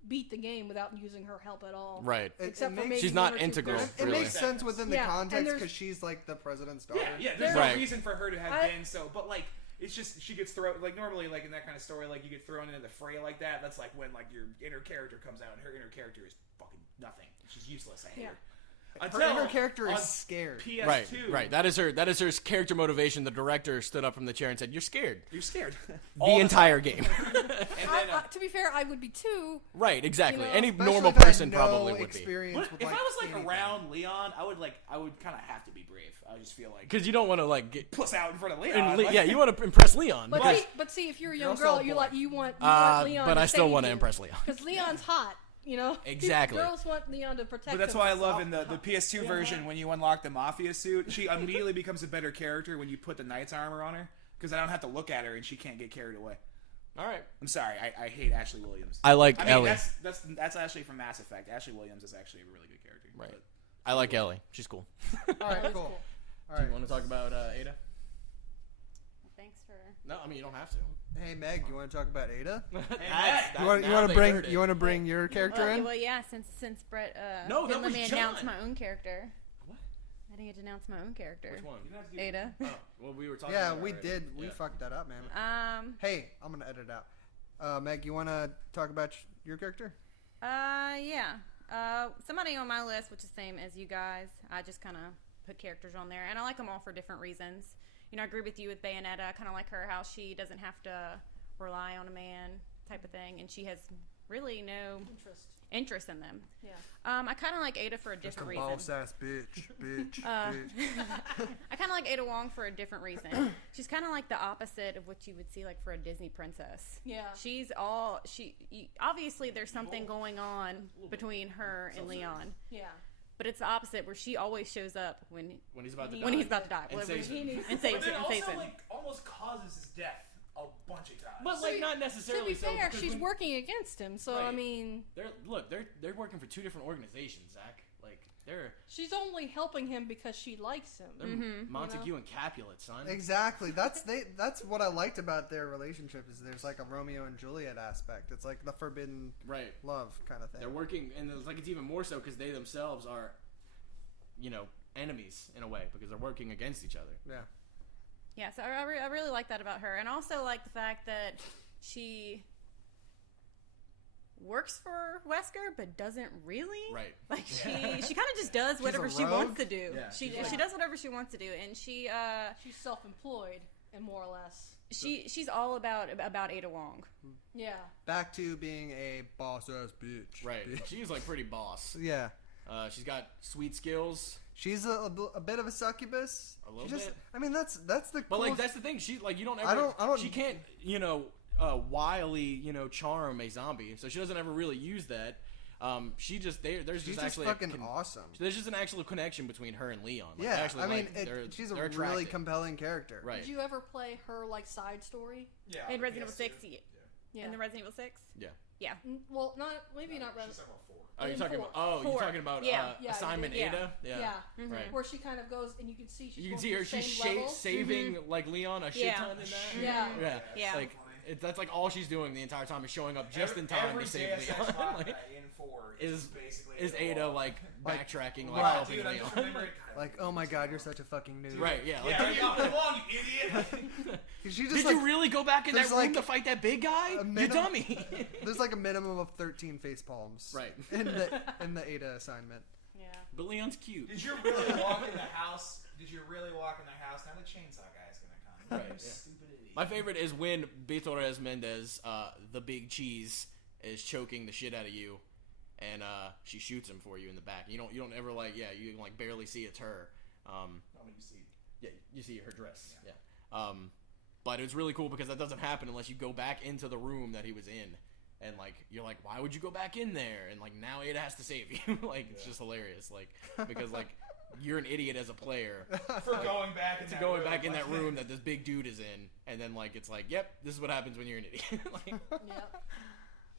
beat the game without using her help at all. Right. Except for makes- maybe She's one not or two integral, quests. It really. makes sense within the Yeah, and context there's- because she's like the president's daughter. Yeah, there's Right. no reason for her to have I- been so. But like, it's just she gets thrown. Like normally, like in that kind of story, like you get thrown into the fray like that. That's like when like your inner character comes out, and her inner character is fucking nothing. She's useless. I hate Yeah. her. Her Until inner character on is scared. PS2, Right. That is her character motivation. The director stood up from the chair and said, "You're scared." You're scared. The entire game. And then, To be fair, I would be too. Right, exactly. You know, Any Especially normal if I had person no probably would be. experience what- with, if I was like anything. around Leon, I would kind of have to be brave. I just feel like Because you don't want to like get. puss out in front of Leon. And like- yeah, you want to impress Leon. But because- see, if you're a You're young also girl, a you boy. want Leon. but to I still save want to you. impress Leon. Because Leon's hot. You know. Exactly. Girls want Leon to protect. But that's them. why I love in the PS2 version when you unlock the Mafia suit, she immediately becomes a better character when you put the Knight's armor on her. Because I don't have to look at her and she can't get carried away. All right. I'm sorry, I hate Ashley Williams. I like I mean, Ellie. that's Ashley from Mass Effect. Ashley Williams is actually a really good character. Right. But I like Ellie. She's cool. All right, That's cool. cool. All Do right. you want to talk about Ada? Thanks for. No, I mean you don't have to. Hey Meg, you want to talk about Ada? That's- You want now to they bring heard it. your character Well, in? well, yeah. Since Brett No, that didn't let was me announce John. my own character. What? I didn't get to announce my own character. Which one? Ada. Oh, well, we were talking. Yeah, about it we already. did. We Yeah. fucked that up, man. Hey, I'm gonna edit it out. Meg, you want to talk about your character? Yeah. Somebody on my list, which is the same as you guys. I just kind of put characters on there, and I like them all for different reasons. You know, I agree with you with Bayonetta. I kind of like her how she doesn't have to rely on a man type of thing, and she has really no interest in them. Yeah. I kind of like Ada for a different reason. ass bitch, bitch, I kind of like Ada Wong for a different reason. She's kind of like the opposite of what you would see like for a Disney princess. Yeah. Obviously there's something going on between her and Leon, Yeah. but it's the opposite where she always shows up when When he's about to die. he's about to die. And Whatever saves he him. needs and saves then him. also him. like almost causes his death a bunch of times. But like not To necessarily. be fair, so, because she's when- working against him, so I Right. mean, They're working for two different organizations, Zach. Like they're she's only helping him because she likes him. Montague and Capulet, son. Exactly. That's what I liked about their relationship is there's like a Romeo and Juliet aspect. It's like the forbidden Right. love kind of thing. They're working, and it's even more so because they themselves are, enemies in a way because they're working against each other. Yeah. Yeah, so I really like that about her, and also like the fact that she works for Wesker but doesn't really. Right. Like she kind of just does whatever a she rogue? wants to do. Yeah, She she's she does whatever she wants to do, and she She's self-employed, and more or less. she's all about Ada Wong. Yeah. Back to being a boss ass bitch. Right. Bitch. She's like pretty boss. Yeah. She's got sweet skills. She's a bit of a succubus. A little She just, bit. I mean, that's the. But like coolest- that's the thing. She like you don't ever. I don't- She can't wily charm a zombie. So she doesn't ever really use that. She just there's She's just just actually fucking awesome. There's just an actual connection between her and Leon. Like, Yeah, actually, I mean, like, she's a they're really attracted. compelling character. Right. Did you ever play her like side story? Yeah. In Resident Evil PS2. 6, Yeah. in the Resident Evil 6. Yeah. Yeah. Well, not maybe not She's Resident. talking about 4. Oh, you're In talking four. about. Oh, you're Four. talking about Yeah. Yeah, Assignment yeah. Ada. Yeah. Mhm. Right. Where she kind of goes and you can see she's You can going see her. through the She's same level. saving like Leon a shit Yeah. ton in that. Yeah. Yeah. Yeah. Like that's like all she's doing the entire time is showing up just in time Every to save Deus Ex Leon. Machina Like, in 4 is basically is Ada Wong. like backtracking, like Right. helping Dude, I just Leon? remember it. Like, oh my god, you're such a fucking noob. Right. Yeah. Like, Yeah, Ada Wong, you idiot. She just did like, you really go back in that there's, room like, to fight that big guy? a You minimum- dummy. There's like a minimum of 13 face palms. Right. In the Ada assignment. Yeah. But Leon's cute. Did you really walk in the house? Did you really walk in the house? Now the chainsaw guy's gonna come. Right, You yeah. stupid idiot. My favorite is when Beto Reyes Mendez, the big cheese, is choking the shit out of you, and she shoots him for you in the back. You don't ever you can like barely see it's her. I mean, you see. Yeah, you see her dress. Yeah. But it's really cool because that doesn't happen unless you go back into the room that he was in, and like you're like, why would you go back in there? And like now Ada has to save you. Like it's just hilarious. Like because like you're an idiot as a player. For going back in To that going room, back in like- that room that this big dude is in, and then like it's like, yep, this is what happens when you're an idiot. Like, Yeah.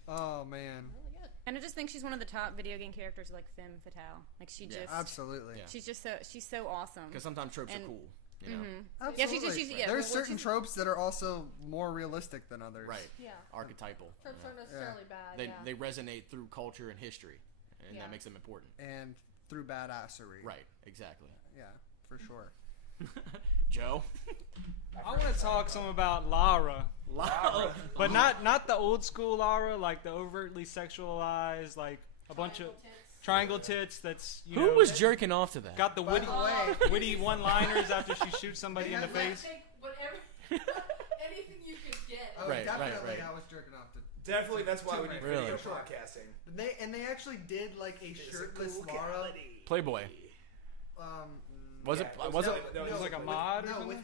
Oh man. Really good. And I just think she's one of the top video game characters, like femme fatale. Like she Yeah, just, Absolutely. Yeah. she's so awesome. because sometimes tropes And- are cool, you know. Absolutely. Yeah, she's yeah. There's well, certain she's- tropes that are also more realistic than others. Right, Yeah. archetypal. Tropes you know. aren't necessarily bad. They yeah. they resonate through culture and history, and Yeah. that makes them important. And through badassery. Right, exactly. Yeah, for sure. Joe, I want to talk some about Lara, Lara. but not the old school Lara, like the overtly sexualized, like a bunch of triangle tits. That's you Who know, was jerking off to that? got the By witty, the way, witty one-liners after she shoots somebody in the face. Take whatever, anything you can get. Oh, Right, definitely, right. I was jerking off to. Definitely, that's why we need Really? video podcasting. And they actually did like a shirtless Lara. Playboy. Was Yeah, it? Was it? No, It was like a mod or No, something?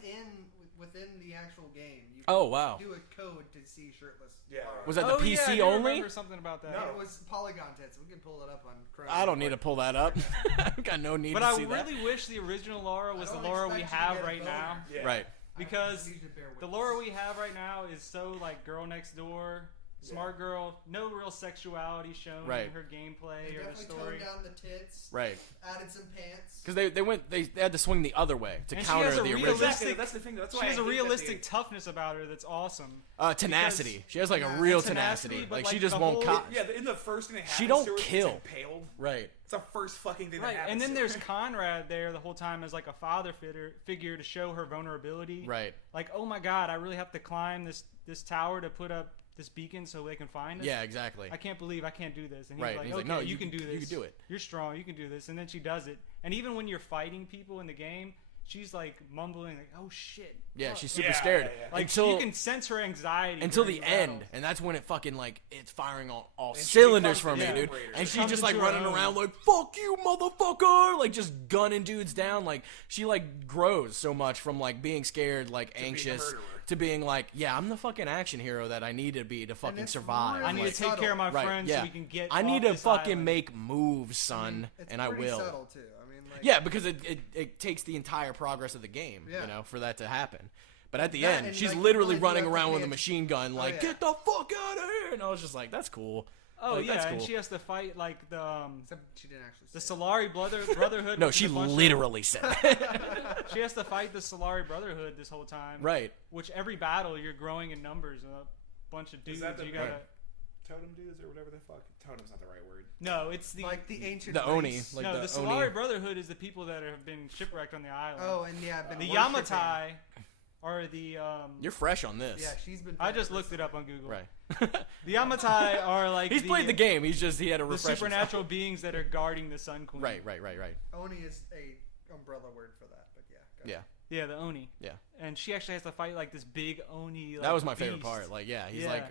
within the actual game. You Oh, wow. Do a code to see shirtless. Yeah. Lara. Was that the Oh, yeah, I PC do only? remember something about that. It was polygon tits. We can pull it up on Chrome. I don't need to pull that up. I've got no need But to I see that. really wish the original Laura was I the don't Laura we expect you to have get a right boner. now. Yeah. Right. Because I need you to bear the witness. Laura we have right now is so like girl next door, smart girl, no real sexuality shown Right. in her gameplay They or the definitely story. toned down the tits. Right. Added some pants. Because they had to swing the other way to And she counter has a the real- original. realistic- That's the thing. That's why She has I a hate that realistic they- toughness about her that's awesome. Tenacity. Because- She has like a Yeah, real tenacity, tenacity. but, Like she like, just the won't whole- cop. Yeah, in the first thing that happens She don't to her, kill. She's impaled. Right. It's the first fucking thing Right, that happens. and then to there's her. Conrad there the whole time as like a father figure to show her vulnerability. Right. Like, oh my god, I really have to climb this tower to put up this beacon so they can find us. Yeah. Exactly. I can't believe I can't do this. And he's Right, like, he's okay, like, no, you you can do can- this. you can do it. You're strong. You can do this. And then she does it. And even when you're fighting people in the game, she's like mumbling, like, oh shit. Yeah. fuck." She's super Yeah, scared yeah, yeah. Like, until you can sense her anxiety until during the battle. end, and that's when it fucking like it's firing all And she cylinders becomes for me, the dude. Tomb Raider. And she's Comes just like into her running own. around like "fuck you, motherfucker!" Like just gunning dudes down. Like she like grows so much from like being scared, like being a anxious, murderer. to being like, yeah, I'm the fucking action hero that I need to be to fucking it's survive. really I need Like, to take care of my right, friends yeah. so we can get I off need to this fucking island. make moves, son, It's and I pretty will. subtle too. I mean, like, Yeah, because it takes the entire progress of the game, Yeah. you know, for that to happen. But at the That end, and, she's like, you literally really do running have to around pay with a att- machine gun, like, yeah. get the fuck out of here! And I was just like, that's cool. Oh Like, yeah, that's and cool. she has to fight like the Except she didn't actually. the say it. Solari Brotherhood. No, which she is a bunch of- literally said that. She has to fight the Solari Brotherhood this whole time. Right. Which every battle you're growing in numbers. A bunch of dudes. Is that the You gotta. Right. totem dudes or whatever the fuck. Totem's not the right word. No, it's the Like the ancient. The Oni. race. Like no. The the Solari Oni. Brotherhood is the people that have been shipwrecked on the island. Oh, and yeah, I've been the worshiping- Yamatai are the. You're fresh on this. Yeah, she's been. I just looked it up on Google. Right. The Yamatai are like He's played the game. He had a the refresh. supernatural beings that are guarding the Sun Queen. Right. Oni is a umbrella word for that, but yeah. Go Yeah. ahead. Yeah, the Oni. Yeah. And she actually has to fight like this big Oni. Like, That was my favorite beast. part. Like, yeah, he's Yeah. like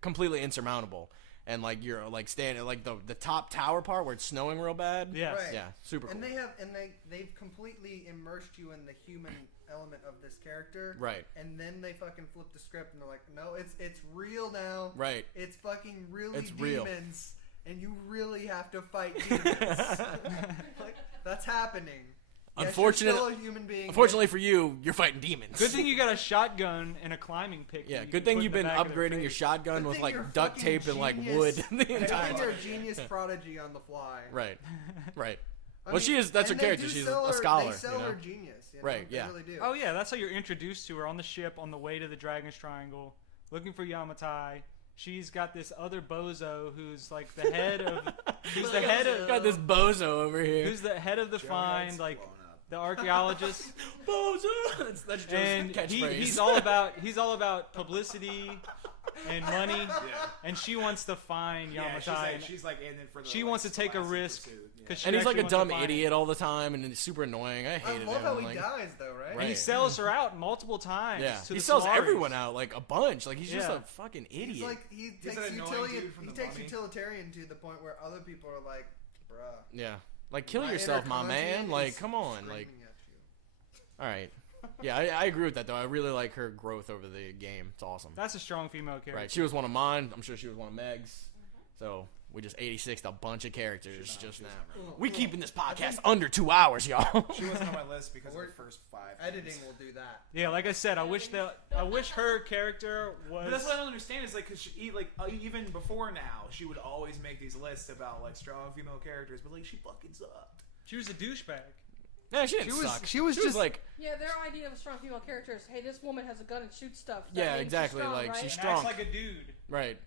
completely insurmountable, and like you're like standing like the top tower part where it's snowing real bad. Yes. Right. Yeah, super cool. And they've completely immersed you in the human element of this character. Right. And then they fucking flip the script and they're like, no, it's real now. Right. It's fucking really It's real. demons, and you really have to fight demons. Like, that's happening. Yes, you're still a human being. Unfortunately for you, you're fighting demons. Good thing you got a shotgun and a climbing pick. Yeah, that you good can thing put you've in been the back of their upgrading your face. shotgun Good with thing like you're duct fucking tape and like genius. wood the Good entire thing you're a time. genius prodigy on the fly. Right. Right. I Well, mean, she is. That's her and they character. do She's sell a her- scholar. They sell you know? her genius. You know? Right, They yeah. really do. Oh yeah, that's how you're introduced to her on the ship on the way to the Dragon's Triangle, looking for Yamatai. She's got this other bozo who's like the head of who's the head of Got this bozo over here. who's the head of the Joe find, Head's like blown up. the archaeologist. Bozo. That's Joe's And catchphrase. he's all about publicity and money, and she wants to find Yeah, Yamatai. she's like in it for the. She like, wants to take a scholastic risk, pursuit, yeah. 'cause she and he's like actually a wants to dumb find it. idiot all the time, and it's super annoying. I I hated love him. how he like, dies, though, right? And he Right. sells her out multiple times. Yeah, to he the sells Solaris. everyone out like a bunch. Like he's just Yeah. a fucking idiot. He's like he He's takes an annoying utilitarian. dude from He the takes Mummy. utilitarian to the point where other people are like, "Bruh, yeah, like kill my yourself, inner my man. Kantian Like, is come on. Like, screaming at you." all right. Yeah, I agree with that though. I really like her growth over the game. It's awesome. That's a strong female character. Right. She was one of mine. I'm sure she was one of Meg's. So we just 86'd a bunch of characters just now. We keeping this podcast under 2 hours, y'all. She wasn't on my list because of We're- the first 5. Editing will do that. Yeah, like I said, I wish her character was. But that's what I don't understand is like because even before now she would always make these lists about like strong female characters, but like she fucking sucked. She was a douchebag. Yeah, she didn't She was- suck. she was just- like, Yeah, their idea of a strong female character is, hey, this woman has a gun and shoots stuff. That Yeah, means she's exactly, strong, like, right? she's And strong. acts like a dude right.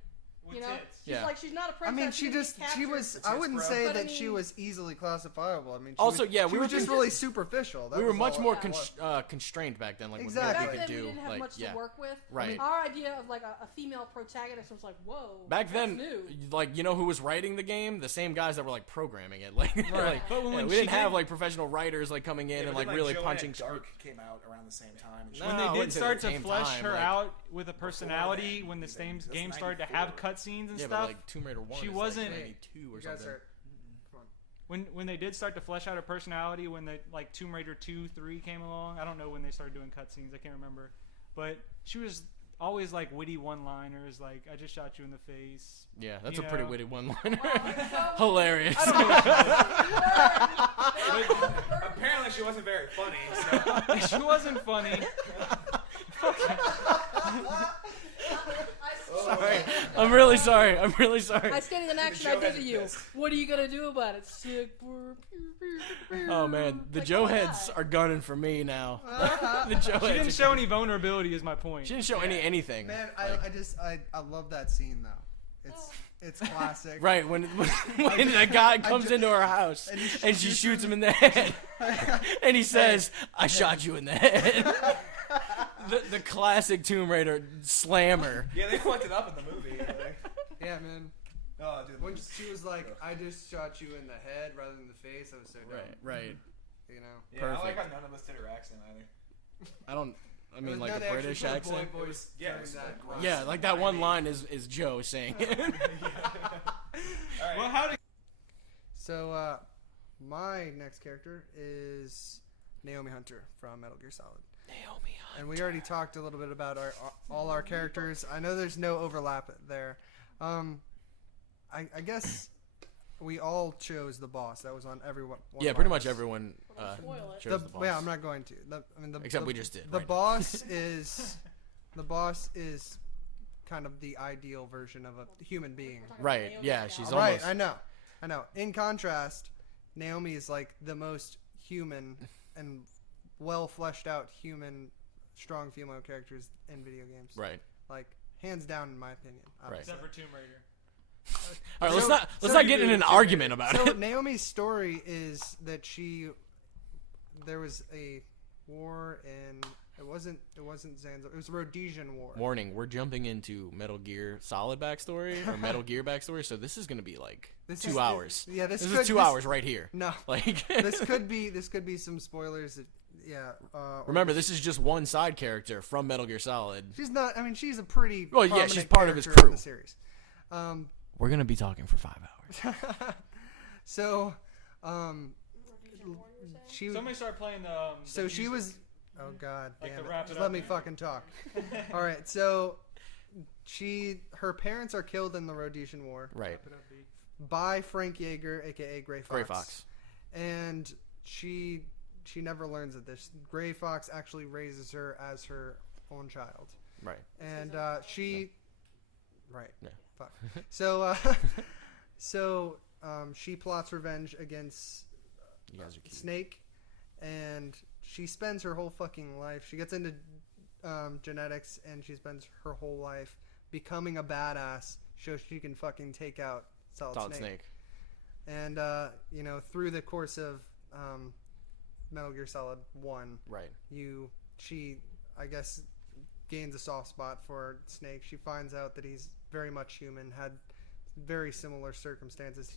with You know, tits. she's Yeah. like she's not a I princess. mean, she gets she captured. was. It's I wouldn't bro. say But I that she mean- was easily classifiable. I mean, she Also, was, yeah, she we was were just con- really superficial. That We were was much all more it was. constrained back then. Like Exactly. with Back what we then, could we do. didn't have like, much yeah. to work with. Right. Our idea of like a female protagonist was like, whoa. Back that's then, new. like you know who was writing the game? The same guys that were like programming it. Like, like But when yeah, we she didn't have did- like professional writers like coming in and like really punching. Dark came out around the same time. And she- No, When I they wouldn't did say start at the to same flesh time, her like- out with a personality, then, when the even. same That's game started to 94. have cutscenes and Yeah, stuff. but like Tomb Raider 1 she is wasn't- like 92 or You guys something. are. Come on. When they did start to flesh out her personality, when the like Tomb Raider 2, 3 came along, I don't know when they started doing cutscenes. I can't remember, but she was always like witty one-liners, like "I just shot you in the face." Yeah, that's You a pretty know. witty one-liner. So- Hilarious. Apparently, she wasn't very funny. So. She wasn't funny. Sorry. I'm really sorry. I'm really sorry. I stated an action Joe I did Head's to you. pissed. What are you gonna do about it? Sick. Oh man, the Like, Joe oh my heads God. are gunning for me now. The Joe She heads didn't are show any vulnerability, is my point. She didn't show anything. Man, Like- I love that scene though. It's classic. Right when a guy comes into her house and she shoots him in the head, and he says, "I shot you in the head." The classic Tomb Raider slammer. Yeah, they fucked it up in the movie. Like, Yeah, man. oh, dude. When she was like, "I just shot you in the head rather than the face," I was so dumb. Right. You know. Yeah, I like perfect. how none of us did her accent either. I don't. I It mean, was like none a actually British put a accent. boy voice Yeah, it during was that. like grunt. Yeah, like that one line is Joe saying it. All right. Well, how did So, my next character is Naomi Hunter from Metal Gear Solid. Naomi. And we already talked a little bit about all our characters. I know there's no overlap there. I guess we all chose the boss. That was on everyone. Yeah, pretty much everyone Spoil it. chose the boss. Yeah, I'm not going to. Except we just did, The right? boss is kind of the ideal version of a human being. Right. Yeah, she's Right, almost. I know. In contrast, Naomi is like the most human and well fleshed out human, strong female characters in video games. Right. Like hands down, in my opinion. Right. except for Tomb Raider? All right, let's So- not so not you get in do an Tomb argument about So it. Naomi's story is that there was war in it wasn't Zanzibar. It was Rhodesian War. Warning: we're jumping into Metal Gear Solid backstory or Metal Gear backstory, so this is gonna be like This 2 is- hours. Yeah, This could- is 2 hours right here. No, Like, this could be some spoilers. Yeah. Or remember, this is just one side character from Metal Gear Solid. she's not. I mean, she's a pretty. Well, yeah, prominent she's part of his character in crew. the series. We're gonna be talking for 5 hours. So, Somebody started playing the. so the she music. was. Oh God, Like damn to it! wrap it Just up, let me man. fucking talk. All right, so her parents are killed in the Rhodesian War Right. Wrap it up, B. by Frank Yeager, aka Gray Fox. Gray Fox. And she never learns of this. Gray Fox actually raises her as her own child, Right. and she, right, Yeah. fuck. So, she plots revenge against You guys are cute. Snake, and she spends her whole fucking life. She gets into genetics, and she spends her whole life becoming a badass, so she can fucking take out Solid Snake. And through the course of Metal Gear Solid 1, Right. she I guess gains a soft spot for Snake. She finds out that he's very much human, had very similar circumstances,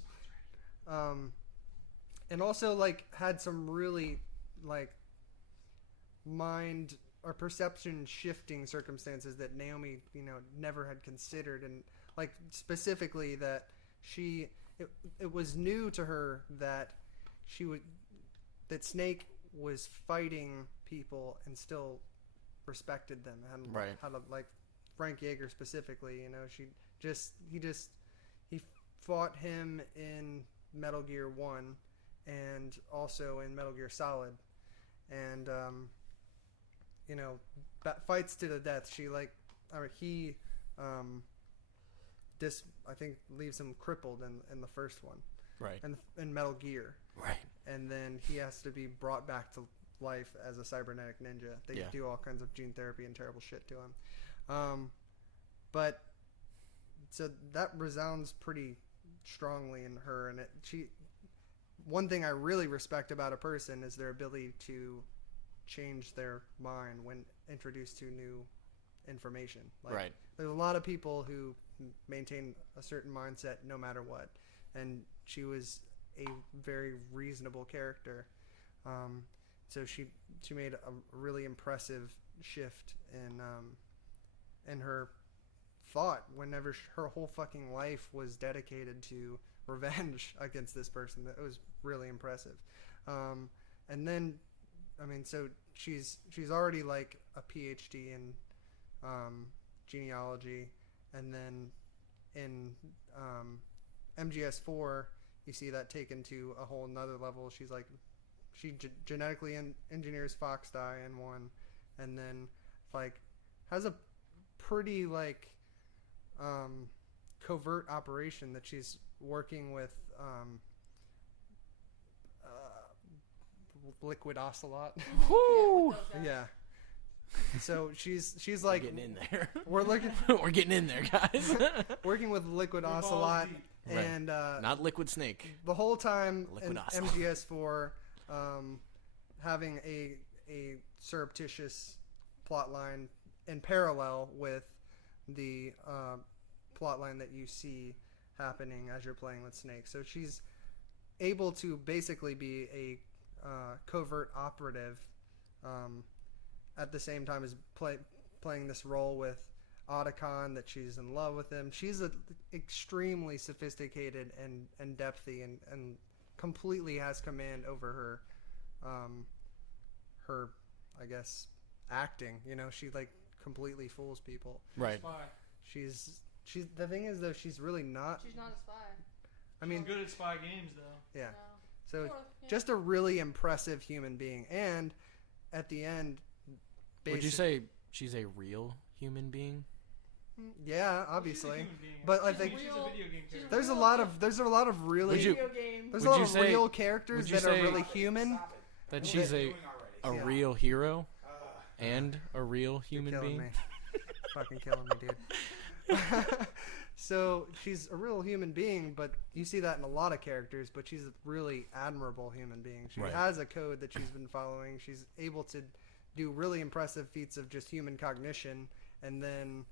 and also like had some really like mind or perception shifting circumstances that Naomi never had considered, and like specifically that it was new to her that that Snake was fighting people and still respected them, and Right. how to, like Frank Yeager specifically, he fought him in Metal Gear 1 and also in Metal Gear Solid, and fights to the death. He I think leaves him crippled in the first one, Right. and in Metal Gear, Right. and then he has to be brought back to life as a cybernetic ninja. They Yeah. do all kinds of gene therapy and terrible shit to him, but so that resounds pretty strongly in her, and one thing I really respect about a person is their ability to change their mind when introduced to new information. Like, Right. There's a lot of people who maintain a certain mindset no matter what, and she was a very reasonable character. So she made a really impressive shift in her thought whenever her whole fucking life was dedicated to revenge against this person. That was really impressive. And then, so she's already like a PhD in genealogy, and then in MGS4 you see that taken to a whole nother level. She genetically engineers Fox die in 1, and then like has a pretty like covert operation that she's working with Liquid Ocelot. Woo! Yeah. So she's We're like getting in there. we're looking We're getting in there, guys. working with Liquid We're balls Ocelot, deep. Right. and Not Liquid Snake. the whole time in Liquid Ocelot. MGS4, having a surreptitious plot line in parallel with the plot line that you see happening as you're playing with Snake. So she's able to basically be a covert operative at the same time as playing this role with Otacon, that she's in love with him. She's extremely sophisticated and depthy, and completely has command over her I guess acting. She like completely fools people. Right. Spy. She's the thing is though, she's really not. She's not a spy. I mean, She's good at spy games though. yeah. No. So Sort of, yeah. just a really impressive human being, and at the end, Would you say she's a real human being? Yeah, She's a obviously. human being. But I She's think a video game character. there's a lot of really Would you- Video game. there's would a lot you of say- real characters would you that are say- really human. Stop it. That What she's are a you doing already? Yeah. real hero Ugh. and a real human You're killing being. me. Fucking killing me, dude. So she's a real human being, but you see that in a lot of characters. But she's a really admirable human being. She Right. has a code that she's been following. She's able to do really impressive feats of just human cognition, and then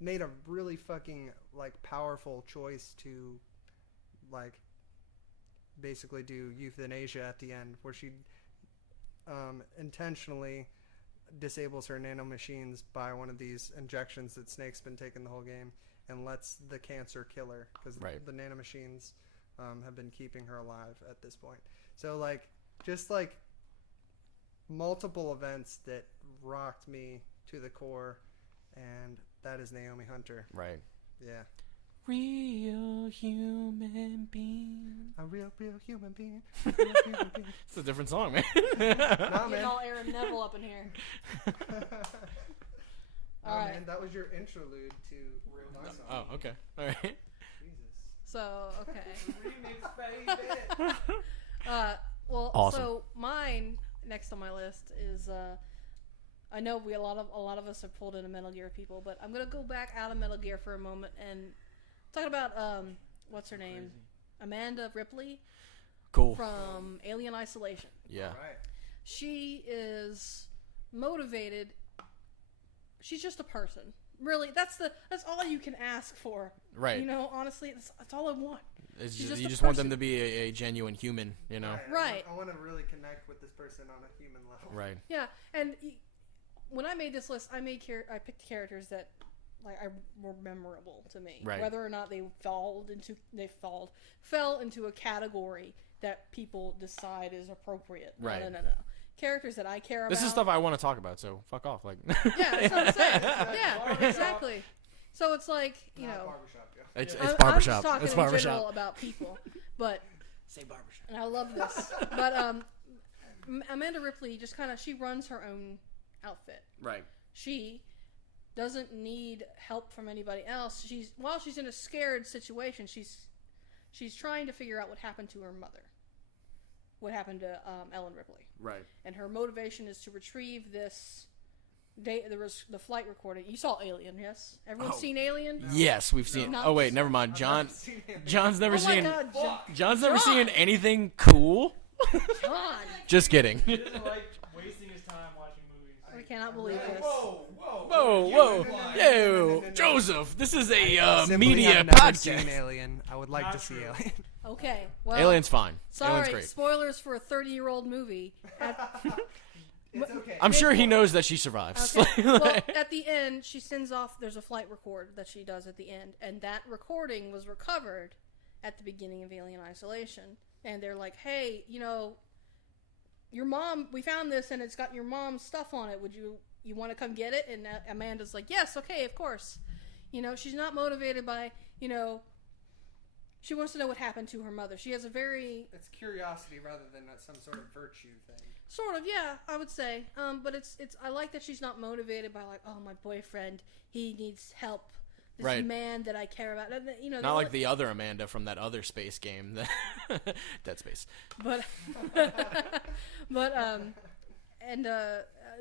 made a really fucking like powerful choice to like basically do euthanasia at the end, where she intentionally disables her nanomachines by one of these injections that Snake's been taking the whole game, and lets the cancer kill her, because Right. the nanomachines have been keeping her alive at this point. So like just like multiple events that rocked me to the core, and that is Naomi Hunter. Right. Yeah, Real human being. a real human being. A real human being. It's a different song, man. Nah, Getting man. all Aaron Neville up in here. Nah, All right. man, that was your interlude to my song. Oh, okay. All right. Jesus. So okay. Remix, baby. Well, Awesome. so mine next on my list is I know a lot of us have pulled into Metal Gear people, but I'm gonna go back out of Metal Gear for a moment and talk about what's her name, Amanda Ripley Cool. from Alien Isolation. Yeah. All right. She is motivated. She's just a person. Really, that's all you can ask for. Right. You know, honestly, that's all I want. It's She's just, just you a just want them person. to be a genuine human, you know? Right. I want to really connect with this person on a human level. Right. Yeah, and when I made this list, I picked characters that were memorable to me. Right. Whether or not they fell into a category that people decide is appropriate. Right. No. Characters that I care about. This is stuff I want to talk about, so fuck off. Like. Yeah, that's what I'm saying. Yeah, exactly. So it's like, you Not know, barbershop, Joe. It's I'm barbershop. just talking It's in barbershop. general about people, but Say barbershop. and I love this. But Amanda Ripley just she runs her own outfit. Right. She doesn't need help from anybody else. While she's in a scared situation, she's trying to figure out what happened to her mother. What happened to Ellen Ripley. Right. And her motivation is to retrieve this. There was the flight recording. You saw Alien, yes? Everyone's Oh. seen Alien? Yes, we've seen. No. Oh wait, never mind. I've seen him. John's never Oh my seen. God, John's never John! seen anything cool. John! Just kidding. He doesn't like wasting his time watching movies. I cannot believe this. Whoa. Whoa, yo, Joseph. This is a Simply media have never seen podcast. Alien. I would like Not to see true. Alien. Okay, well, Alien's fine. Alien's sorry, great. spoilers for a 30-year-old movie. It's okay. I'm sure he knows that she survives. Okay. Well, at the end, she sends off. There's a flight record that she does at the end, and that recording was recovered at the beginning of Alien Isolation. And they're like, "Hey, your mom. We found this, and it's got your mom's stuff on it. Would you want to come get it?" And Amanda's like, "Yes, okay, of course." She's not motivated by She wants to know what happened to her mother. She has a very It's curiosity rather than some sort of virtue thing. sort of, yeah, I would say. But it's I like that she's not motivated by like, oh, my boyfriend, he needs help. This Right. man that I care about. Not like the other Amanda from that other space game, Dead Space. But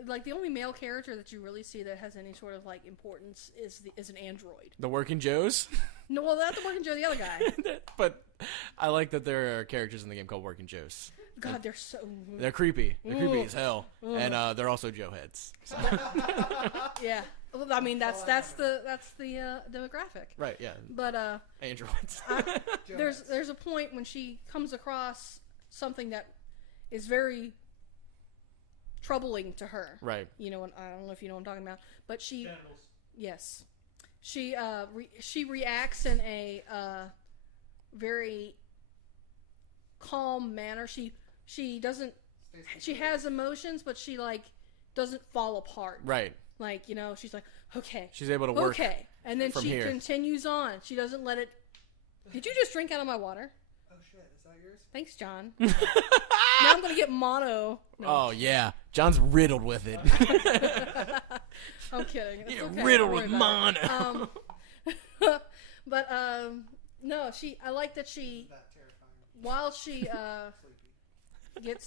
like the only male character that you really see that has any sort of like importance is an android. The Working Joes. No, well, that's the Working Joe, the other guy. But I like that there are characters in the game called Working Joes. God, they're so. They're creepy. They're creepy Ooh. as hell, and they're also Joe heads. So. Yeah, well, I mean that's the demographic. Right? Yeah. But Androids. there's a point when she comes across something that is very troubling to her. Right. And I don't know if you know what I'm talking about, but she Genitals. yes, she reacts in a very calm manner. She doesn't. She has emotions, but she doesn't fall apart. Right. She's like, okay. She's able to work. Okay. And then from she here. continues on. She doesn't let it. Did you just drink out of my water? Oh shit, is that yours? Thanks, John. Now I'm going to get mono. No, Oh yeah, John's riddled with it. I'm kidding. It's Yeah, okay. riddled Don't worry with about it. mono. But no, I like that she, That terrifying. while she Sleepy.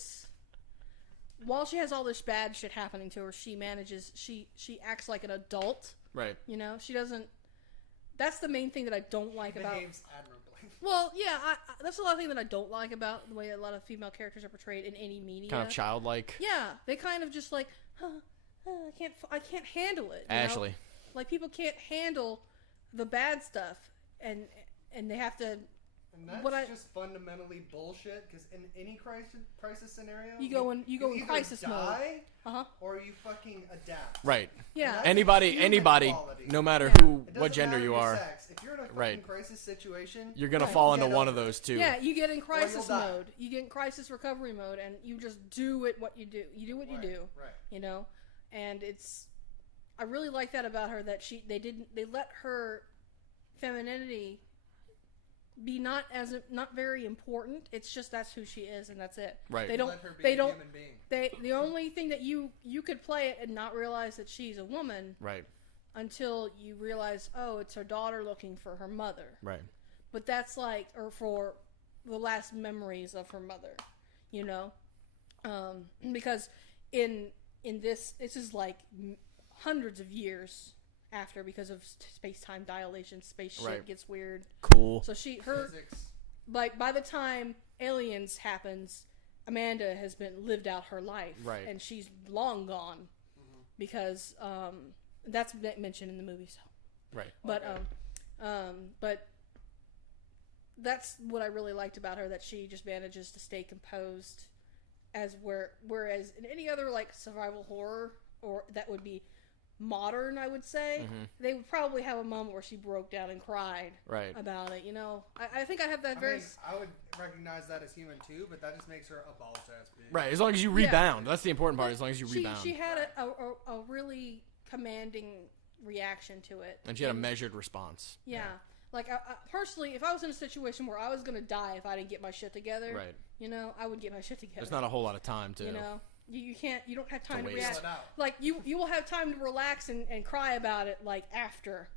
while she has all this bad shit happening to her, she acts like an adult. Right. She doesn't. That's the main thing that I don't like about. Behaves admirably. Well, yeah, that's a lot of things that I don't like about the way a lot of female characters are portrayed in any media. Kind of childlike. Yeah, they kind of just like, I can't handle it. you know? Ashley. Like people can't handle the bad stuff, and they have to. And that's What I- just fundamentally bullshit. Because in any crisis scenario, You go in either crisis mode. die Uh-huh. or you fucking adapt. Right. Yeah. That's Anybody, human quality. no matter Yeah. who, It what doesn't gender matter you your are, sex. If you're in a fucking Right. crisis situation, you're gonna Right. fall into Get one of over those two. Yeah, you get in crisis die. mode. You get in crisis recovery mode, and you just do it. What you do, you do what you Right, do. right. You know, and I really like that about her that they let her femininity be not very important. It's just that's who she is, and that's it. Right. They don't. Let her be They a don't. human being. The only thing that you could play it and not realize that she's a woman Right. until you realize, oh, it's her daughter looking for her mother. Right. But that's like, or for the last memories of her mother, you know, because in this is like hundreds of years after, because of space-time dilation, space shit Right. gets weird. Cool. So her Physics. like by the time Aliens happens, Amanda has lived out her life, Right. and she's long gone because that's mentioned in the movie. So, Right. but but that's what I really liked about her, that she just manages to stay composed, whereas in any other like survival horror or that would be modern, I would say, they would probably have a moment where she broke down and cried Right. about it. You know, I think I have that I very. mean, I would recognize that as human too, but that just makes her a balls ass bitch. Right. As long as you rebound, that's the important part. As long as you she rebound, had a really commanding reaction to it, and she had a measured response. Yeah. Like, I personally, if I was in a situation where I was going to die if I didn't get my shit together, Right. you know, I would get my shit together. There's not a whole lot of time to. You know, you don't have time to waste. react. Chill it out. Like, you will have time to relax and cry about it, like, after.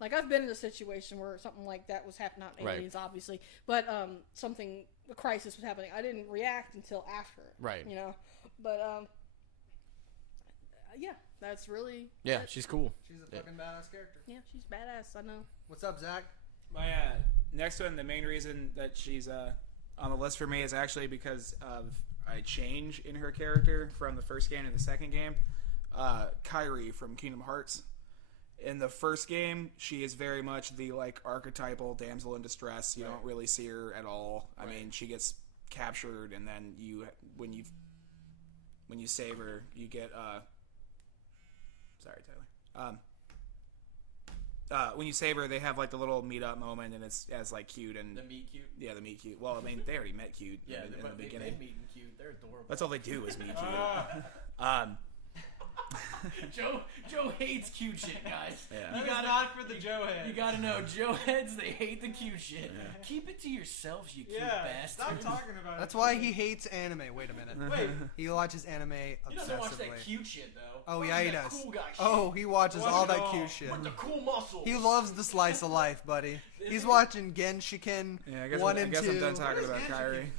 Like, I've been in a situation where something like that was happening, not Right. aliens, obviously, but a crisis was happening. I didn't react until after. Right. You know? But, yeah, that's really... Yeah, she's cool. She's a fucking badass character. Yeah, she's badass, I know. What's up, Zach? My next one, the main reason that she's on the list for me is actually because of a change in her character from the first game to the second game. Kairi from Kingdom Hearts. In the first game, she is very much the like archetypal damsel in distress. You don't really see her at all. I mean, she gets captured, and then when you save her, you get sorry, Tyler. When you save her, they have like the little meet up moment, and it's as like cute and meet cute. yeah, the meet cute. Well, I mean, they already met cute in the beginning. meet cute. They're adorable. That's all they do is meet cute. Joe hates cute shit, guys. Yeah. That is not for the Joe head. You gotta know, Joe heads, they hate the cute shit. Keep it to yourselves, you cute Yeah, bastard. stop talking about That's it. why he hates anime. Wait a minute. Wait, He watches anime He doesn't watch obsessively. that cute shit, though. Oh, Watches yeah, he that does. Cool guy shit. Oh, he watches Watch all it that all. cute shit. With the cool muscles. He loves the slice of life, buddy. He's watching Genshiken Yeah, I guess, 1 I and guess 2. I'm done talking What is about Genshiken? Kyrie.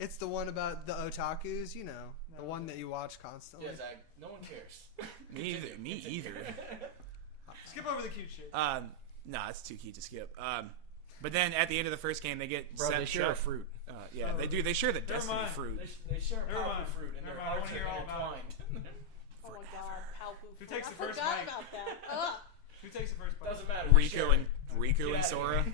It's the one about the otakus, you know, the one that you watch constantly. Yeah, Zach, no one cares. Me either. skip over the cute shit. Nah, it's too cute to skip. But then at the end of the first game, they get Bro, set they share a shut. fruit. Yeah, they do. They share the destiny mind. fruit. They share Never powerful mind. fruit, and Never their mind, I hearts wanna hear are all about intertwined. Oh my god, Palpu. Who takes I the first forgot bite? about that. Ugh. Who takes the first bite? Doesn't matter. they share Riku and it. Get and outta Sora. here.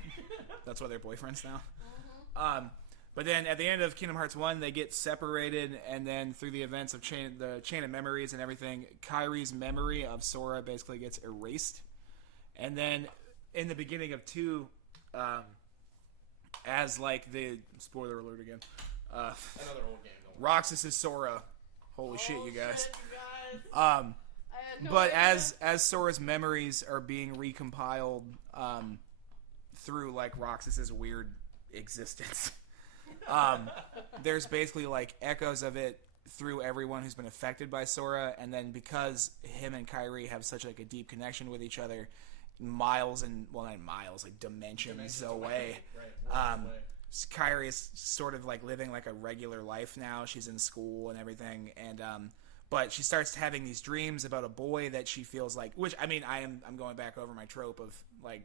That's why they're boyfriends now. But then at the end of Kingdom Hearts 1, they get separated, and then through the events of the chain of memories and everything, Kairi's memory of Sora basically gets erased. And then in the beginning of 2, as like the spoiler alert again, Another old game. Don't Roxas is Sora. Holy shit, you guys. Shit, you guys. I had no But idea. as Sora's memories are being recompiled through like Roxas's weird existence, there's basically like echoes of it through everyone who's been affected by Sora, and then because him and Kairi have such like a deep connection with each other, like dimensions away. Right. Kairi is sort of like living like a regular life now. She's in school and everything, and but she starts having these dreams about a boy that she feels like. Which I mean, I'm going back over my trope of like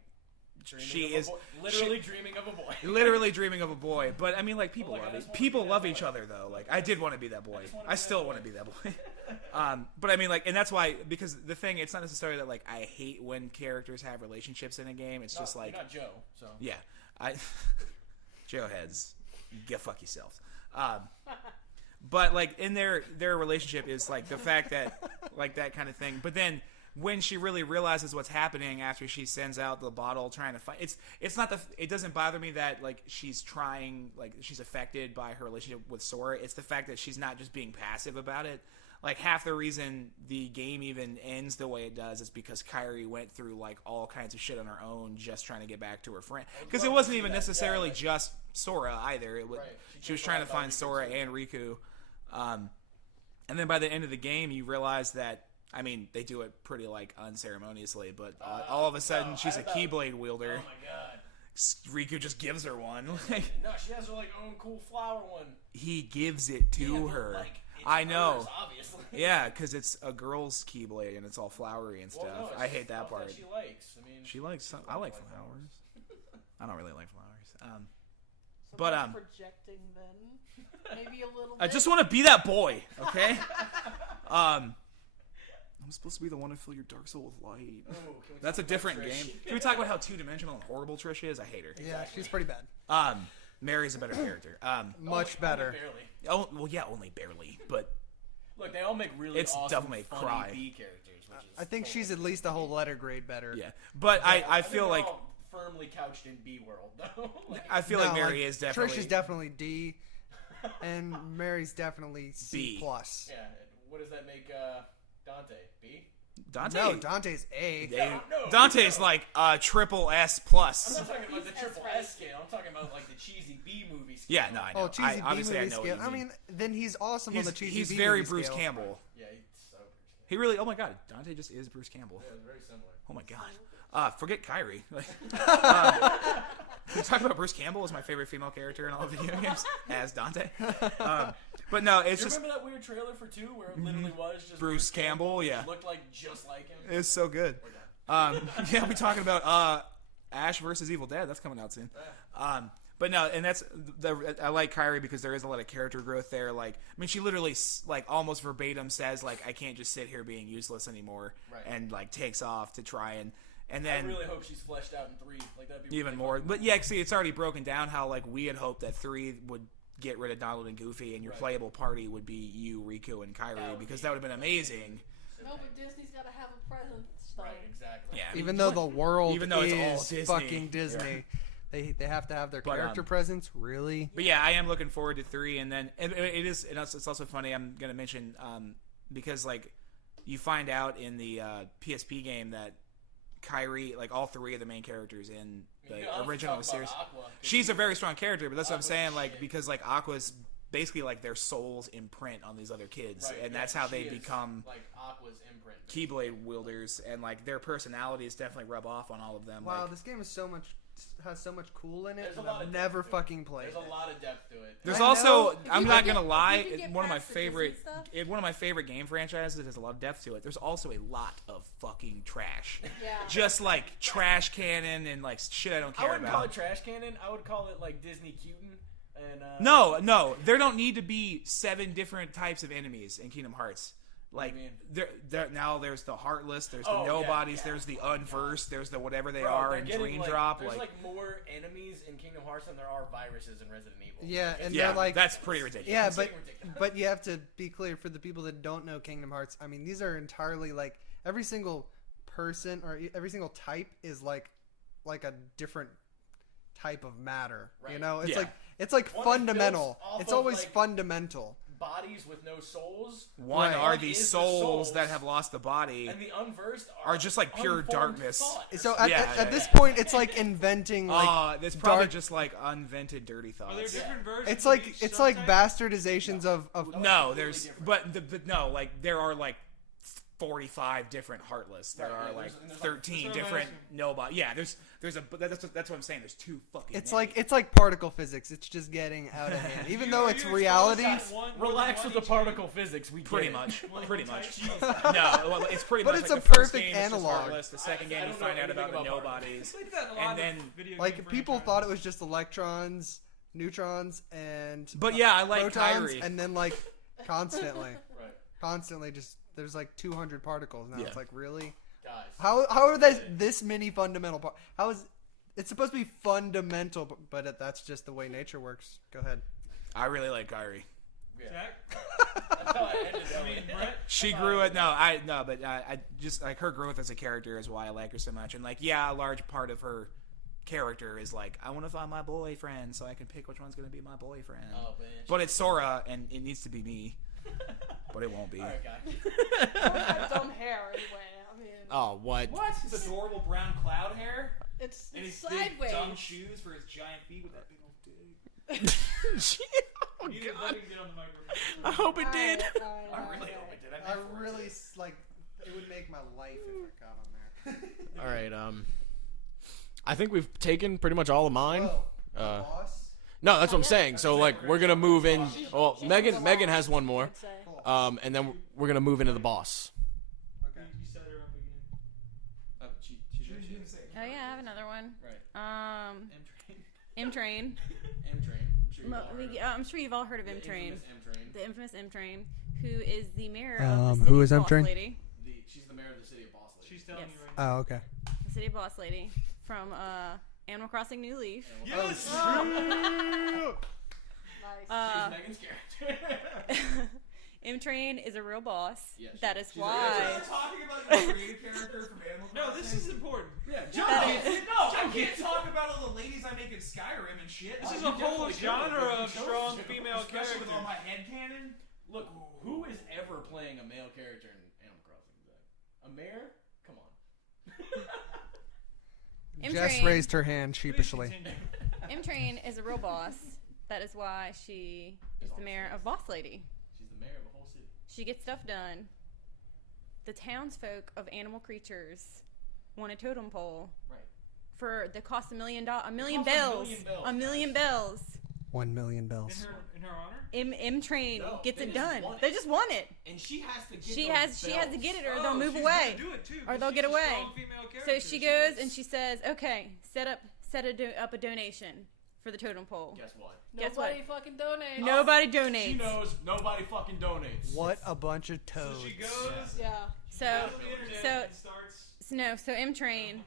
she is literally dreaming of a boy. literally dreaming of a boy. But I mean, like people I love just it. wanna People be that love boy. each other though. Like I did want to be that boy. just wanna I be still that want to boy. be that boy. But I mean, like, and that's why because the thing, it's not necessarily that like I hate when characters have relationships in a game. It's just like you're not Joe, so yeah, Joe heads, go fuck yourselves. But like in their relationship is like the fact that like that kind of thing. But then when she really realizes what's happening after she sends out the bottle trying to fight, it's not it doesn't bother me that like she's trying, like she's affected by her relationship with Sora. It's the fact that she's not just being passive about it. Like half the reason the game even ends the way it does is because Kairi went through like all kinds of shit on her own just trying to get back to her friend. Because it wasn't even necessarily just Sora either. It was, Right. she was trying to find Sora and Riku. And then by the end of the game, you realize that, I mean, they do it pretty like unceremoniously, but all of a sudden she's a Keyblade wielder. Oh my god. Riku just gives her one. No, she has her like own cool flower one. He gives it to Yeah, but, her. like, it's I know. hers, obviously. Yeah, because it's a girl's Keyblade and it's all flowery and stuff. Well, no, it's I just hate that stuff part. she likes. I mean, She likes some. I like flowers. I don't really like flowers. So But, that's projecting then, maybe a little. I bit. just want to be that boy, okay? I'm supposed to be the one to fill your dark soul with light. Ooh, can we That's a talk about different Trish? game. Can we talk about how two-dimensional and horrible Trish is? I hate her. Yeah, she's pretty bad. Mary's a better character. Much better. Barely. Oh, well, yeah, only barely, but Look, they all make really It's awesome, Devil May funny Cry. B characters. Which is I think she's at least a whole letter grade better. yeah. But I think feel they're like all firmly couched in B world, though. Like, I feel No, like Mary is definitely Trish is definitely D, and Mary's definitely C B. plus. yeah. What does that make Dante? B? Dante. No, Dante's A. No. Dante's like triple S I'm plus. not talking about the He's triple S-rated. S scale. I'm talking about like the cheesy B movie scale. Yeah, no, I know. Oh, cheesy B obviously, movie I know scale. what you I mean, then he's awesome on the cheesy he's B very movie Bruce scale. Campbell. Yeah, he's so Bruce. He really. Oh my God, Dante just is Bruce Campbell. Yeah, very similar. Oh my God. Forget Kyrie. Like, can we talk about Bruce Campbell as my favorite female character in all video games as Dante? But no, it's You just remember that weird trailer for 2 where it literally was just Bruce Campbell. Yeah, looked like just like him? it's so good. Yeah, we're talking about Ash versus Evil Dead. That's coming out soon. But no, and that's I like Kyrie because there is a lot of character growth there. Like, I mean, she literally like almost verbatim says like, "I can't just sit here being useless anymore," Right. and like takes off to try and I then really hope she's fleshed out in 3. Like that'd be even really more. fun. But yeah, see, it's already broken down how like we had hoped that 3 would get rid of Donald and Goofy, and your Right. playable party would be you, Riku, and Kyrie That would because be that would have been amazing. No, but Disney's got to have a presence. So. Right, exactly. Yeah, Even though the world Even though it's all is Disney. fucking Disney, they have to have their But, character presence. Really? But yeah, I am looking forward to 3, and then it is. It's also funny. I'm gonna mention because like you find out in the PSP game that Kyrie, like all 3 of the main characters in the You can original talk about series, Aqua, 'cause she's a very strong character. But that's what I'm Aqua's saying. Like shit. because like Aqua's basically like their soul's imprint on these other kids, Right, and yeah, that's how she they is, become like Aqua's imprint. Keyblade wielders, and like their personalities definitely rub off on all of them. Wow, like, this game is has so much cool in it. There's a and lot I've of never depth to it. fucking played. There's a lot of depth to it. There's I also, know. I'm you not can gonna get- lie, if you can get one of my past the Disney favorite, stuff. one of my favorite game franchises that has a lot of depth to it. There's also a lot of fucking trash, Yeah. just like trash cannon and like shit I don't I care wouldn't call about. it trash cannon. I would call it like Disney cutin. And No, there don't need to be 7 different types of enemies in Kingdom Hearts. Like do you there now, there's the heartless, there's the Oh, yeah, nobodies, yeah. there's the unversed, there's the whatever they Bro, are they're in getting, Dream like, Drop. There's Like, like more enemies in Kingdom Hearts than there are viruses in Resident Evil. Yeah, Like, and yeah, they're like, that's pretty ridiculous. yeah, it's but ridiculous. but you have to be clear for the people that don't know Kingdom Hearts. I mean, these are entirely like every single person or every single type is like a different type of matter. You Right. know, it's Yeah. like One is fundamental. built off It's of, always like, fundamental. bodies with no souls. One Right. are One the is the souls souls, that have lost the body. And the unversed Are just like pure unformed darkness. thought. So Yeah, at this yeah. point, it's like inventing like it's probably dark- just like unvented dirty Are there thoughts. different versions? it's of like each it's like subtype? bastardizations of No, completely there's different. but no, like there are like 45 different Heartless. There Right, are yeah, like there's like 13 That's what I'm different asking. nobody. Yeah, that's what I'm saying. There's too fucking. It's many. like particle physics. It's just getting out of hand. Even though it's reality, Relax with the particle physics. We pretty get it. much, Well, pretty Tai much. Chi. No, well, it's pretty But much. it's like a the first perfect game is just analog. Heartless, the second I game you don't know find out anything about the about nobodies, Played that in a and lot then. of video like game people franchises. thought it was just electrons, neutrons, and But yeah, I like protons, Kyrie. and then like constantly, Right. constantly just there's like 200 particles now. Yeah. It's like really Guys. how are there this many fundamental how is it's supposed to be fundamental, but that's just the way nature works. Go ahead. I really like Kyrie. Zach? That's how I ended I mean, Brett? She grew it. But I just like her growth as a character is why I like her so much. And like, yeah, a large part of her character is like, I want to find my boyfriend so I can pick which one's gonna be my boyfriend. Oh, man. But it's Sora, and it needs to be me. But it won't be. All right, guys. Have dumb hair anyway. I mean, Oh, what? What? His adorable brown cloud hair it's and his sideways. big dumb shoes for his giant feet with that big old dick. Oh, You didn't God. let him get on the microphone. I hope it did. I really hope it did. I really like it would make my life if it got on there. All right. I think we've taken pretty much all of mine. Whoa, Uh, boss. No, that's what I'm saying. So like, we're gonna move in. Well, She's Megan the Megan boss, has one more. I'd say. Cool. And then we're gonna move into the boss. Okay. You set her up again. She didn't say Oh yeah, I have another one. Right. M-Train. M-Train. I'm sure you've all heard of M-Train. M-Train. The infamous M-Train, who is the mayor of the city who is of Boss M-Train? Lady. She's the mayor of the city of Boss Lady. She's telling Yes. you right now. Oh, okay. The city of Boss Lady from Animal Crossing New Leaf. Yes! Nice. Uh, She's Megan's character. M-Train is a real boss. Yeah, That is she's a- why. talking about your creative character from Animal No, this is important. Yeah, I can't talk about all the ladies I make in Skyrim and shit. This is a whole genre of strong female Especially with all characters. my headcanon. Look, who is ever playing a male character in Animal Crossing? Zach? A mayor? Come on. Jess M-Train, raised her hand Please sheepishly. continue. M-Train is a real boss. That is why she is the mayor of Boss Lady. She's the mayor of the whole city. She gets stuff done. The townsfolk of animal creatures want a totem pole Right. for the cost $1 million, a million costs bells, $1 million, bells. 1 million bells. In her honor? M-Train No, gets they it just done. want it. They just want it. And she has to get She those has to bells. get it, or Oh, they'll move she's away, gonna do it too, or 'cause they'll she's get a away. strong female So character. she goes and she says, "Okay, set up a donation for the totem pole." Guess what? Guess what? Nobody fucking donates. Nobody She donates. knows nobody fucking donates. What a bunch of toads. So she goes Yeah. So to the internet so- and starts. so M-Train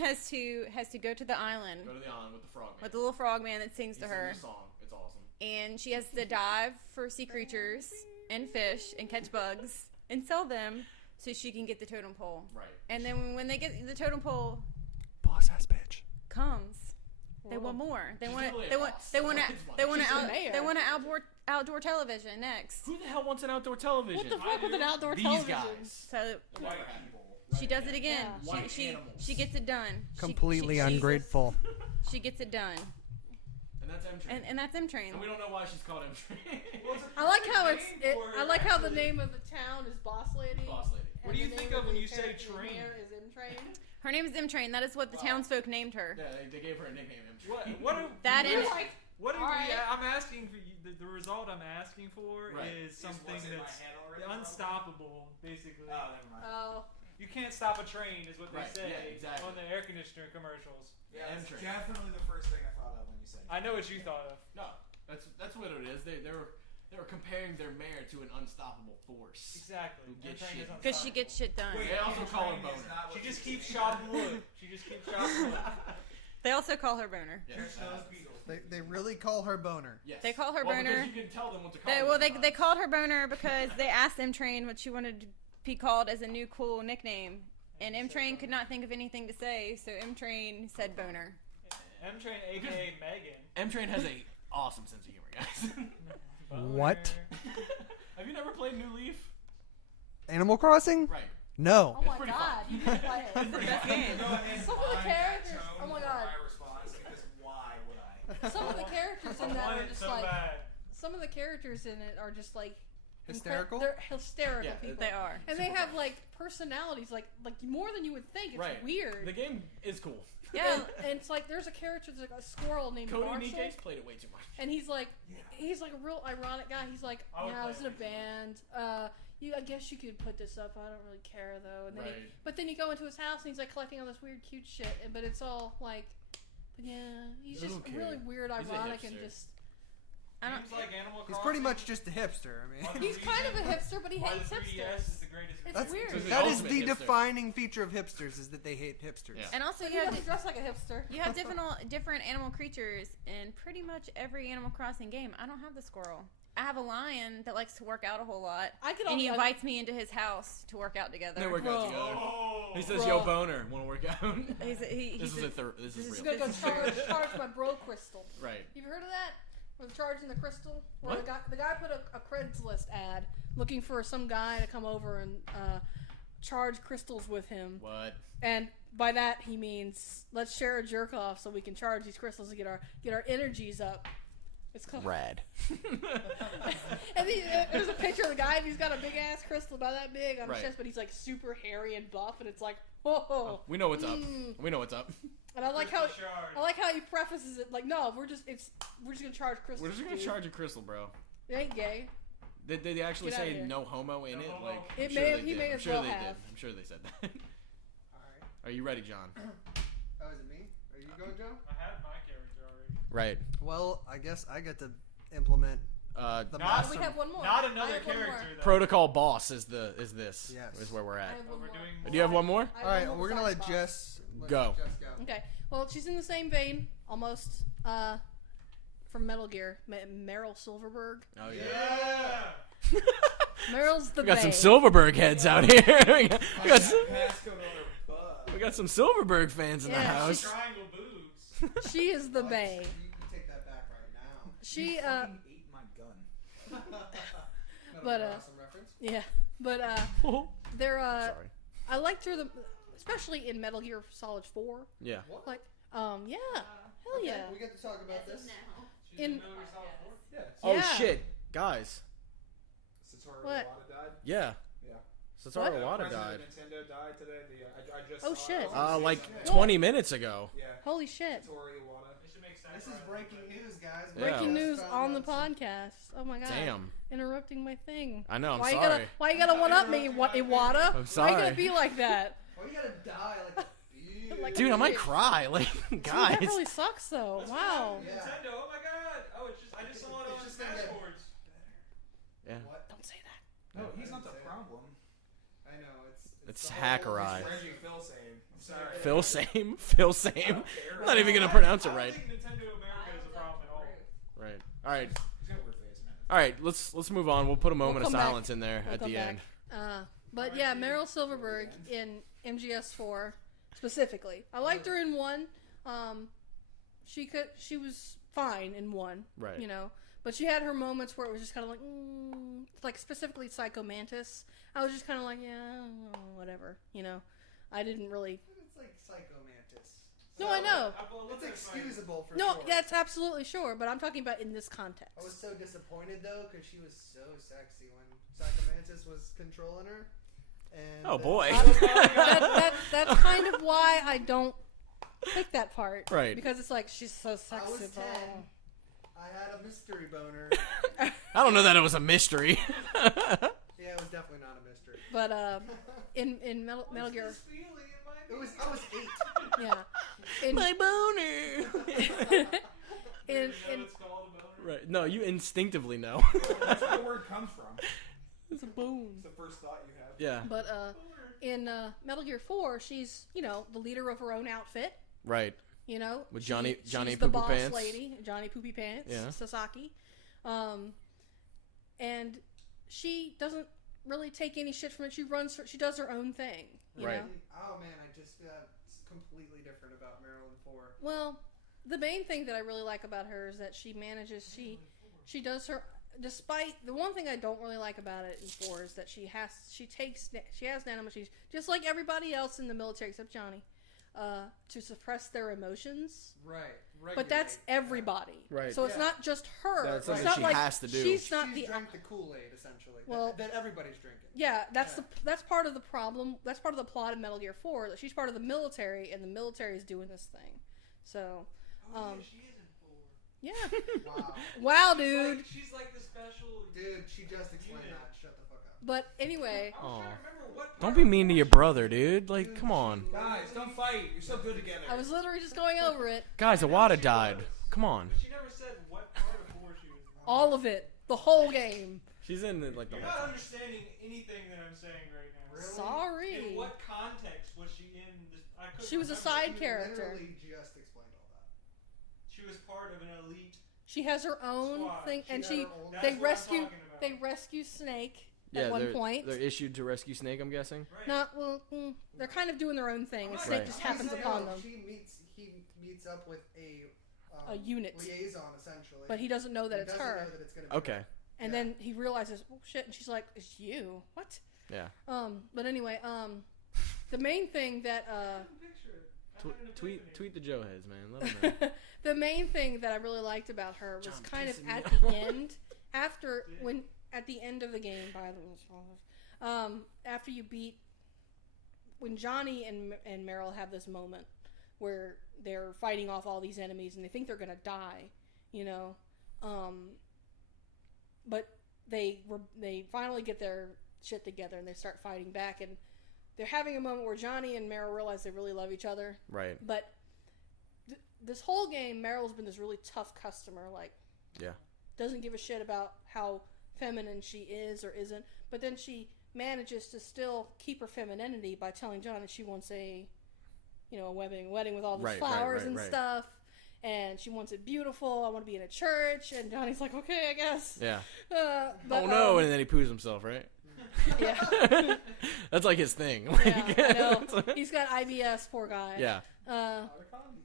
has to go to the island Go to the island with the frog man. with the little frog man that sings He to sings her, a song. It's awesome. and she has to dive for sea creatures and fish and catch bugs and sell them so she can get the totem pole. Right. And then when they get the totem pole Boss ass bitch. comes, they want more. They She's want literally a they want boss. they want That's what they it's want She's the mayor. they want outdoor television next. Who the hell wants an outdoor television? What the fuck with an outdoor These television? guys. So White people. she does it again. Yeah. White She animals. gets it done. Completely she ungrateful. She gets it done, And that's M-Train. and that's M-Train. And we don't know why she's called M-Train. I like how I like how the name of the town is Boss Lady. Boss Lady. What and do you the think name of when the you say character train? mayor is M-Train. Her name is M-Train. That is what the townsfolk named her. Yeah, they gave her a nickname, M-Train. That what, is- what are Alright. I'm asking for you, the result I'm asking for Right. is something what's in my that's head already, unstoppable, basically. Oh, never mind. Oh, You can't stop a train, is what they Right, say yeah, exactly. on the air conditioner commercials. Yeah, that's M-Train. definitely the first thing I thought of when you said. I know what you thought of. No, that's what it is. They were comparing their mayor to an unstoppable force. Exactly. Who gets M-Train shit is Because she unstoppable. gets shit done. They also call her Boner. She just keeps chopping wood. She just keeps chopping wood. They also call her Boner. Yes. They really call her boner. Yes. They call her well, Boner. Because you can tell them what to call They, her well, they sometimes. called her Boner because they asked M-Train what she wanted to be called as a new cool nickname, and M-Train could not think of anything to say, so M-Train said Boner. M-Train, aka Megan. M-Train has a awesome sense of humor, guys. What? Have you never played New Leaf? Animal Crossing? Right. No. oh my pretty god, fun. you can play it. It's the best game. Some of the characters. Oh my god. My response because why would I? Some of the characters I in that want are it just so like. bad. Some of the characters in it are just like Hysterical? They're hysterical Yeah, people. They are. And they have like personalities, like more than you would think. It's Right. weird. The game is cool. Yeah. And it's like there's a character, there's like a squirrel named Cody Marshall, Nike's played it way too much. and he's like a real ironic guy. He's like, I would yeah, I play was in a it. band. I guess you could put this up. I don't really care though. And then Right. but then you go into his house and he's like collecting all this weird, cute shit. But it's all like, yeah, he's just Okay. really weird, He's a ironic, and hipster. just. I don't. Seems like Animal He's Crossing. pretty much just a hipster. I mean, on the He's kind of a reason hipster, but he why hates the 3DS is hipsters. the greatest. It's that's weird. He's the that is ultimate the hipster. defining feature of hipsters is that they hate hipsters. Yeah. And also, But you he have doesn't dress like a hipster. you have different animal creatures in pretty much every Animal Crossing game. I don't have the squirrel. I have a lion that likes to work out a whole lot, I could and only he invites me into his house to work out together. They work Bro. out together. Oh. He says, Bro. "Yo, boner, want to work out?" He's This is a, a this He's is gonna real. go charge my bro crystal. Right. You've heard of that? Where they're charging the crystal? Where What? the guy put a Craigslist ad looking for some guy to come over and charge crystals with him. What? And by that he means let's share a jerk off so we can charge these crystals to get our energies up. It's called. Rad. And there's a picture of the guy and he's got a big ass crystal about that big on Right. his chest, but he's like super hairy and buff, and it's like, whoa. We know what's up. Mm. We know what's up. And I like Crystal shard. how he prefaces it like, no, we're just gonna charge crystals. We're just gonna dude. charge a crystal, bro. It ain't gay. Did they actually Get outta say here. no homo in No it? homo. Like, It I'm may sure have- they he did. may I'm as sure well they have. did. I'm sure they said that. Alright. Are you ready, John? Oh, is it me? Are you going, Joe? I had my character already. Right. Well, I guess I get to implement the Not- master. We have one more. Not I another have one more. character though. Protocol boss is this. Yes. Is where we're I at. have one We're more. doing Do you have one more? I have All right, one more we're gonna let besides Jess Go. go. Okay. Well, she's in the same vein, almost, from Metal Gear. Meryl Silverberg. Oh yeah. Yeah. Meryl's the We got some bae. Silverberg heads out here. we got some, Passcode on her butt. we got some Silverberg fans in the Yeah, house. Triangle boobs. She is the You bae. take that back right now. She, Fucking ate my gun. But, Awesome reference. yeah. But, they're, Sorry. I liked her, especially in Metal Gear Solid 4. Yeah. Like, yeah. Hell yeah. We get to talk about this. She's In- in Metal Gear Solid 4. Yeah. Oh Yeah. shit, guys. Satoru What? Iwata died. Yeah. Yeah. Satoru What? Iwata President died. of Nintendo died today. I just Oh, saw shit. it. I was Like gonna say 20 minutes ago. Yeah. Holy shit. Satoru Iwata. They should make This is breaking news, guys. Yeah. Breaking news Found on the out some- podcast. Oh my god. Damn. Interrupting my thing. I know. I'm why sorry. why you gotta one up me, Iwata? I'm Why sorry. you gotta be like that? Why you gotta die like a bitch? Like- Dude, I might cry. Like, Dude, guys. that really sucks though. Wow. Yeah. Nintendo. Oh my god. Oh, it's just I just saw it It's on just gonna Smash get- Boards. Yeah. What? Don't say that. No, he's not the problem. I know It's the Hackerai. whole- Right. Reggie Phil saying. I'm sorry. Phil same. Phil same. care. I'm not even gonna pronounce it I right. don't think Nintendo America is a problem at all. Right. All right. He's got a weird face, man. All right. Let's move on. We'll put a moment of come back. silence in there We'll at come the back. end. But yeah, Meryl Silverberg in MGS4 specifically. I liked her in 1. She was fine in 1. Right. You know, but she had her moments where it was just kind of like specifically Psycho Mantis. I was just kind of like, yeah, whatever. You know, I didn't really. It's like Psycho Mantis. No, I know. It's excusable for No, sure. that's absolutely sure. But I'm talking about in this context. I was so disappointed though because she was so sexy when Psycho Mantis was controlling her. And Oh boy. That's kind of why I don't pick that part. Right. Because it's like she's so I sexy. was 10. bro. I had a mystery boner. I don't know that it was a mystery. Yeah, it was definitely not a mystery. But in Metal Gear, I was 8. yeah. In My boner. in It's called a boner. Right. No, you instinctively know. That's where the word comes from. it's a bone. It's the first thought you have. Yeah. But in Metal Gear 4, she's the leader of her own outfit. Right. You know, With Johnny she's Poo the Poo boss Pants. lady, Johnny Poopy Pants, Yeah. Sasaki, and she doesn't really take any shit from it. She does her own thing. You Right. know? Oh man, I just feel it's completely different about Marilyn 4. Well, the main thing that I really like about her is that she manages. She does her. Despite the one thing I don't really like about it in 4 is that she has nanomachines just like everybody else in the military except Johnny, to suppress their emotions. Right. but that's everybody. Right. So it's Yeah. not just her. That's It's something not she like has to do. She's not She's the. drank the Kool-Aid essentially. Well- that everybody's drinking. Yeah, that's Yeah. that's part of the problem. That's part of the plot of Metal Gear 4. That she's part of the military, and the military is doing this thing. So, She is in 4. yeah. Wow, Wow, dude. She's like the special. dude, she just explained that. Shut the fuck up. But anyway, I was trying to remember what. Don't part be of mean to four your she brother, dude. Like, come on. Guys, don't fight. You're so good together. I was literally just going over it. Guys, I know Awada she died. was, Come on. But she never said what part of 4 she was in. All of it. The whole game. She's in like the You're whole not time. understanding anything that I'm saying right now. Really? Sorry. In what context was she in this? I couldn't She was a remember. side You character. literally just explained all that. She was part of an elite. She has her own Squad. thing, and had she her own- That's they what I'm rescue talking about. they rescue Snake Yeah, at one they're, point. they're issued to rescue Snake, I'm guessing. Right. Not well. They're kind of doing their own thing, and Snake Right. just I'm happens saying, upon no, them. He meets up with a unit. liaison essentially. But he doesn't know that He it's doesn't her. know that it's gonna be Okay. her. And Yeah. then he realizes, oh shit, and she's like, it's you. What? Yeah. But anyway, the main thing that I can picture it. I had an Tweet epiphany. tweet the Joe heads, man. Let them know. the main thing that I really liked about her was John kind of pissing me at off. the end, at the end of the game, by the way, after you beat, when Johnny and Meryl have this moment where they're fighting off all these enemies and they think they're gonna die, you know, but they finally get their shit together and they start fighting back, and they're having a moment where Johnny and Meryl realize they really love each other. Right. But this whole game, Meryl's been this really tough customer. Like, Yeah. doesn't give a shit about how feminine she is or isn't. But then she manages to still keep her femininity by telling John that she wants a wedding with all these Right, flowers right, and right. stuff. And she wants it beautiful. I want to be in a church. And Johnny's like, okay, I guess. Yeah. But, Oh no! And then he poos himself, right? yeah. That's like his thing. Yeah, I know. He's got IBS, poor guy. Yeah.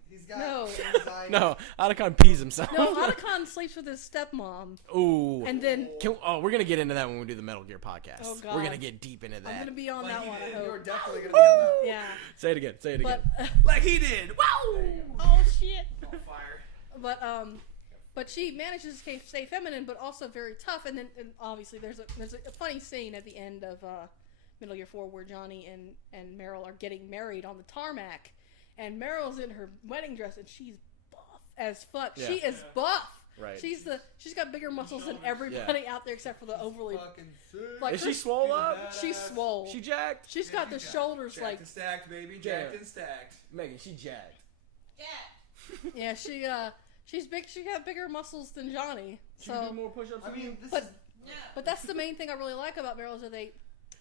He's got No. anxiety. No, Otacon pees himself. No, Otacon sleeps with his stepmom. Ooh. And then we're gonna get into that when we do the Metal Gear podcast. Oh, We're gonna God. get deep into I'm that. going to be on Like that he one, I did. hope. You're definitely gonna be on that. Yeah. Say it again. Say it again. But Like he did. Wow. oh shit. Fire. But she manages to stay feminine, but also very tough. And then obviously there's a funny scene at the end of Metal Gear 4 where Johnny and Meryl are getting married on the tarmac, and Meryl's in her wedding dress and she's buff as fuck. Yeah. She is buff. Right. She's got bigger muscles than everybody out there except for the overly. Fucking sick. Like Is her- she swole up? She's swole. She jacked? She's got the shoulders Jacked like and stacked, baby. Jacked and stacked. Megan, she jacked. yeah. She's big. She got bigger muscles than Johnny. She can do So more push-ups. I mean, this But- is But that's the main thing I really like about Meryl is that they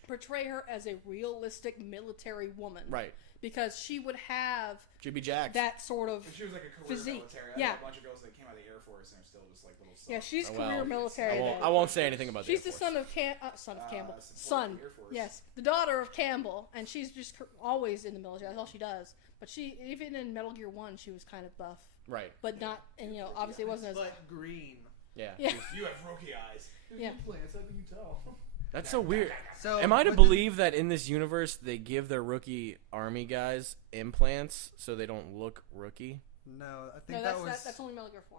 portray her as a realistic military woman. Right. Because she would have She'd be jacked. that sort of. And she was like a career Physique. military. I Yeah. know a bunch of girls that came out of the Air Force and are still just like little. Yeah, she's Oh, career well, military. I won't say anything about She's the the Air Force. son of Campbell. support Son. the Air Force. Yes, the daughter of Campbell, and she's just always in the military. That's all she does. But she, even in Metal Gear 1, she was kind of buff, Right. but not. And obviously, it wasn't as. but green. Yeah. Yeah. You have rookie eyes. Yeah. Plants, how can you tell? That's so weird. So Am I to but the- believe that in this universe they give their rookie army guys implants so they don't look rookie? No, I think No, that was. that's only Metal Gear 4.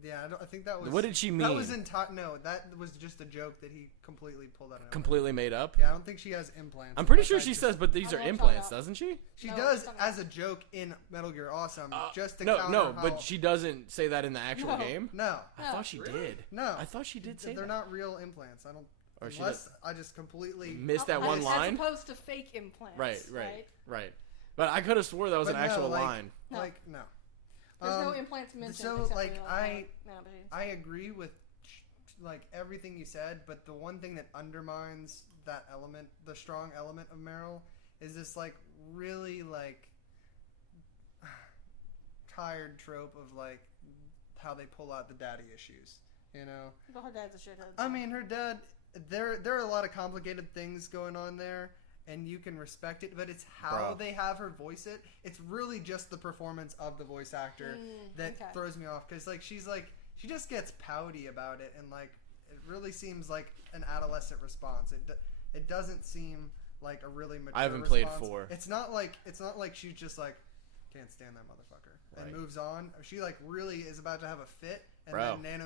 Yeah, I think that was. What did she That was mean? no, that was just a joke that he completely pulled out of. Completely made up? Yeah, I don't think she has implants. I'm pretty Like, sure I she just- says, but these I are won't implants, talk about- doesn't she? She No, does it's not as a joke in Metal Gear Awesome, just to no, counter no, how, but she doesn't say that in the actual No. game. No, I thought she did. no. I thought she did say they're that. not real implants. I don't. Or she Unless I just completely Missed that one as line. opposed to fake implants. Right. But I could have swore that was But an no, actual like- line. No. like no. There's no implants mentioned. so, except like, for the, I- nanobots. I agree with like everything you said, but the one thing that undermines that element, the strong element of Meryl, is this like really like tired trope of like how they pull out the daddy issues. You know, But her dad's a shithead. I so- mean, her dad. There are a lot of complicated things going on there, and you can respect it, but it's how Bro. they have her voice it. It's really just the performance of the voice actor that okay. throws me off, because like she just gets pouty about it, and like it really seems like an adolescent response. It doesn't seem like a really mature. I haven't played response. 4. It's not like she's just like, can't stand that motherfucker, Right. and moves on. She like really is about to have a fit, and Bro. then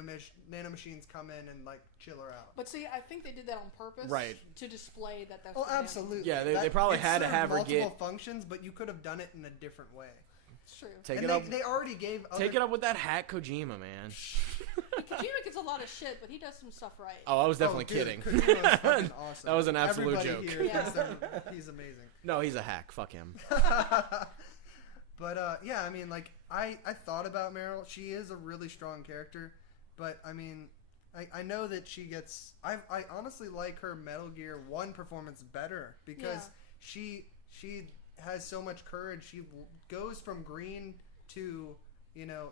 nanomachines come in and like chill her out. But see, I think they did that on purpose, Right. To display that. That's Oh, what they- absolutely. Yeah, they probably it had to served have her multiple get- functions, but you could have done it in a different way. It's true. Take and it up. they already gave. Take it up with that hack Kojima, man. Kojima gets a lot of shit, but he does some stuff right. Oh, I was definitely dude, kidding. Kojima's fucking awesome. That was an absolute Everybody joke. Here Yeah. thinks he's amazing. No, he's a hack. Fuck him. But yeah, I mean, like I thought about Meryl. She is a really strong character, but I mean, I know that she gets. I honestly like her Metal Gear 1 performance better because she has so much courage. She goes from green to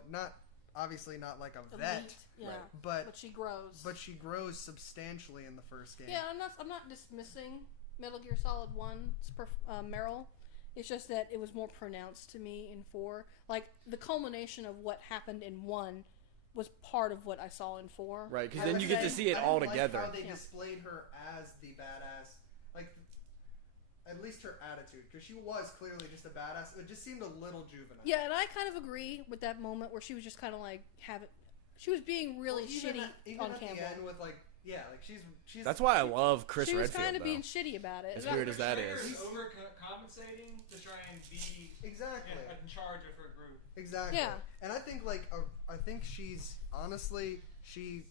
not obviously not like a vet, Elite, yeah. Right. But she grows. but she grows substantially in the first game. yeah, I'm not dismissing Metal Gear Solid 1's Meryl. It's just that it was more pronounced to me in 4. Like the culmination of what happened in 1 was part of what I saw in 4. Right, because I then was you get to saying, see it I all didn't together. Like how they Yeah. displayed her as the badass, like at least her attitude, because she was clearly just a badass. It just seemed a little juvenile. Yeah, and I kind of agree with that moment where she was just kind of like she was being really Well, even shitty even on at Campbell. the end with like she's. That's why I love Chris She was Redfield. kind of though. being shitty about it. As And weird as that Schrader is. overcompensating to try and be exactly. in charge of her group. Exactly. Yeah. And I think I think she's honestly she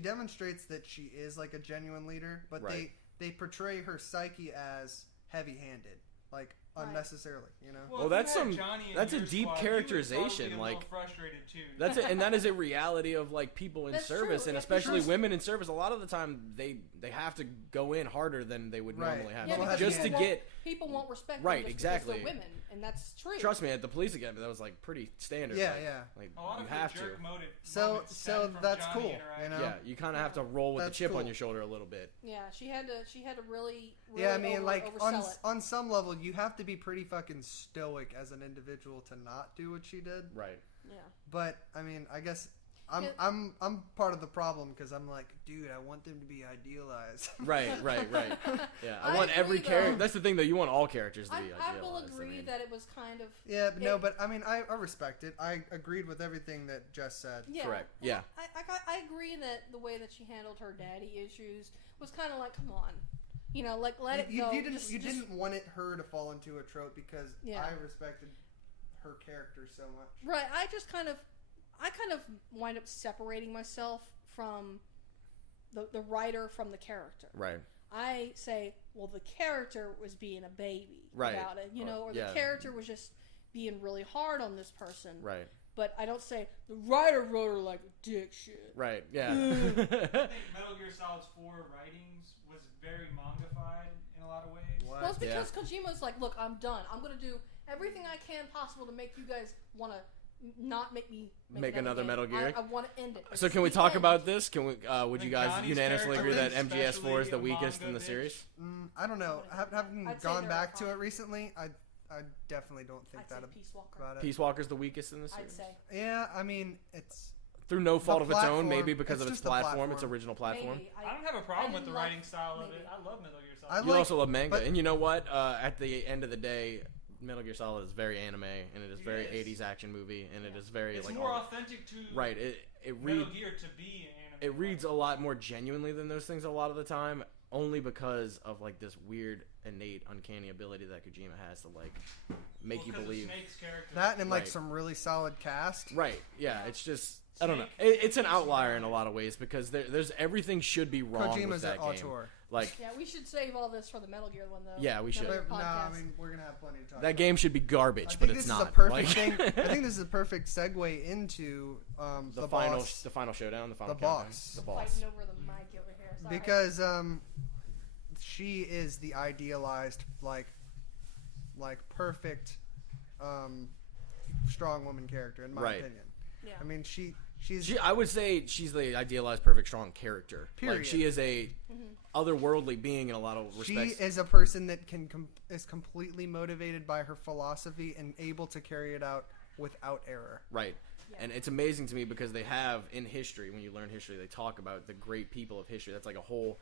demonstrates that she is like a genuine leader, but Right. they portray her psyche as heavy-handed, like Right. unnecessarily, Well, if that's you had some- Johnny in that's a your deep squad, characterization, You would probably like- be a little frustrated too. That's it, and that is a reality of like people in That's service, true. and Yeah, especially because- women in service. A lot of the time, they have to go in harder than they would Right. normally have Yeah, to, because just to people get. people won't respect Right, them just because exactly. they're women, and that's true. Trust me, at the police academy, that was like pretty standard. Yeah, like, yeah. Like a lot you of have the to. jerk motive So moments stem from that's Johnny cool, interacting. Yeah, you kind of have to roll with That's the chip on cool. your shoulder a little bit. Yeah, she had to really Yeah, I mean, like oversell it. on some level, you have to be pretty fucking stoic as an individual to not do what she did. Right. Yeah. But I mean, I guess I'm Yeah. I'm part of the problem because I'm like, dude, I want them to be idealized. Right. Yeah, I I want every agree, character. though. That's the thing, though. You want all characters to be I will idealized. agree mean, that it was kind of Yeah, but no, It- but I mean, I respect it. I agreed with everything that Jess said. yeah. Correct. Well, Yeah. I agree that the way that she handled her daddy issues was kind of like, come on, like let it You go. didn't Just- you just- didn't want her to fall into a trope because Yeah. I respected her character so much. Right. I kind of wind up separating myself from the writer from the character. Right. I say, well, the character was being a baby Right. about it, or yeah. the character was just being really hard on this person. Right. But I don't say the writer wrote her like a dick shit. Right. Yeah. I think Metal Gear Solid's 4 writings was very manga-fied in a lot of ways. What? Well, it's because Kojima's like, look, I'm done. I'm gonna do everything I can possible to make you guys want to not make me Make another game. Metal Gear? I want to end it. So It's can we the talk end. about this? Can we? Would I you think guys Johnny's unanimously character agree that is MGS4 is the especially a weakest in manga the bitch. series? I don't know. Having I'd say gone they're back to fine. it recently, I definitely don't think I'd say that Peace Walker. about it. Peace Walker's the weakest in the I'd series. say. Yeah, I mean, it's Through no fault of its own, platform- maybe because it's of its just the platform, its platform. original platform. Maybe. I don't have a problem with the didn't like- writing style of it. maybe. I love Metal Gear I Solid. You like- also love manga, but- and you know what? At the end of the day, Metal Gear Solid is very anime, and it is very It is. 80s action movie, and it is very it's like more all- authentic to right. It Metal reads Gear to be an anime. it reads a lot more genuinely than those things a lot of the time, only because of like this weird innate uncanny ability that Kojima has to like make Well, you 'cause of believe. Snake's character. that and like Right. some really solid cast. Right. Yeah. It's just I don't know. Snake It's an is outlier in a right. lot of ways because there's everything should be wrong with Kojima's that an game. auteur. Like Yeah, we should save all this for the Metal Gear one, though. Yeah, we should. Another But, no, I podcast. mean we're gonna have plenty to talk. that about. game should be garbage, I but think it's this not. is a perfect Like- thing. I think this is a perfect segue into the boss. final showdown, the final The countdown. boss. The boss. Fighting over the mic over here. Sorry. Because she is the idealized like perfect strong woman character in my Right. opinion. Yeah. I mean she's I would say she's the idealized, perfect, strong character. Period. Like she is a otherworldly being in a lot of she respects. is a person that is completely motivated by her philosophy and able to carry it out without error. Right. Yeah. And it's amazing to me because they have in history, when you learn history, they talk about the great people of history. That's like a whole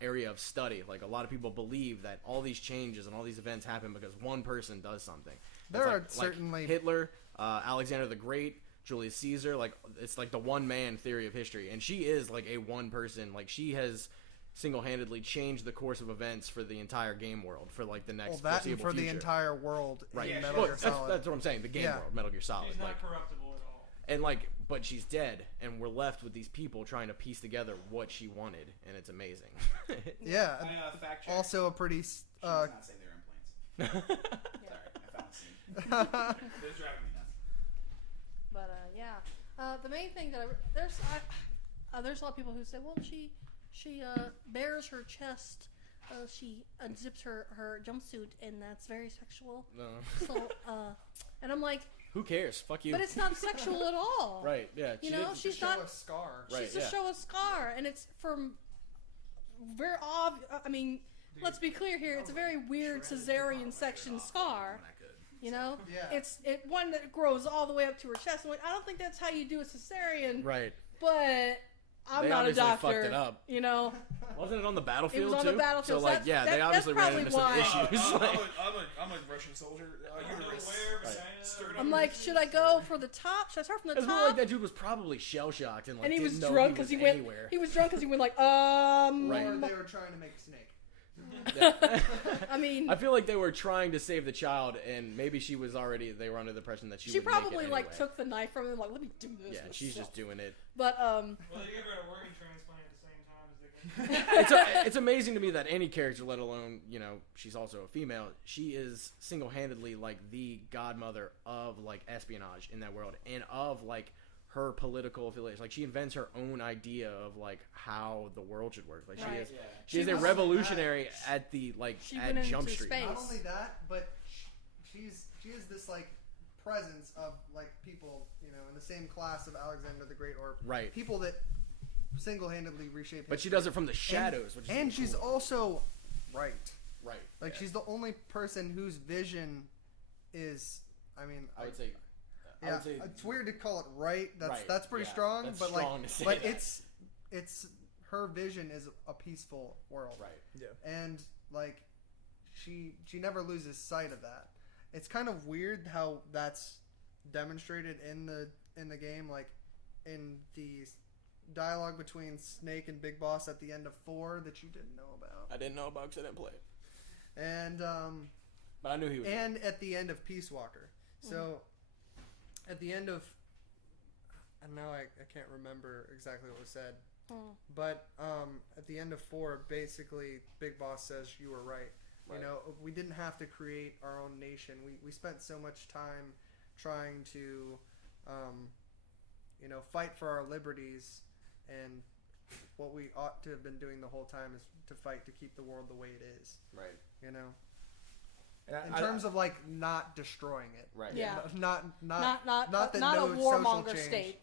area of study. Like a lot of people believe that all these changes and all these events happen because one person does something. There It's are like certainly Hitler, Alexander the Great, Julius Caesar. Like it's like the one man theory of history, and she is like a one person. Like she has single-handedly changed the course of events for the entire game world for like the next that and foreseeable for the future. entire world Right. in Yeah, Metal Well, Gear that's, Solid. that's what I'm saying. The game Yeah. world, Metal Gear Solid. She's Like, not corruptible at all. and like, but she's dead, and we're left with these people trying to piece together what she wanted, and it's amazing. Yeah. Fact check. Also a pretty. She does not say they're implants. Sorry, I found the scene. It was driving me nuts. But the main thing that there's a lot of people who say, well, she bares her chest, she unzips her jumpsuit, and that's very sexual. No. So and I'm like, Who cares? Fuck you. but it's not sexual at all. Right. Yeah. You she know, did- she's show not. a scar. Right, She's yeah. to show a scar, and it's from very obvious. I mean, let's be clear here. It's a very weird cesarean section scar. You know, Yeah. it's one that grows all the way up to her chest. I'm like, I don't think that's how you do a cesarean. Right. But I'm They not a obviously doctor. fucked it up. You know, Wasn't it on the battlefield It was on too? the battlefield, So so like, yeah, that's- they obviously that's ran into some probably why. issues. Like, I'm a Russian soldier. Uterus. I'm like, should I go for the top? Should I start from the it looked top? like that dude was probably shell shocked and like And he was didn't know drunk he because was he went. anywhere. He was drunk because he went like, Right. Or they were trying to make a snake. I mean, I feel like they were trying to save the child, and maybe she was already. They were under the impression that she she would make it probably like anyway. took the knife from him. Like, let me do this. Yeah, she's myself. just doing it. But Well, they gave her a organ transplant at the same time as they could. It's amazing to me that any character, let alone she's also a female, she is single-handedly like the godmother of like espionage in that world and of like her political affiliation. Like she invents her own idea of like how the world should work. Like Right. she is a was- revolutionary at the like She at went Jump into Street. space. Not only that, but she is this like presence of like people in the same class of Alexander the Great or Right. people that single-handedly reshape. But she history. does it from the shadows, which is and she's cool. also right. right. Like yeah. she's the only person whose vision is. I mean, I would say. I yeah, would say it's weird to call it right. Right, That's pretty yeah, strong, that's but strong like, to say but that. it's her vision is a peaceful world, right. and like she never loses sight of that. It's kind of weird how that's demonstrated in the game, like in the dialogue between Snake and Big Boss at the end of 4 that you didn't know about, I didn't know about because I didn't play it, and but I knew he was. and at the end of Peace Walker. So at the end of, and now I can't remember exactly what was said, but at the end of 4, basically Big Boss says you were right. Right. We didn't have to create our own nation. We spent so much time trying to fight for our liberties, and what we ought to have been doing the whole time is to fight to keep the world the way it is. right. In terms of like not destroying it. Right. Yeah. Not not that a no warmonger social change. state.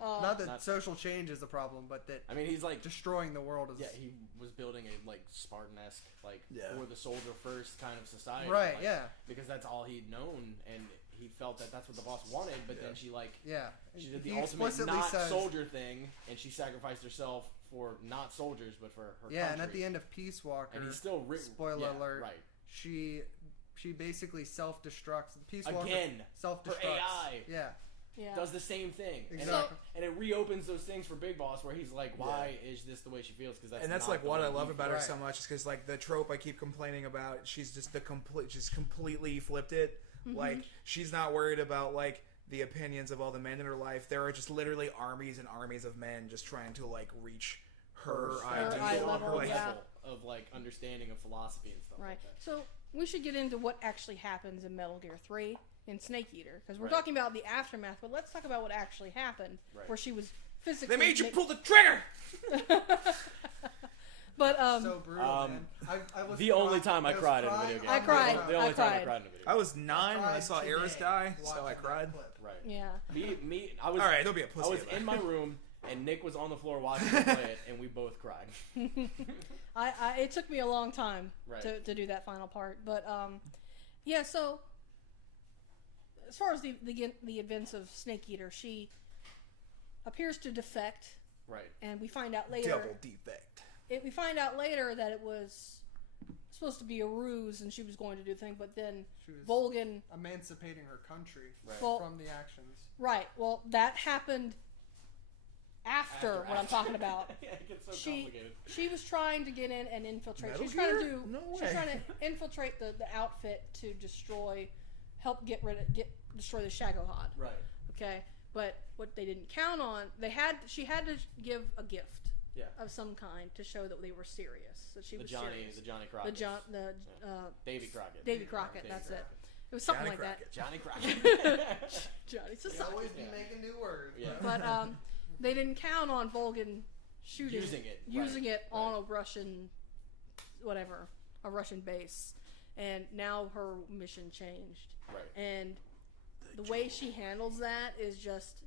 Not that Not- social change is the problem, but that I mean, he's like destroying the world is. Yeah, he was building a like Spartan-esque, like Yeah. for the soldier first kind of society, Right, like, yeah. because that's all he'd known, and he felt that that's what the boss wanted. But then she Yeah. she did the He ultimate explicitly not says- soldier thing, and she sacrificed herself for not soldiers, but for her Yeah, country. and at the end of Peace Walker, and he's still spoiler yeah, alert, right? she basically self-destructs. Peace Walker Again, self-destructs. her AI. Yeah. Yeah. Does the same thing, Exactly. and it reopens those things for Big Boss, where he's like, "Why is this the way she feels?" Because That's not like the what way I he love about her Right. so much is because like the trope I keep complaining about, she's just just completely flipped it. Like she's not worried about like the opinions of all the men in her life. There are just literally armies and armies of men just trying to like reach her eye ideal. level, Like, yeah. of like understanding of philosophy and stuff Right. like that. So we should get into what actually happens in Metal Gear 3 in Snake Eater, because we're Right. talking about the aftermath, but let's talk about what actually happened, Right. where she was physically. they made you pull the trigger. But So brutal, man. I was The only crying- time I was cried in a crying video game. I on cried. my The own. only time I cried. cried in a video I game. was 9 when I cried saw today Eris die, so I watching that cried. clip. Right. yeah. I was. All right, don't be a I pussy. was about in it. my room, and Nick was on the floor watching me play it, and we both cried. It took me a long time Right. to do that final part, but yeah. So as far as the events of Snake Eater, she appears to defect, Right. and we find out later Double defect. we find out later that it was supposed to be a ruse and she was going to do the thing, but then She was Volgin, emancipating her country Well- from the actions. right? Well, that happened after what I'm talking about. Yeah, it gets so She complicated. she was trying to get in and infiltrate. Metal She's trying to Gear? do. No She's way. trying to infiltrate the outfit to help destroy the Shagohod. Right. Okay, but what they didn't count on, she had to give a gift. Yeah. Of some kind to show that they were serious. That she The was Johnny serious. Crockett. Davy Davy Crockett. Crockett. Davy That's Crockett. it. It was something Johnny like Crockett. Johnny Crockett. that. Johnny You Society. always be Yeah. making new words. Yeah. bro. But they didn't count on Volgin shooting Using it, right, on a Russian base, and now her mission changed. Right. And the way she handles that is just,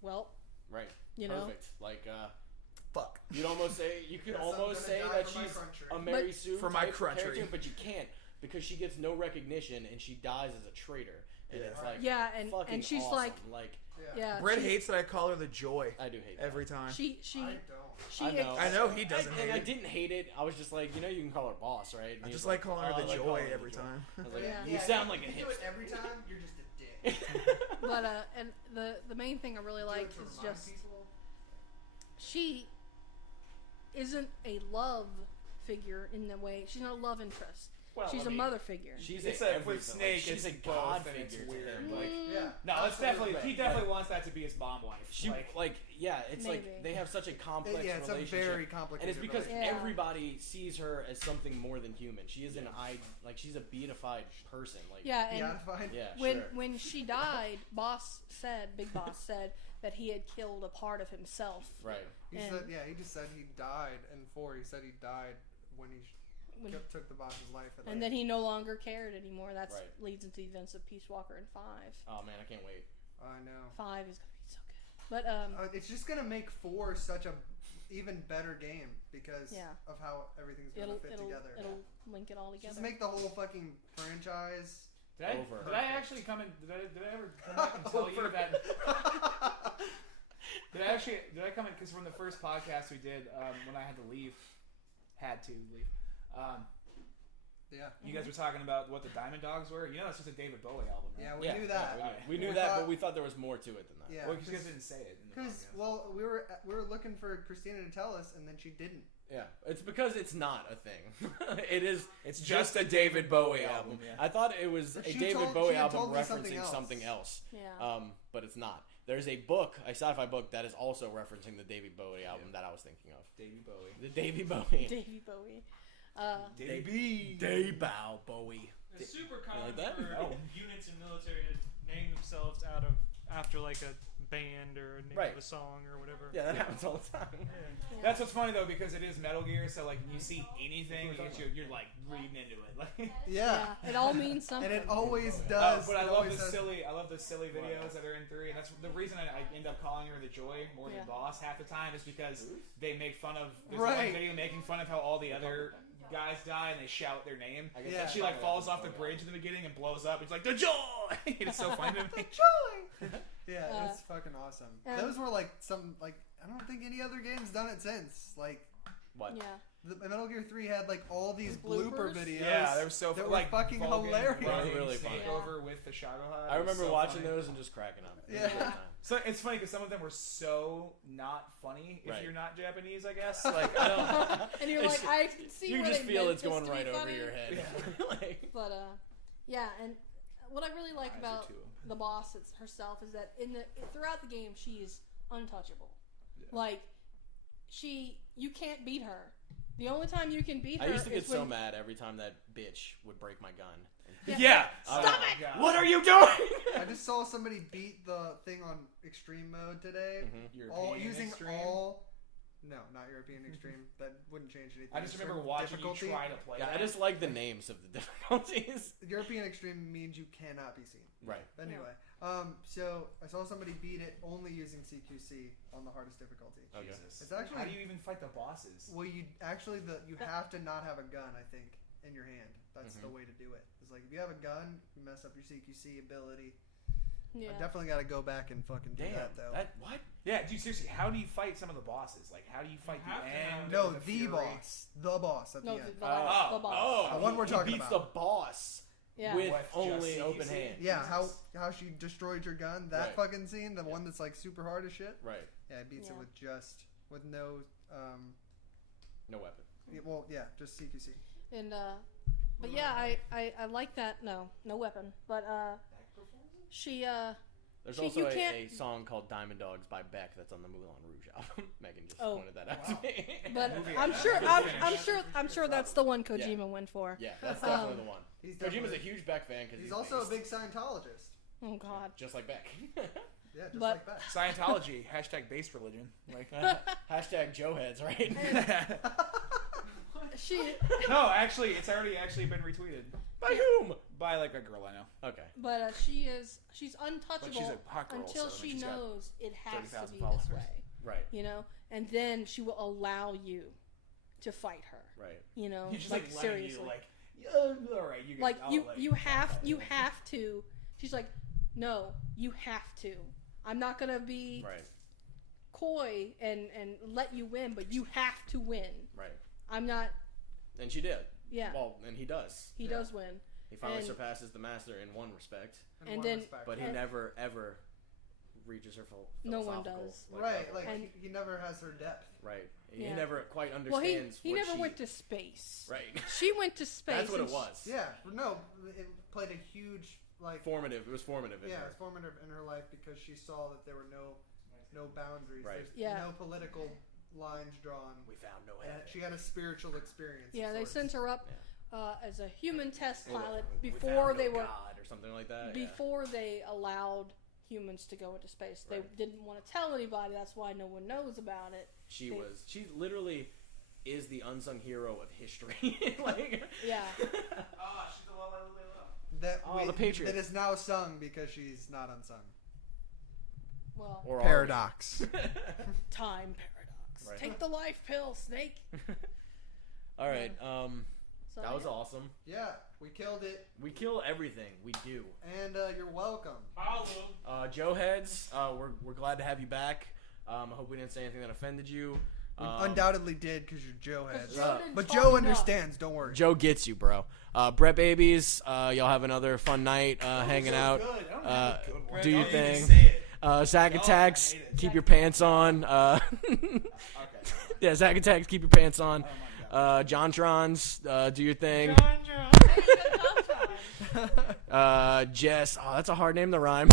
well, Right. you know, Perfect. Like, Fuck. you could almost say Yes, I'm gonna say die that for my she's country. a Mary Sue For my type of country. character, but you can't because she gets no recognition and she dies as a traitor. And Yeah. it's like, yeah, and fucking she's awesome. like, Yeah. yeah, Brett she, hates that I call her the Joy I do hate every time. she I don't. I know he doesn't and hate I it. didn't hate it. I was just like, you can call her boss, right? And I he just was like calling her "Oh, I the like Joy calling her every the Joy." time. I was like, Yeah. you sound like a you do it hipster. every time. You're just a dick. but and the main thing I really like Do it to is remind just people. she isn't a love figure in the way she's not a love interest. Well, She's I a mean, mother figure. She's It's a like everything. with Snake, she's a it's god both, and it's figure to weird. him. Like, Yeah. no, it's absolutely. definitely he definitely wants that to be his mom wife. She yeah, it's Maybe. like they have such a complex Yeah, it's a relationship. very And complicated. it's because Yeah. everybody sees her as something more than human. She is she's a beatified person. Like yeah, and Yeah, fine. yeah, when sure. when she died, Big Boss said that he had killed a part of himself. Right. He And- said, yeah, he just said he died in 4. He said he died when he When- took the boss's life. and then he no longer cared anymore. That Right. leads into the events of Peace Walker in 5. Oh man, I can't wait. I know. 5 is gonna be so good. But It's just gonna make 4 such a even better game because Yeah. of how everything's gonna it'll fit together. it'll link it all together. Just make the whole fucking franchise. Over. Did I actually come in? Did I ever come back and tell you that? Did I come in? Because from the first podcast we did, when I had to leave, Yeah. you guys were talking about what the Diamond Dogs were. You know, it's just a David Bowie album, right? Yeah, we knew that. We knew We that, thought- but we thought there was more to it than that. Yeah. Well, because you guys didn't say it. In the Because podcast. we were looking for Christina to tell us, and then she didn't. Yeah, it's because it's not a thing. It is. It's just a David Bowie album. yeah. I thought it was a She David told- Bowie she had album told me something referencing else. something else. Yeah. But it's not. There's a book, a sci-fi book that is also referencing the David Bowie album that I was thinking of. David Bowie. The David Bowie. Davy Bowie. Davey B. David Bowie. It's super You common like that? for Oh. units in military to name themselves after like a band or a name Right. of a song or whatever. Yeah, that happens all the time. Yeah. That's what's funny though, because it is Metal Gear, so like when you see anything, you're like reading into it. Like, Yeah. It all means something. And it always does. but I It love always the does. silly videos that are in 3, and that's the reason I end up calling her the Joy more than Yeah. Boss half the time is because they make fun of there's Right. one video making fun of how all the other guys die and they shout their name. I guess Yeah. And that's she like probably falls what off the I'm bridge in the beginning and blows up. It's like the Joy. It's so funny to me. Yeah, it's fucking awesome. and- Those were like some I don't think any other game's done it since. Like What? Yeah. the Metal Gear 3 had like all these Bloopers? blooper videos. Yeah, they were so that fu- were like fucking Vulcan hilarious. running Really Snake funny. over with the Shagohod. I It was remember so watching funny. those and just cracking up. It was a Yeah. good time. So it's funny because some of them were so not funny if Right. you're not Japanese, I guess. Like I don't. And you're It's- like, I can see You where just they feel meant it's this going to be right over funny. your head. Like, But yeah, and what I really like Eyes are about too. the boss herself is that throughout the game she is untouchable. Like you can't beat her. The only time you can beat her I used to get is so when, mad every time that bitch would break my gun. Yeah. Stop it! What are you doing? I just saw somebody beat the thing on extreme mode today. All using all. No, not European extreme. That wouldn't change anything. I just in remember terms of watching difficulty. you try to play. Yeah, that. I just like the names of the difficulties. European extreme means you cannot be seen. Right. Anyway, so I saw somebody beat it only using CQC on the hardest difficulty. Okay. Jesus. It's actually- How do you even fight the bosses? Well, you have to not have a gun. I think in your hand. That's the way to do it. It's like if you have a gun, you mess up your CQC ability. Yeah. I definitely got to go back and fucking do Damn. that though. What? Yeah, dude, seriously, how do you fight some of the bosses? Like, how do you fight have the to end? No, or the Fury? boss at No, the end. the boss. The boss. Oh, The one we're he talking beats about. the boss Yeah. with With only just open CQC? hand. Yeah, Jesus. how she destroyed your gun, that Right. fucking scene, the one that's like super hard as shit. Right. Yeah, it beats it Yeah. with no No weapon. just CQC. And but yeah, I like that. No weapon. But she There's See, also you a can't- song called Diamond Dogs by Beck that's on the Moulin Rouge album. Megan just Oh. pointed that out to me. But Movie I'm I sure haven't I'm finished. sure that's the one Kojima went for. Yeah, that's definitely the one. He's Kojima's a definitely- huge Beck fan because He's also a big Scientologist. Oh God. just like Beck. Yeah, just But- like that. Scientology, hashtag based religion. Like, Hashtag Joe heads, right? She no, actually, it's already been retweeted By whom? by like a girl I know. Okay. but she's untouchable But she's a hot girl, until so, I mean, she she's got knows it has to 30,000 be followers. this way. Right. You know, and then she will allow you to fight her. Right. You know, He's just like like letting seriously. you like, yeah, all right, you can, Like I'll you let you have to. She's like, no, you have to. I'm not gonna be Right. coy and let you win, but you have to win. Right. I'm not. And she did. Yeah, Well, and he does. he yeah. does win. He finally And- surpasses the master in one respect, In And one then- respect. but he And- never ever reaches her full. No one philosophical, does. Right, level. like And- he never has her depth. Right. He Yeah. never quite Well, understands. he what never she, went to space. Right. She went to space. That's what and it was. Yeah, no, it played a huge like Formative. It was formative. In yeah, her. it's formative in her life because she saw that there were no boundaries. Right. There's Yeah. no political lines drawn. We found no And heaven. she had a spiritual experience. Yeah, of they sorts. sent her up as a human test pilot We before found they no were God or something like that. yeah. before they allowed humans to go into space. They Right. didn't want to tell anybody. That's why no one knows about it. She they- was. She literally is the unsung hero of history. like. Yeah. Ah, she's the la la la la. That Oh, the Patriots. that is now sung because she's not unsung. Well, Or Paradox. time paradox. Right. Take the life pill, Snake. All right. So, That was yeah. awesome. Yeah, we killed it, We kill everything. We do. and you're welcome. Joe heads. We're glad to have you back. I hope we didn't say anything that offended you. We undoubtedly did because you're Joe heads. Joe didn't But talk Joe enough. understands. Don't worry. Joe gets you, bro. Brett babies. Y'all have another fun night hanging out. Good. I don't have a good one. Do your Don't even thing. say it. Zack Oh, attacks. I hate it. Keep your pants on. Okay. Yeah, Zack attacks. Keep your pants on. Oh my god. Jontrons. Do your thing. Hey, good job, John. Jess. Oh, that's a hard name to rhyme.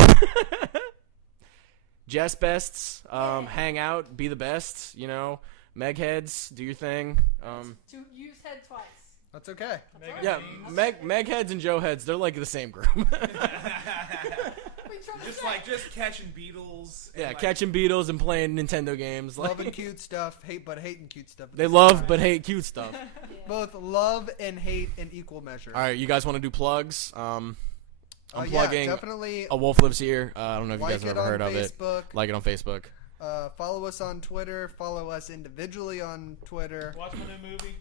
Jess bests. Hang out. Be the best. You know. Meg heads. Do your thing. To use head twice. That's okay. Yeah, Meg heads and Joe heads. They're like the same group. We tried to Just say. like catching beetles. And Yeah, like, catching Beatles and playing Nintendo games. Like, Loving cute stuff, hating cute stuff. at they the same love time. but hate cute stuff. Yeah. Both love and hate in equal measure. All right, you guys want to do plugs? I'm Yeah, plugging. definitely A Wolf Lives Here. I don't know if you like guys have it ever on heard of it. Facebook. Like it on Facebook. Follow us on Twitter. Follow us individually on Twitter. Watch my new movie.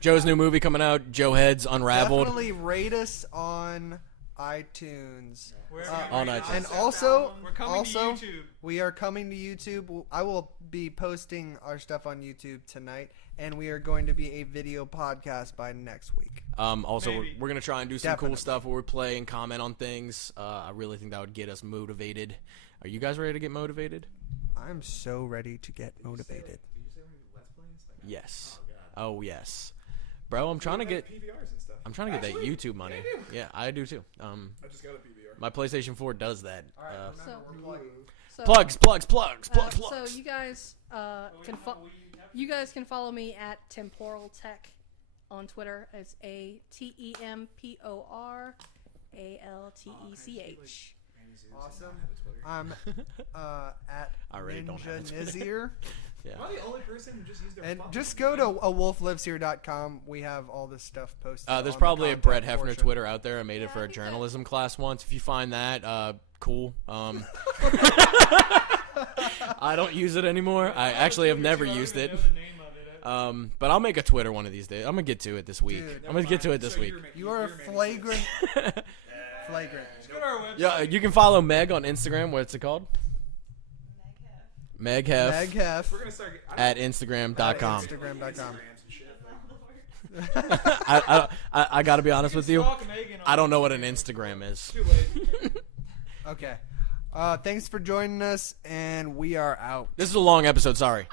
Joe's new movie coming out. Joe Heads Unraveled. Definitely rate us on iTunes. Wherever Uh, you on rate iTunes. us. And also, We're coming also, to YouTube. we are coming to YouTube. I will be posting our stuff on YouTube tonight, and we are going to be a video podcast by next week. Also, Maybe. we're going to try and do some Definitely. cool stuff where we play and comment on things. I really think that would get us motivated. Are you guys ready to get motivated? I'm so ready to get motivated. Did you say we're gonna do Let's Plays? Like, Yes. Oh god. Oh, yes. Bro, I'm trying to get PVRs and stuff. I'm trying to get that Actually, YouTube money. yeah, I do. Yeah, I do too. I just got a PVR. My PlayStation 4 does that. All right, remember, So- we're plugging. So, Plugs. So you guys you guys can follow me at Temporal Tech on Twitter. It's ATMPORALTECH. Awesome. I'm at I already don't have a Ninja Twitter. Nizier. Yeah. Am I the only person who just used their And phone? just go to awolfliveshere.com. We have all this stuff posted. There's on probably the a Brett contact Hefner portion. Twitter out there. I made it Yeah, for I a think that- journalism class once. If you find that, cool. I don't use it anymore. I actually have never used it. But I'll make a Twitter one of these days. I'm gonna get to it this week. Dude, I'm gonna get to it this week. You are a flagrant, Flagrant. Go to our website. Yeah, you can follow Meg on Instagram. What's it called? Meg Hef. Meg Hef We're gonna start At Instagram.com. Instagram.com. I gotta be honest with you. Stalk Megan on I don't know what an Instagram is. Too late. Okay. Thanks for joining us, and we are out. This is a long episode. Sorry.